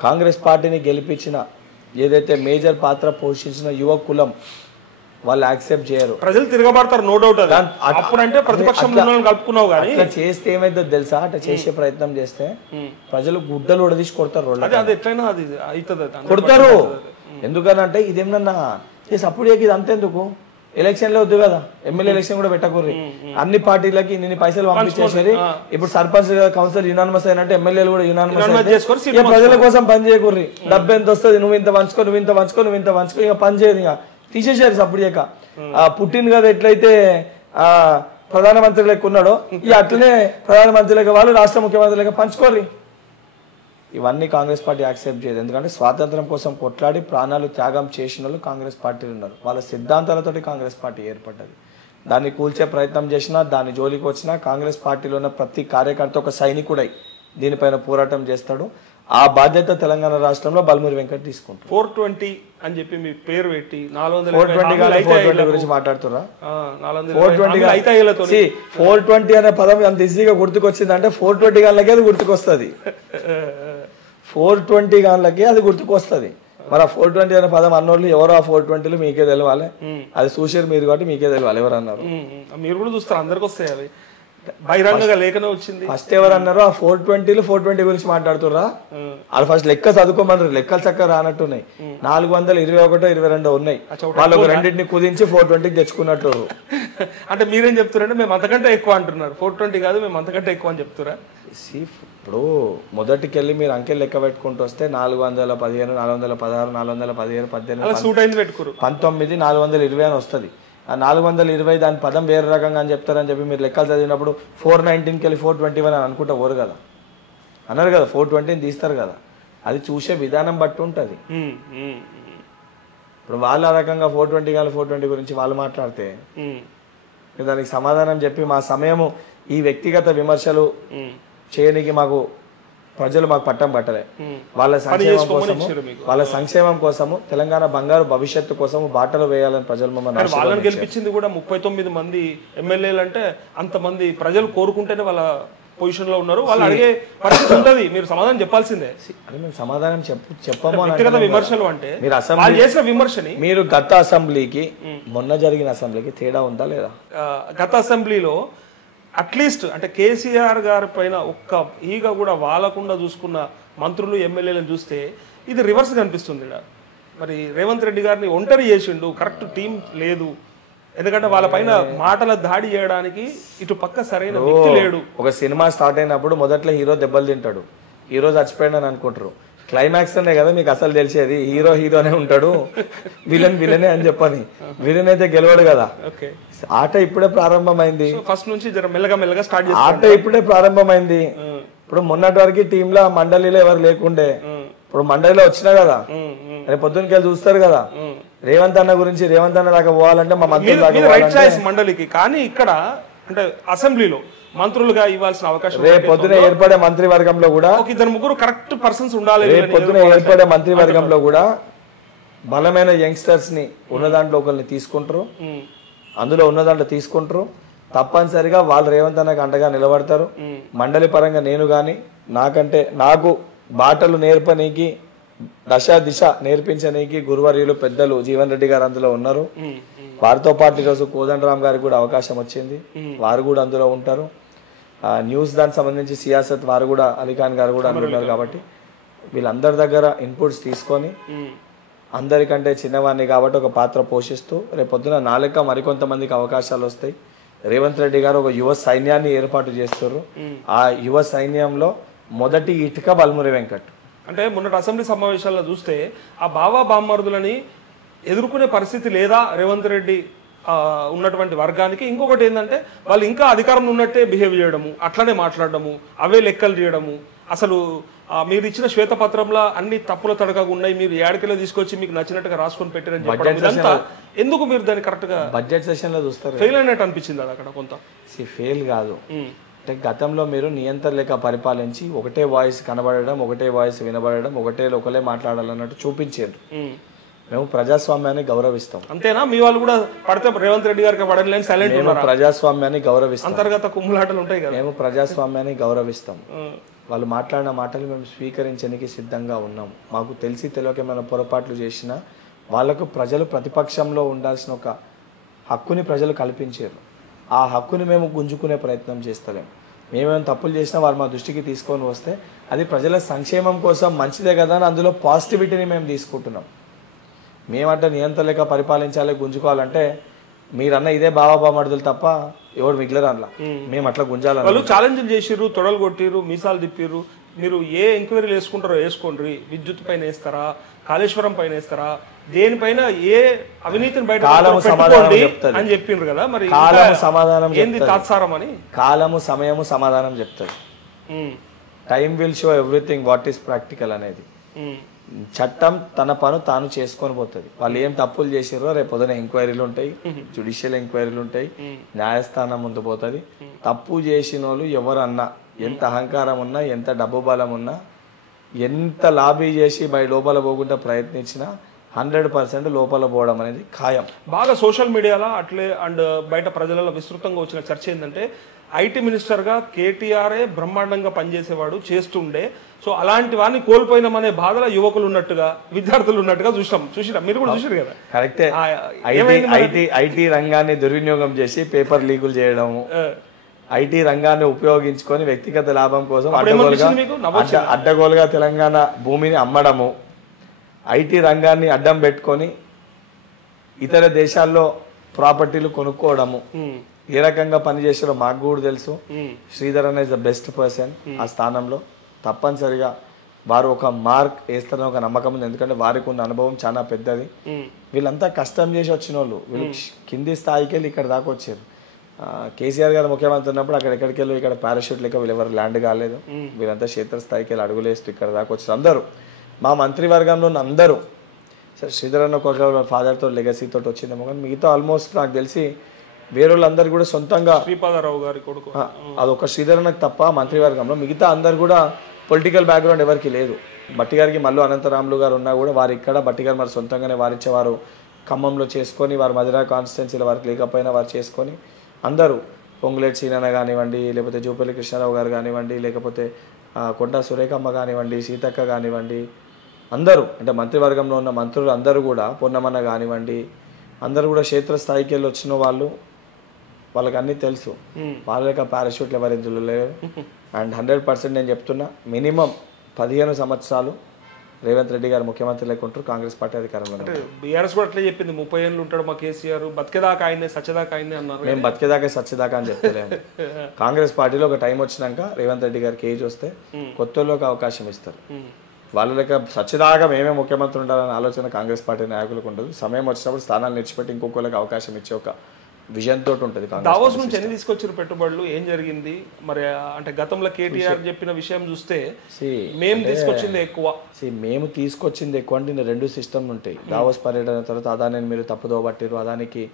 కాంగ్రెస్ పార్టీని గెలిపించిన ఏదైతే మేజర్ పాత్ర పోషించిన యువ కులం వాళ్ళు యాక్సెప్ట్ చేయరు. ప్రజలు తిరగబడతారు, నో డౌట్. అప్పుడంటే ప్రతిపక్షంలో కలుపుకున్నావు కానీ అట్లా చేస్తే ఏమైందో తెలుసా? అట్లా చేసే ప్రయత్నం చేస్తే ప్రజలు గుడ్డలు ఉడదీసి కొడతారు, కొడతారు. ఎందుకనంటే ఇదేమన్నా అప్పుడు ఇది అంతెందుకు ఎలక్షన్ లో వద్దు కదా, ఎమ్మెల్యే ఎలక్షన్ కూడా పెట్టకూర్రి. అన్ని పార్టీలకి ఇన్ని పైసలు పంపించేసేది. ఇప్పుడు సర్పంచ్ కౌన్సిలర్ యునానిమస్ అయినట్టు ఎమ్మెల్యేలు కూడా యునానిమస్. ప్రజల కోసం పని చేయకూర్రి. డబ్బు ఎంత వస్తుంది, నువ్వు ఇంత పంచుకో ఇక పని చేయదు. ఇక తీసేసారు సప్పుడేక. పుట్టింది కదా ఎట్లయితే ప్రధానమంత్రి లెక్క ఉన్నాడో ఇక అట్లనే ప్రధానమంత్రి లెక్క వాళ్ళు రాష్ట్ర ముఖ్యమంత్రి లెక్క పంచుకోర్రి. ఇవన్నీ కాంగ్రెస్ పార్టీ యాక్సెప్ట్ చేయదు. ఎందుకంటే స్వాతంత్రం కోసం కొట్లాడి ప్రాణాలు త్యాగం చేసిన వాళ్ళు కాంగ్రెస్ పార్టీలు ఉన్నారు. వాళ్ళ సిద్ధాంతాలతోటి కాంగ్రెస్ పార్టీ ఏర్పడ్డది. దాన్ని కూల్చే ప్రయత్నం చేసినా, దాని జోలికి వచ్చినా కాంగ్రెస్ పార్టీలో ఉన్న ప్రతి కార్యకర్త ఒక సైనికుడై దీనిపైన పోరాటం చేస్తాడు. ఆ బాధ్యత తెలంగాణ రాష్ట్రంలో బల్మూరి వెంకట్ తీసుకుంటారు. 420 అని చెప్పి మీ పేరు పెట్టి 420 గురించి మాట్లాడుతున్నా. 420 అనే పదం అంత ఈజీగా గుర్తుకొచ్చింది అంటే 420 గంటలకే అది గుర్తుకొస్తుంది. 420 గంటలకి అది గుర్తుకొస్తుంది. మరి ఆ 420 అనే పదం అన్నోళ్ళు ఎవరో ఆ 420 మీకే తెలవాలి. అది చూసారు మీరు కాబట్టి మీకే తెలవాలి ఎవరు అన్నారు. మీరు కూడా చూస్తారు, అందరికి వస్తాయి అవి బహిరంగంగా లేఖనే వచ్చింది. ఫస్ట్ ఎవరు అన్నారు ఆ 420 గురించి మాట్లాడుతుర్రా? వాళ్ళు ఫస్ట్ లెక్క చదువుకోమన్నారు. లెక్కలు చక్కగా రానట్టున్నాయి. 421, 22 ఉన్నాయి. వాళ్ళు రెండింటిని కుదించి 420కి తెచ్చుకున్నట్టు. అంటే మీరేం చెప్తున్నారంటే మేము అంతకంటే ఎక్కువ అంటున్నారు. 420 కాదు, మేము అంతకంటే ఎక్కువ అని చెప్తారా? ఇప్పుడు మొదటికెళ్ళి మీరు అంకెలు లెక్క పెట్టుకుంటూ వస్తే 415, 416, 417, 18, 19, 420 అని వస్తుంది. ఆ 420 దాని పదం వేరే రకంగా అని చెప్తారని చెప్పి మీరు లెక్కలు చదివినప్పుడు 419కి వెళ్ళి 421 అని అనుకుంటా పోరు కదా, అన్నారు కదా. 420 తీస్తారు కదా. అది చూసే విధానం బట్టి ఉంటుంది. ఇప్పుడు వాళ్ళు ఆ రకంగా 420 గురించి వాళ్ళు మాట్లాడితే దానికి సమాధానం చెప్పి మా సమయము ఈ వ్యక్తిగత విమర్శలు చేయడానికి ప్రజలు మాకు పట్టం పట్టలే. వాళ్ళ సంక్షేమం కోసము తెలంగాణ బంగారు భవిష్యత్తు కోసము బాటలు వేయాలని ప్రజలు మమ్మల్ని వాళ్ళని గెలిపించింది కూడా 39 మంది ఎమ్మెల్యేలు. అంటే అంతమంది ప్రజలు కోరుకుంటేనే వాళ్ళ పొజిషన్ లో ఉన్నారు. వాళ్ళు అడిగే పరిస్థితి ఉంటుంది, మీరు సమాధానం చెప్పాల్సిందే. అదే మేము సమాధానం చెప్పము. వ్యక్తిగత విమర్శలు అంటే మీరు అసెంబ్లీ చేసిన విమర్శని మీరు గత అసెంబ్లీకి మొన్న జరిగిన అసెంబ్లీకి తేడా ఉందా లేదా? గత అసెంబ్లీలో అట్లీస్ట్ అంటే కేసీఆర్ గారి పైన ఒక్క ఈగ కూడా వాలకుండా చూసుకున్న మంత్రులు ఎమ్మెల్యేలను చూస్తే ఇది రివర్స్ కనిపిస్తుంది. మరి రేవంత్ రెడ్డి గారిని ఒంటరి చేసిండు, కరెక్ట్ టీం లేదు. ఎందుకంటే వాళ్ళ పైన మాటల దాడి చేయడానికి ఇటు పక్క సరైన వ్యక్తి లేడు. ఒక సినిమా స్టార్ట్ అయినప్పుడు మొదట్లో హీరో దెబ్బలు తింటాడు, హీరో చచ్చిపోయాడని అనుకుంటారు. క్లైమాక్స్ అనే కదా మీకు అసలు తెలిసేది, హీరోనే ఉంటాడు, విలనే అని చెప్పని. విలన్ అయితే గెలవడు కదా. ఆట ఇప్పుడే ప్రారంభమైంది. ఫస్ట్ నుంచి మెల్లగా స్టార్ట్ ఆట ఇప్పుడే ప్రారంభమైంది. ఇప్పుడు మొన్నటి వరకు టీంలో మండలిలో ఎవరు లేకుండే, ఇప్పుడు మండలిలో వచ్చినా కదా, రేపు పొద్దునకెళ్ళి చూస్తారు కదా. రేవంత్ అన్న గురించి రేవంత్ అన్న దాకా పోవాలంటే మా మంత్రులు మండలికి. కానీ ఇక్కడ అంటే అసెంబ్లీలో మంత్రులుగా ఇవ్వాల్సిన అవకాశం రేపు పొద్దున ఏర్పడే మంత్రివర్గంలో కూడా 2-3 కరెక్ట్ పర్సన్స్ ఉండాలి. రేపు పొద్దున ఏర్పడే మంత్రివర్గంలో కూడా బలమైన యంగ్స్టర్స్ ని ఉన్న దాంట్లో ఒకరిని తీసుకుంటారు, అందులో ఉన్న దాంట్లో తీసుకుంటారు. తప్పనిసరిగా వాళ్ళు రేవంత్ అన్నకు అండగా నిలబడతారు. మండలి పరంగా నేను కానీ నాకు బాటలు నేర్పనీకి దశ దిశ నేర్పించనీకి గురువర్యులు పెద్దలు జీవన్ రెడ్డి గారు అందులో ఉన్నారు. వారితో పాటు ఈరోజు కోదండరామ్ గారికి కూడా అవకాశం వచ్చింది, వారు కూడా అందులో ఉంటారు. న్యూస్ దానికి సంబంధించి సియాసత్ వారు కూడా అలీఖాన్ గారు కూడా అందులో ఉన్నారు. కాబట్టి వీళ్ళందరి దగ్గర ఇన్పుట్స్ తీసుకొని అందరికంటే చిన్నవాడిని కాబట్టి ఒక పాత్ర పోషిస్తూ రేపొద్దున నాలుక మరికొంతమందికి అవకాశాలు వస్తాయి. రేవంత్ రెడ్డి గారు ఒక యువ సైన్యాన్ని ఏర్పాటు చేస్తారు. ఆ యువ సైన్యంలో మొదటి ఇటుక బల్మురి వెంకట్. అంటే మొన్నటి అసెంబ్లీ సమావేశాల్లో చూస్తే ఆ బావా బామ్మర్దులని ఎదుర్కొనే పరిస్థితి లేదా రేవంత్ రెడ్డి ఉన్నటువంటి వర్గానికి. ఇంకొకటి ఏంటంటే వాళ్ళు ఇంకా అధికారంలో ఉన్నట్టే బిహేవ్ చేయడము, అట్లనే మాట్లాడడము, అవే లెక్కలు చేయడము. అసలు మీరు ఇచ్చిన శ్వేతపత్రంలో అన్ని తప్పుల తడకగా ఉన్నాయి, మీరు ఏడికలో తీసుకొచ్చి మీకు నచ్చినట్టుగా రాసుకొని పెట్టారని చెప్పడం ఇదంతా ఎందుకు మీరు దాన్ని కరెక్ట్ గా బడ్జెట్ సెషన్ లో చూస్తారు? ఫెయిల్ అయినట్టు అనిపించింది అది అక్కడ కొంత. ఫెయిల్ కాదు అంటే గతంలో మీరు నియంత్రణ లేక పరిపాలించి ఒకటే వాయిస్ కనబడడం, ఒకటే వాయిస్ వినబడడం, ఒకలే మాట్లాడాలన్నట్టు చూపించారు. మేము ప్రజాస్వామ్యాన్ని గౌరవిస్తాం. అంతేనా? మీ వాళ్ళు కూడా పడితే రేవంత్ రెడ్డి గారికి పడలేని సైలెంట్ ఉన్నారు. ప్రజాస్వామ్యాన్ని గౌరవిస్తాం. అంతర్గత కుమ్ములాటలు ఉంటాయి కదా. మేము ప్రజాస్వామ్యాన్ని గౌరవిస్తాం. వాళ్ళు మాట్లాడిన మాటలు మేము స్వీకరించడానికి సిద్ధంగా ఉన్నాం. మాకు తెలిసి తెలియక ఏమైనా పొరపాట్లు చేసినా వాళ్ళకు ప్రజలు ప్రతిపక్షంలో ఉండాల్సిన ఒక హక్కుని ప్రజలు కల్పించారు. ఆ హక్కుని మేము గుంజుకునే ప్రయత్నం చేస్తలేము. మేమేమైనా తప్పులు చేసినా వారు మా దృష్టికి తీసుకొని వస్తే అది ప్రజల సంక్షేమం కోసం మంచిదే కదా అని అందులో పాజిటివిటీని మేము తీసుకుంటున్నాం. మేమంటే నియంత్రణ లేక పరిపాలించాలి, గుంజుకోవాలంటే మీరన్న ఇదే బామర్దులు తప్ప ఎవరు మిగిలరు అట్లా. మేము అట్లా గుంజాలి. వాళ్ళు ఛాలెంజ్లు చేసిర్రు, తొడలు కొట్టిర్రు, మీసాలు తిప్పిర్రు. మీరు ఏ ఎంక్వైరీలు వేసుకుంటారో వేసుకోండి, విద్యుత్ పైన వేస్తారా, కాళేశ్వరం పైన వేస్తారా, దేనిపైన ఏ అవినీతిని బయట అని చెప్పిండ్రు కదా. మరి సమాధానం ఏంది తాత్సారం అని కాలము సమయము సమాధానం చెప్తారు. Time will show everything what is practical అనేది. చట్టం తన పను తాను చేసుకొని పోతుంది. వాళ్ళు ఏం తప్పులు చేసారో రేపు పొద్దున ఎంక్వైరీలు ఉంటాయి, జ్యుడిషియల్ ఎంక్వైరీలు ఉంటాయి, న్యాయస్థానం ముందు పోతుంది. తప్పు చేసిన వాళ్ళు ఎవరన్నా ఎంత అహంకారం ఉన్నా, ఎంత డబ్బు బలం ఉన్నా, ఎంత లాబీ చేసి బయట లోపల పోకుండా ప్రయత్నించినా 100% లోపల పోవడం అనేది ఖాయం. బాగా సోషల్ మీడియాలో అట్లే అండ్ బయట ప్రజలలో విస్తృతంగా వచ్చిన చర్చ ఏంటంటే ఐటీ మినిస్టర్గా కేటీఆర్ఏ బ్రహ్మాండంగా పనిచేసేవాడు, చేస్తుండే. సో అలాంటి వాడిని కోల్పోయినామనే బాధలో యువకులు ఉన్నట్టుగా, విద్యార్థులు ఉన్నట్టుగా చూసిరా మీరు కూడా చూసారు కదా. కరెక్టే. ఐటీ రంగాన్ని దుర్వినియోగం చేసి పేపర్ లీకులు చేయడము, ఐటీ రంగాన్ని ఉపయోగించుకొని వ్యక్తిగత లాభం కోసం అడ్డగోలుగా తెలంగాణ భూమిని అమ్మడము, ఐటీ రంగాన్ని అడ్డం పెట్టుకొని ఇతర దేశాల్లో ప్రాపర్టీలు కొనుక్కోవడము, ఏ రకంగా పనిచేసారో మాకు కూడా తెలుసు. శ్రీధర్ అనే ఇస్ ద బెస్ట్ పర్సన్ ఆ స్థానంలో. తప్పనిసరిగా వారు ఒక మార్క్ వేస్తారని ఒక నమ్మకం ఉంది. ఎందుకంటే వారికి ఉన్న అనుభవం చాలా పెద్దది. వీళ్ళంతా కష్టం చేసి వచ్చిన వాళ్ళు, వీళ్ళు కింది స్థాయికి వెళ్ళి ఇక్కడ దాకా వచ్చారు. కేసీఆర్ గారు ముఖ్యమంత్రి ఉన్నప్పుడు ఎక్కడికి వెళ్ళి ఇక్కడ పారాషూట్ లెక్క వీళ్ళు ఎవరు ల్యాండ్ కాలేదు. వీళ్ళంతా క్షేత్రస్థాయికి వెళ్ళి అడుగులేస్తూ ఇక్కడ దాకా వచ్చారు. అందరూ మా మంత్రివర్గంలో ఉన్న అందరూ సరే శ్రీధర్ అన్న ఒక ఫాదర్తో లెగసీతో వచ్చిందేమో కానీ మిగతా ఆల్మోస్ట్ నాకు తెలిసి వేరే వాళ్ళందరూ కూడా సొంతంగా శ్రీపాదరావు గారి కొడుకు అదొక శ్రీధర్ అన్నకు తప్ప మంత్రివర్గంలో మిగతా అందరు కూడా పొలిటికల్ బ్యాక్గ్రౌండ్ ఎవరికి లేదు. బట్టి గారికి మళ్ళీ అనంతరాములు గారు ఉన్నా కూడా వారు ఇక్కడ బట్టి గారు మరి సొంతంగానే వారిచ్చేవారు ఖమ్మంలో చేసుకొని, వారు మధురా కాన్స్టిట్యున్సీలో వారికి లేకపోయినా వారు చేసుకొని అందరూ పొంగులేటి సీనన్న కానివ్వండి, లేకపోతే జూపల్లి కృష్ణారావు గారు కానివ్వండి, లేకపోతే కొండా సురేఖమ్మ కానివ్వండి, సీతక్క కానివ్వండి, అందరూ అంటే మంత్రివర్గంలో ఉన్న మంత్రులు అందరూ కూడా, పొన్నమన్న కానివ్వండి, అందరూ కూడా క్షేత్రస్థాయికి వెళ్ళి వచ్చిన వాళ్ళు. వాళ్ళకి అన్నీ తెలుసు. వాళ్ళ యొక్క పారాషూట్లు ఎవరు ఇందులో లేరు. అండ్ 100% నేను చెప్తున్నా, మినిమం 15 సంవత్సరాలు రేవంత్ రెడ్డి గారు ముఖ్యమంత్రి లేకుంటారు, కాంగ్రెస్ పార్టీ అధికారంలో. అంటే బీఆర్ఎస్ కూడా అట్లే చెప్పింది, 30 ఏళ్ళు ఉంటాడు మా కేసీఆర్, బతికేదాకా ఆయనే సచ్చదాకా ఆయనే అన్నారు. మేము బతికేదాకా సచ్చదాకా అని చెప్తలేము. కాంగ్రెస్ పార్టీలో ఒక టైం వచ్చినాక రేవంత్ రెడ్డి గారికి ఏజ్ వస్తే కొత్తలోకి అవకాశం ఇస్తారు. వాళ్ళ లెక్క సచ్చదాకా మేమే ముఖ్యమంత్రి ఉండాలనే ఆలోచన కాంగ్రెస్ పార్టీ నాయకులకు ఉండదు. సమయం వచ్చినప్పుడు స్థానాలు నిడిచిపెట్టి ఇంకొకరికి అవకాశం ఇచ్చే ఒక విజన్ తోటి ఉంటుంది. దావోస్ నుంచి ఎన్ని తీసుకొచ్చారు పెట్టుబడులు, ఏం జరిగింది మరి? అంటే గతంలో కేటీఆర్ చెప్పిన విషయం చూస్తే మేము తీసుకొచ్చింది ఎక్కువ. మేము తీసుకొచ్చింది ఎక్కువ అంటే 2 సిస్టమ్ ఉంటాయి. దావోస్ పర్యటన తర్వాత అదాని మీరు తప్పుదో పట్టిరు, అదానికి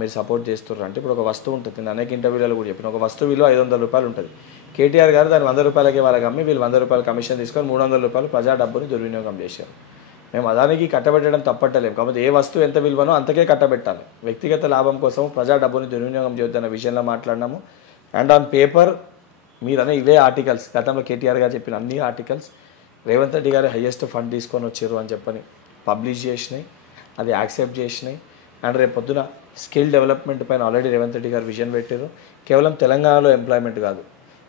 మీరు సపోర్ట్ చేస్తున్నారు అంటే ఇప్పుడు ఒక వస్తువు ఉంటుంది. నేను అనేక ఇంటర్వ్యూలలో కూడా చెప్పిన ఒక వస్తువు విలువ 500 రూపాయలు ఉంటుంది. కేటీఆర్ గారు దాన్ని 100 రూపాయలకే వాళ్ళకి అమ్మి వీళ్ళు 100 రూపాయలు కమిషన్ తీసుకొని 300 రూపాయలు ప్రజా డబ్బుని దుర్వినియోగం చేశారు. మేము అదానికి కట్టబెట్టడం తప్పట్టలేము, కాబట్టి ఏ వస్తువు ఎంత విలువనో అంతకే కట్టబెట్టాలి. వ్యక్తిగత లాభం కోసం ప్రజా డబ్బుని దుర్వినియోగం చేయొద్దన్న విషయంలో మాట్లాడినాము. అండ్ ఆన్ పేపర్ మీరనే ఇవే ఆర్టికల్స్, గతంలో కేటీఆర్ గారు చెప్పిన అన్ని ఆర్టికల్స్ రేవంత్ రెడ్డి గారు హైయెస్ట్ ఫండ్ తీసుకొని వచ్చారు అని చెప్పని పబ్లిష్ చేసినాయి, అది యాక్సెప్ట్ చేసినాయి. అండ్ రేపు పొద్దున స్కిల్ డెవలప్మెంట్ పైన ఆల్రెడీ రేవంత్ రెడ్డి గారు విజన్ పెట్టారు. కేవలం తెలంగాణలో ఎంప్లాయ్మెంట్ కాదు,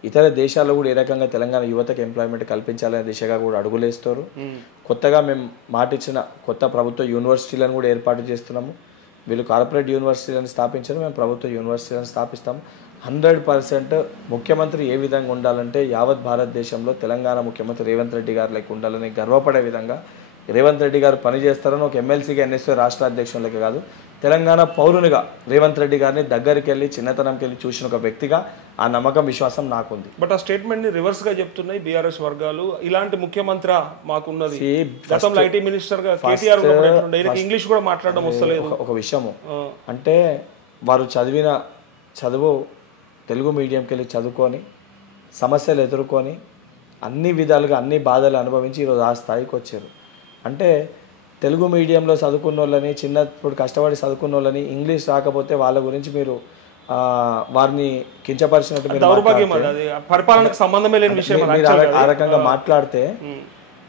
ఇతర దేశాల్లో కూడా ఏ రకంగా తెలంగాణ యువతకు ఎంప్లాయ్మెంట్ కల్పించాలనే దిశగా కూడా అడుగులేస్తారు. కొత్తగా మేము మాటిచ్చిన కొత్త ప్రభుత్వ యూనివర్సిటీలను కూడా ఏర్పాటు చేస్తున్నాము. వీళ్ళు కార్పొరేట్ యూనివర్సిటీలను స్థాపించారు, మేము ప్రభుత్వ యూనివర్సిటీలను స్థాపిస్తాము. 100% ముఖ్యమంత్రి ఏ విధంగా ఉండాలంటే యావత్ భారతదేశంలో తెలంగాణ ముఖ్యమంత్రి రేవంత్ రెడ్డి గారు లెక్క ఉండాలని గర్వపడే విధంగా రేవంత్ రెడ్డి గారు పనిచేస్తారని ఒక ఎమ్మెల్సీగా ఎన్ఎస్ఓ రాష్ట్ర అధ్యక్షులకి కాదు, తెలంగాణ పౌరునిగా రేవంత్ రెడ్డి గారిని దగ్గరికి వెళ్ళి చిన్నతనంకి వెళ్ళి చూసిన ఒక వ్యక్తిగా ఆ నమ్మకం విశ్వాసం నాకుంది. బట్ ఆ స్టేట్మెంట్ ని రివర్స్ గా చెప్తున్నాయి బీఆర్ఎస్ వర్గాలు. ఇలాంటి ముఖ్యమంత్రి మాకున్నది, గతంలో ఐటీ మినిస్టర్ గా కేటీఆర్ ఇంగ్లీష్ కూడా మాట్లాడడం వస్తలేదు. ఒక విషయము అంటే వారు చదివిన చదువు తెలుగు మీడియంకి వెళ్ళి చదువుకొని సమస్యలు ఎదుర్కొని అన్ని విధాలుగా అన్ని బాధలు అనుభవించి ఈరోజు ఆ స్థాయికి వచ్చారు. అంటే తెలుగు మీడియంలో చదువుకున్న వాళ్ళని, చిన్నప్పుడు కష్టపడి చదువుకున్న వాళ్ళని ఇంగ్లీష్ రాకపోతే వాళ్ళ గురించి మీరు వారిని కించపరిచినట్టు పరిపాలనకు సంబంధమే లేని విషయం ఆ రకంగా మాట్లాడితే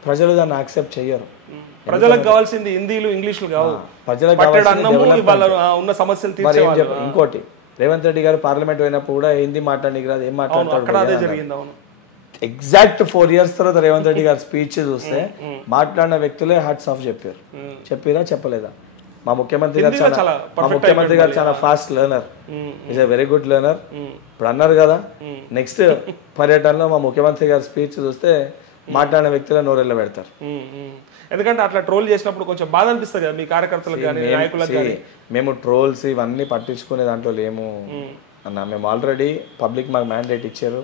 ప్రజలు దాన్ని యాక్సెప్ట్ చెయ్యరు. ప్రజలకు కావాల్సింది హిందీలు ఇంగ్లీష్లు కావు, ఉన్న సమస్యలు. ఇంకోటి రేవంత్ రెడ్డి గారు పార్లమెంట్ పోయినప్పుడు కూడా హిందీ మాట్లాడడానికి రాదు, ఏం మాట్లాడతారు. ఎగ్జాక్ట్ 4 years తర్వాత రేవంత్ రెడ్డి గారి స్పీచ్ చూస్తే మాట్లాడిన వ్యక్తులే హ్యాట్స్ ఆఫ్ చెప్పారా చెప్పలేదా? మా ముఖ్యమంత్రి గారు చాలా fast learner, is a very good learner. ఇప్పుడు అన్నారు కదా, నెక్స్ట్ పర్యటనలో మా ముఖ్యమంత్రి గారి స్పీచ్ చూస్తే మాట్లాడిన వ్యక్తులే నోరెళ్ళ పెడతారు. ఎందుకంటే అట్లా ట్రోల్ చేసినప్పుడు కొంచెం బాధ అనిపిస్తుంది కదా మీ కార్యకర్తలకు కానీ నాయకులకు కానీ. మేము ట్రోల్స్ ఇవన్నీ పట్టించుకునే దాంట్లో లేము అన్న. మేము ఆల్రెడీ పబ్లిక్ మాకు మ్యాండేట్ ఇచ్చారు,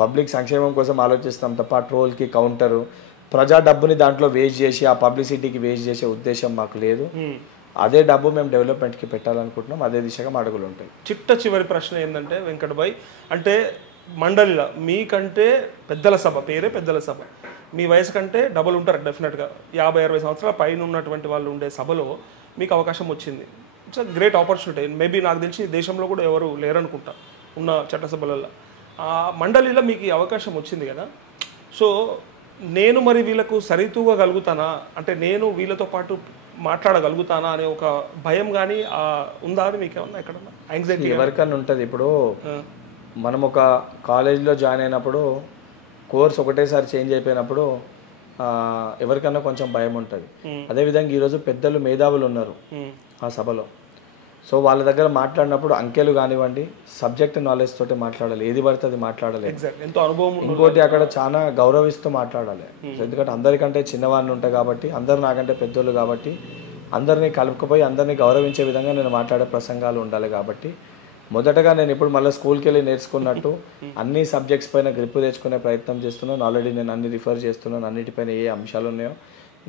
పబ్లిక్ సంక్షేమం కోసం ఆలోచిస్తాం తప్ప ట్రోల్కి కౌంటరు ప్రజా డబ్బుని దాంట్లో వేస్ట్ చేసి ఆ పబ్లిసిటీకి వేస్ట్ చేసే ఉద్దేశం మాకు లేదు. అదే డబ్బు మేము డెవలప్మెంట్కి పెట్టాలనుకుంటున్నాం, అదే దిశగా మా అడుగులు ఉంటాయి. చివరి ప్రశ్న ఏంటంటే వెంకట్ భాయ్, అంటే మండలిలో మీకంటే పెద్దల సభ, పేరే పెద్దల సభ, మీ వయసు కంటే డబుల్ ఉంటారు డెఫినెట్గా. 50-60 సంవత్సరాల పైన ఉన్నటువంటి వాళ్ళు ఉండే సభలో మీకు అవకాశం వచ్చింది. It's a great opportunity. Maybe నాకు తెలిసి దేశంలో కూడా ఎవరు లేరనుకుంటా ఉన్న చట్టసభలలో. ఆ మండలిలో మీకు అవకాశం వచ్చింది కదా, సో నేను మరి వీళ్ళకు సరితూగలుగుతానా, అంటే నేను వీళ్ళతో పాటు మాట్లాడగలుగుతానా అనే ఒక భయం కానీ ఉందా అని మీకు ఏమన్నా ఎక్కడన్నా యాంగ్జైటీ? ఎవరికన్నా ఉంటుంది. ఇప్పుడు మనం ఒక కాలేజీలో జాయిన్ అయినప్పుడు కోర్స్ ఒకటేసారి చేంజ్ అయిపోయినప్పుడు ఎవరికన్నా కొంచెం భయం ఉంటుంది. అదేవిధంగా ఈరోజు పెద్దలు మేధావులు ఉన్నారు ఆ సభలో. సో వాళ్ళ దగ్గర మాట్లాడినప్పుడు అంకెలు కానివ్వండి, సబ్జెక్ట్ నాలెడ్జ్ తోటి మాట్లాడాలి, ఏది పడితే అది మాట్లాడాలి. ఇంకోటి అక్కడ చాలా గౌరవిస్తూ మాట్లాడాలి. ఎందుకంటే అందరికంటే చిన్నవాడిని ఉంటాయి కాబట్టి, అందరు నాకంటే పెద్దోళ్ళు కాబట్టి, అందరినీ కలుపుకుపోయి అందరినీ గౌరవించే విధంగా నేను మాట్లాడే ప్రసంగాలు ఉండాలి. కాబట్టి మొదటగా నేను ఇప్పుడు మళ్ళీ స్కూల్కి వెళ్ళి నేర్చుకున్నట్టు అన్ని సబ్జెక్ట్స్ పైన గ్రిప్ తెచ్చుకునే ప్రయత్నం చేస్తున్నాను. ఆల్రెడీ నేను అన్ని రిఫర్ చేస్తున్నాను, అన్నిటిపైన ఏ అంశాలు ఉన్నాయో.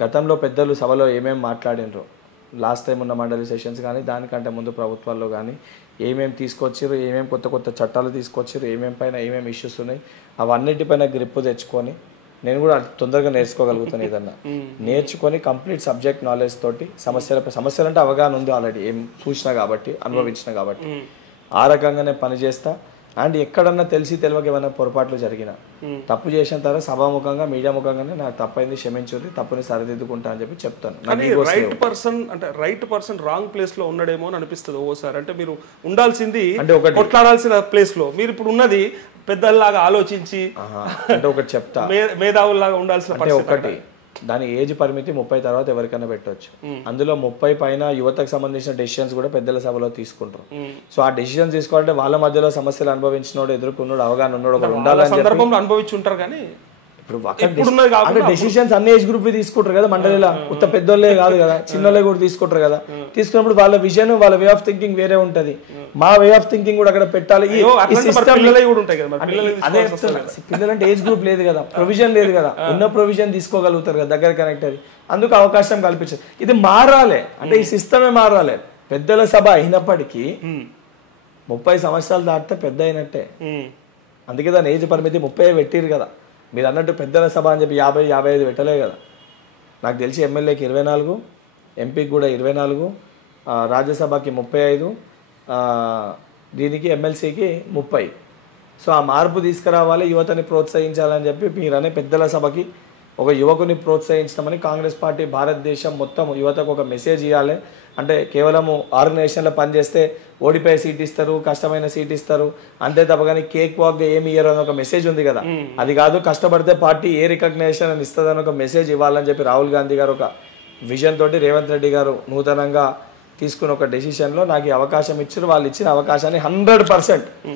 గతంలో పెద్దలు సభలో ఏమేమి మాట్లాడినరో, లాస్ట్ టైం ఉన్న మండలి సెషన్స్ కానీ దానికంటే ముందు ప్రభుత్వాల్లో కానీ ఏమేమి తీసుకొచ్చారు, ఏమేమి కొత్త కొత్త చట్టాలు తీసుకొచ్చారు, ఏమేమి పైన ఏమేమి ఇష్యూస్ ఉన్నాయి, అవన్నిటిపైన గ్రిప్ తెచ్చుకొని నేను కూడా తొందరగా నేర్చుకోగలుగుతాను. ఏదన్నా నేర్చుకొని కంప్లీట్ సబ్జెక్ట్ నాలెడ్జ్ తోటి సమస్యలు అంటే అవగాహన ఉంది ఆల్రెడీ, ఏం చూసినా కాబట్టి, అనుభవించిన కాబట్టి ఆ రకంగానే పనిచేస్తా. అండ్ ఎక్కడన్నా తెలిసి తెలియక ఏమైనా పొరపాట్లు జరిగినా, తప్పు చేసిన తర్వాత సభాముఖంగా మీడియా ముఖంగానే నాకు తప్పైంది క్షమించుర్రి, తప్పుని సరిదిద్దుకుంటా అని చెప్పి చెప్తాను. రైట్ పర్సన్ రాంగ్ ప్లేస్ లో ఉన్నాడేమో అని అనిపిస్తుంది ఓసారి. అంటే మీరు ఉండాల్సింది అంటే కొట్లాడాల్సిన ప్లేస్ లో మీరు ఇప్పుడు ఉన్నది పెద్దల్లాగా ఆలోచించి అంటే ఒకటి చెప్తా, మేధావుల్లాగా ఉండాల్సిన ఒకటి దాని ఏజ్ పరిమితి 30 తర్వాత ఎవరికైనా పెట్టవచ్చు. అందులో 30 పైన యువతకు సంబంధించిన డెసిషన్స్ కూడా పెద్దల సభలో తీసుకుంటారు. సో ఆ డెసిషన్స్ తీసుకోవాలంటే వాళ్ళ మధ్యలో సమస్యలు అనుభవించినోడు, ఎదుర్కొన్నాడు, అవగాహన ఉన్నాడు ఒకటి ఉండాలని సందర్భంలో అనుభవించి ఉంటారు. కానీ ఇప్పుడు డెసిషన్స్ అన్ని ఏజ్ గ్రూప్ తీసుకుంటారు కదా మండలిలో, కొత్త పెద్దోళ్ళే కాదు కదా, చిన్నోళ్ళే కూడా తీసుకుంటారు కదా. తీసుకున్నప్పుడు వాళ్ళ విజన్, వాళ్ళ వే ఆఫ్ థింకింగ్ వేరే ఉంటది. మా వే ఆఫ్ థింకింగ్ కూడా అక్కడ పెట్టాలి. పిల్లలంటే ఏజ్ గ్రూప్ లేదు కదా, ప్రొవిజన్ లేదు కదా, ఉన్న ప్రొవిజన్ తీసుకోగలుగుతారు కదా, దగ్గర కనెక్ట్ అది, అందుకు అవకాశం కల్పించారు. ఇది మారాలి అంటే ఈ సిస్టమే మారాలి. పెద్దల సభ అయినప్పటికీ 30 సంవత్సరాలు దాటితే పెద్ద అయినట్టే. అందుకే దాని ఏజ్ పరిమితి 30 పెట్టిరు కదా. మీరు అన్నట్టు పెద్దల సభ అని చెప్పి 50-55 పెట్టలే కదా. నాకు తెలిసి ఎమ్మెల్యేకి 24, ఎంపీకి కూడా 24, రాజ్యసభకి 35, దీనికి ఎమ్మెల్సీకి 30. సో ఆ మార్పు తీసుకురావాలి, యువతని ప్రోత్సహించాలని చెప్పి మీరనే పెద్దల సభకి ఒక యువకుని ప్రోత్సహించడమని కాంగ్రెస్ పార్టీ భారతదేశం మొత్తం యువతకు ఒక మెసేజ్ ఇవ్వాలి. అంటే కేవలము ఆర్గనైజేషన్లో పనిచేస్తే ఓడిపోయే సీట్ ఇస్తారు, కష్టమైన సీట్ ఇస్తారు అంతే తప్ప కానీ కేక్ వాక్గా ఏమి ఇయ్యరు అని ఒక మెసేజ్ ఉంది కదా, అది కాదు. కష్టపడితే పార్టీ ఏ రికగ్నేషన్ అని ఇస్తుందని ఒక మెసేజ్ ఇవ్వాలని చెప్పి రాహుల్ గాంధీ గారు ఒక విజన్ తోటి రేవంత్ రెడ్డి గారు నూతనంగా తీసుకున్న ఒక డెసిషన్లో నాకు ఈ అవకాశం ఇచ్చారు. వాళ్ళు ఇచ్చిన అవకాశాన్ని 100%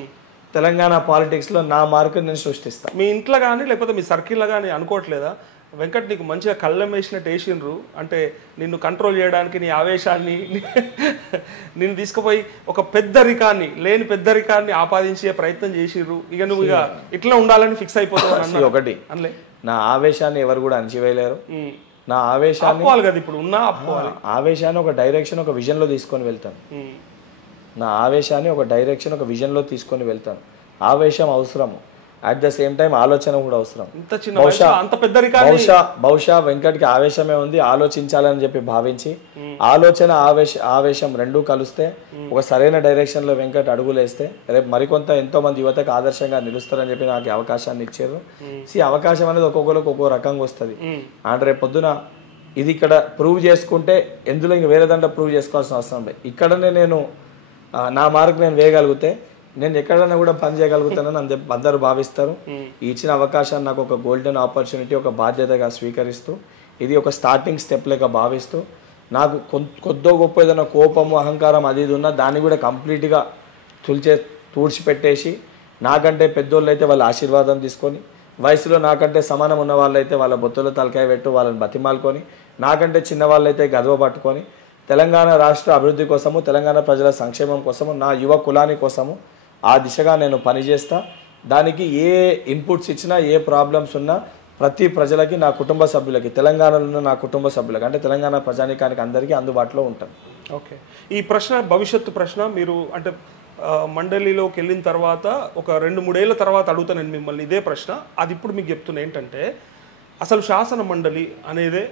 తెలంగాణ పాలిటిక్స్లో నా మార్కుని నేను సృష్టిస్తాను. మీ ఇంట్లో కానీ లేకపోతే మీ సర్కిల్లో కానీ అనుకోవట్లేదా వెంకట్ నీకు మంచిగా కళ్ళం వేసినట్టు వేసిండ్రు, అంటే నిన్ను కంట్రోల్ చేయడానికి నీ ఆవేశాన్ని నిన్ను తీసుకుపోయి ఒక లేని పెద్దరికాన్ని ఆపాదించే ప్రయత్నం చేసిర్రు, ఇక నువ్వు ఇక ఇట్లా ఉండాలని ఫిక్స్ అయిపోతావు. ఒకటి అనలే, నా ఆవేశాన్ని ఎవరు కూడా అణచివేయలేరు. నా ఆవేశాన్ని కదా ఇప్పుడు ఉన్న ఆవేశాన్ని ఒక డైరెక్షన్ ఒక విజన్లో తీసుకొని వెళ్తాను. నా ఆవేశాన్ని ఒక డైరెక్షన్ ఒక విజన్లో తీసుకొని వెళ్తాను. ఆవేశం అవసరము, అట్ ద సేమ్ టైం ఆలోచన కూడా అవసరం. బహుశా వెంకట్కి ఆవేశమే ఉంది, ఆలోచించాలని చెప్పి భావించి ఆలోచన ఆవేశం రెండూ కలిస్తే ఒక సరైన డైరెక్షన్ లో వెంకట్ అడుగులేస్తే రేపు మరికొంత ఎంతో మంది యువతకు ఆదర్శంగా నిలుస్తారని చెప్పి నాకు అవకాశాన్ని ఇచ్చారు. అవకాశం అనేది ఒక్కొక్కరికి ఒక్కో రకంగా వస్తుంది. అంటే రేపు పొద్దున ఇది ఇక్కడ ప్రూవ్ చేసుకుంటే ఎందులో ఇంక వేరే దాంట్లో ప్రూవ్ చేసుకోవాల్సిన అవసరం లేదు. ఇక్కడనే నేను నా మార్క్ నేను వేయగలిగితే నేను ఎక్కడైనా కూడా పని చేయగలుగుతానని అందరూ భావిస్తారు. ఇచ్చిన అవకాశాన్ని నాకు ఒక గోల్డెన్ ఆపర్చునిటీ, ఒక బాధ్యతగా స్వీకరిస్తూ ఇది ఒక స్టార్టింగ్ స్టెప్ లెక్క భావిస్తూ నాకు కొద్దో గొప్ప ఏదైనా కోపము అహంకారం అది ఇది ఉన్నా దాన్ని కూడా కంప్లీట్గా తుడిచిపెట్టేసి నాకంటే పెద్దోళ్ళు అయితే వాళ్ళ ఆశీర్వాదం తీసుకొని, వయసులో నాకంటే సమానం ఉన్న వాళ్ళైతే వాళ్ళ బొత్తులో తలకాయ పెట్టు వాళ్ళని బతిమాలుకొని, నాకంటే చిన్న వాళ్ళైతే గదవ పట్టుకొని తెలంగాణ రాష్ట్ర అభివృద్ధి కోసము, తెలంగాణ ప్రజల సంక్షేమం కోసము, నా యువ కులాని కోసము ఆ దిశగా నేను పనిచేస్తా. దానికి ఏ ఇన్పుట్స్ ఇచ్చినా ఏ ప్రాబ్లమ్స్ ఉన్నా ప్రతి ప్రజలకి, నా కుటుంబ సభ్యులకి, తెలంగాణలో ఉన్న నా కుటుంబ సభ్యులకి అంటే తెలంగాణ ప్రజానికానికి అందరికీ అందుబాటులో ఉంటాను. ఓకే, ఈ ప్రశ్న భవిష్యత్తు ప్రశ్న. మీరు అంటే మండలిలోకి వెళ్ళిన తర్వాత ఒక 2-3 ఏళ్ళ తర్వాత అడుగుతాను నేను మిమ్మల్ని ఇదే ప్రశ్న. అది ఇప్పుడు మీకు చెప్తున్నా ఏంటంటే అసలు శాసన మండలి అనేదే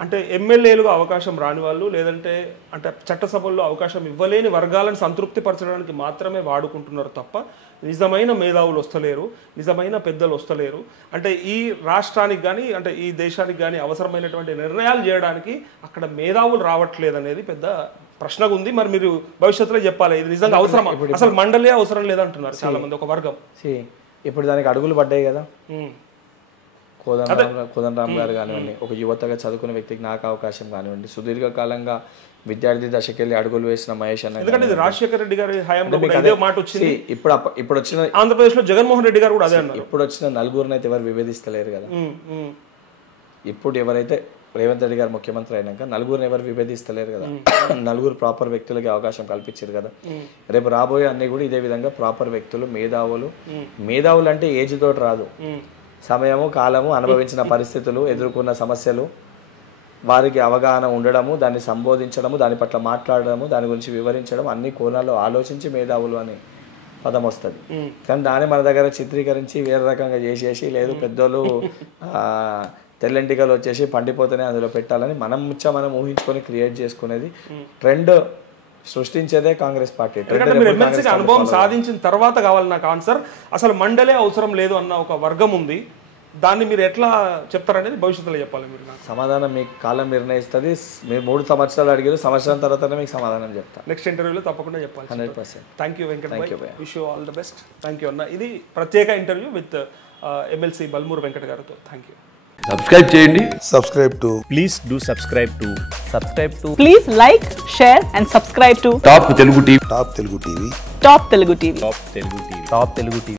అంటే ఎమ్మెల్యేలుగా అవకాశం రాని వాళ్ళు, లేదంటే అంటే చట్టసభల్లో అవకాశం ఇవ్వలేని వర్గాలను సంతృప్తిపరచడానికి మాత్రమే వాడుకుంటున్నారు తప్ప నిజమైన మేధావులు వస్తలేరు, నిజమైన పెద్దలు వస్తలేరు. అంటే ఈ రాష్ట్రానికి కానీ అంటే ఈ దేశానికి కానీ అవసరమైనటువంటి నిర్ణయాలు చేయడానికి అక్కడ మేధావులు రావట్లేదు అనేది పెద్ద ప్రశ్నగా ఉంది. మరి మీరు భవిష్యత్తులో చెప్పాలి ఇది నిజంగా అవసరం, అసలు మండలే అవసరం లేదంటున్నారు చాలా మంది ఒక వర్గం. ఇప్పుడు దానికి అడుగులు పడ్డాయి కదా, కోదండరామ్ గారు కానివ్వండి, ఒక యువతగా చదువుకునే వ్యక్తికి నాకు అవకాశం కానివ్వండి, సుదీర్ఘకాలంగా విద్యార్థి దశకెళ్ళి అడుగులు వేసిన మహేష్ అన్న, ఎందుకంటే రాజశేఖర రెడ్డి గారి హయాంలో ఇదే మాట వచ్చింది. ఇప్పుడు వచ్చిన ఆంధ్రప్రదేశ్ లో జగన్మోహన్ రెడ్డి గారు కూడా అదే అన్నారు. ఇప్పుడు వచ్చిన నలుగురిని అయితే ఎవరు విభేదిస్తలేరు కదా. ఇప్పుడు ఎవరైతే రేవంత్ రెడ్డి గారు ముఖ్యమంత్రి అయినాక నలుగురిని ఎవరు విభేదిస్తలేరు కదా, నలుగురు ప్రాపర్ వ్యక్తులకి అవకాశం కల్పించారు కదా. రేపు రాబోయే అన్ని కూడా ఇదే విధంగా ప్రాపర్ వ్యక్తులు, మేధావులు అంటే ఏజ్ తోటి రాదు, సమయము, కాలము, అనుభవించిన పరిస్థితులు, ఎదుర్కొన్న సమస్యలు, వారికి అవగాహన ఉండడము, దాన్ని సంబోధించడము, దాని పట్ల మాట్లాడడము, దాని గురించి వివరించడం, అన్ని కోణాల్లో ఆలోచించి మేధావులు అని పదం వస్తుంది. కానీ దాన్ని మన దగ్గర చిత్రీకరించి వేరే రకంగా చేసేసి లేదు పెద్దోళ్ళు తెల్లంటికలు వచ్చేసి పండిపోతేనే అందులో పెట్టాలని మనం ఊహించుకొని క్రియేట్ చేసుకునేది ట్రెండ్ సృష్టించేదే కాంగ్రెస్ పార్టీ. అనుభవం సాధించిన తర్వాత కావాలి నాకు ఆన్సర్. అసలు మండలే అవసరం లేదు అన్న ఒక వర్గం ఉంది, దాన్ని మీరు ఎట్లా చెప్తారనేది భవిష్యత్తులో చెప్పాలి. మీరు సమాధానం మీకు కాలం నిర్ణయిస్తుంది. మీరు 3 సంవత్సరాలు అడిగారు, సంవత్సరం తర్వాతనే మీకు సమాధానం చెప్తాను. నెక్స్ట్ ఇంటర్వ్యూలో తప్పకుండా చెప్పాలి. 100%. థ్యాంక్ యూ వెంకట్ భాయ్, wish you all the best. Thank you అన్న. ఇది ప్రత్యేక interview with MLC Balmuri Venkat గారితో. Thank you. సబ్స్క్రైబ్ చేయండి. Please do subscribe to. Please like, share and subscribe to top Telugu TV. Top Telugu TV. Top Telugu TV.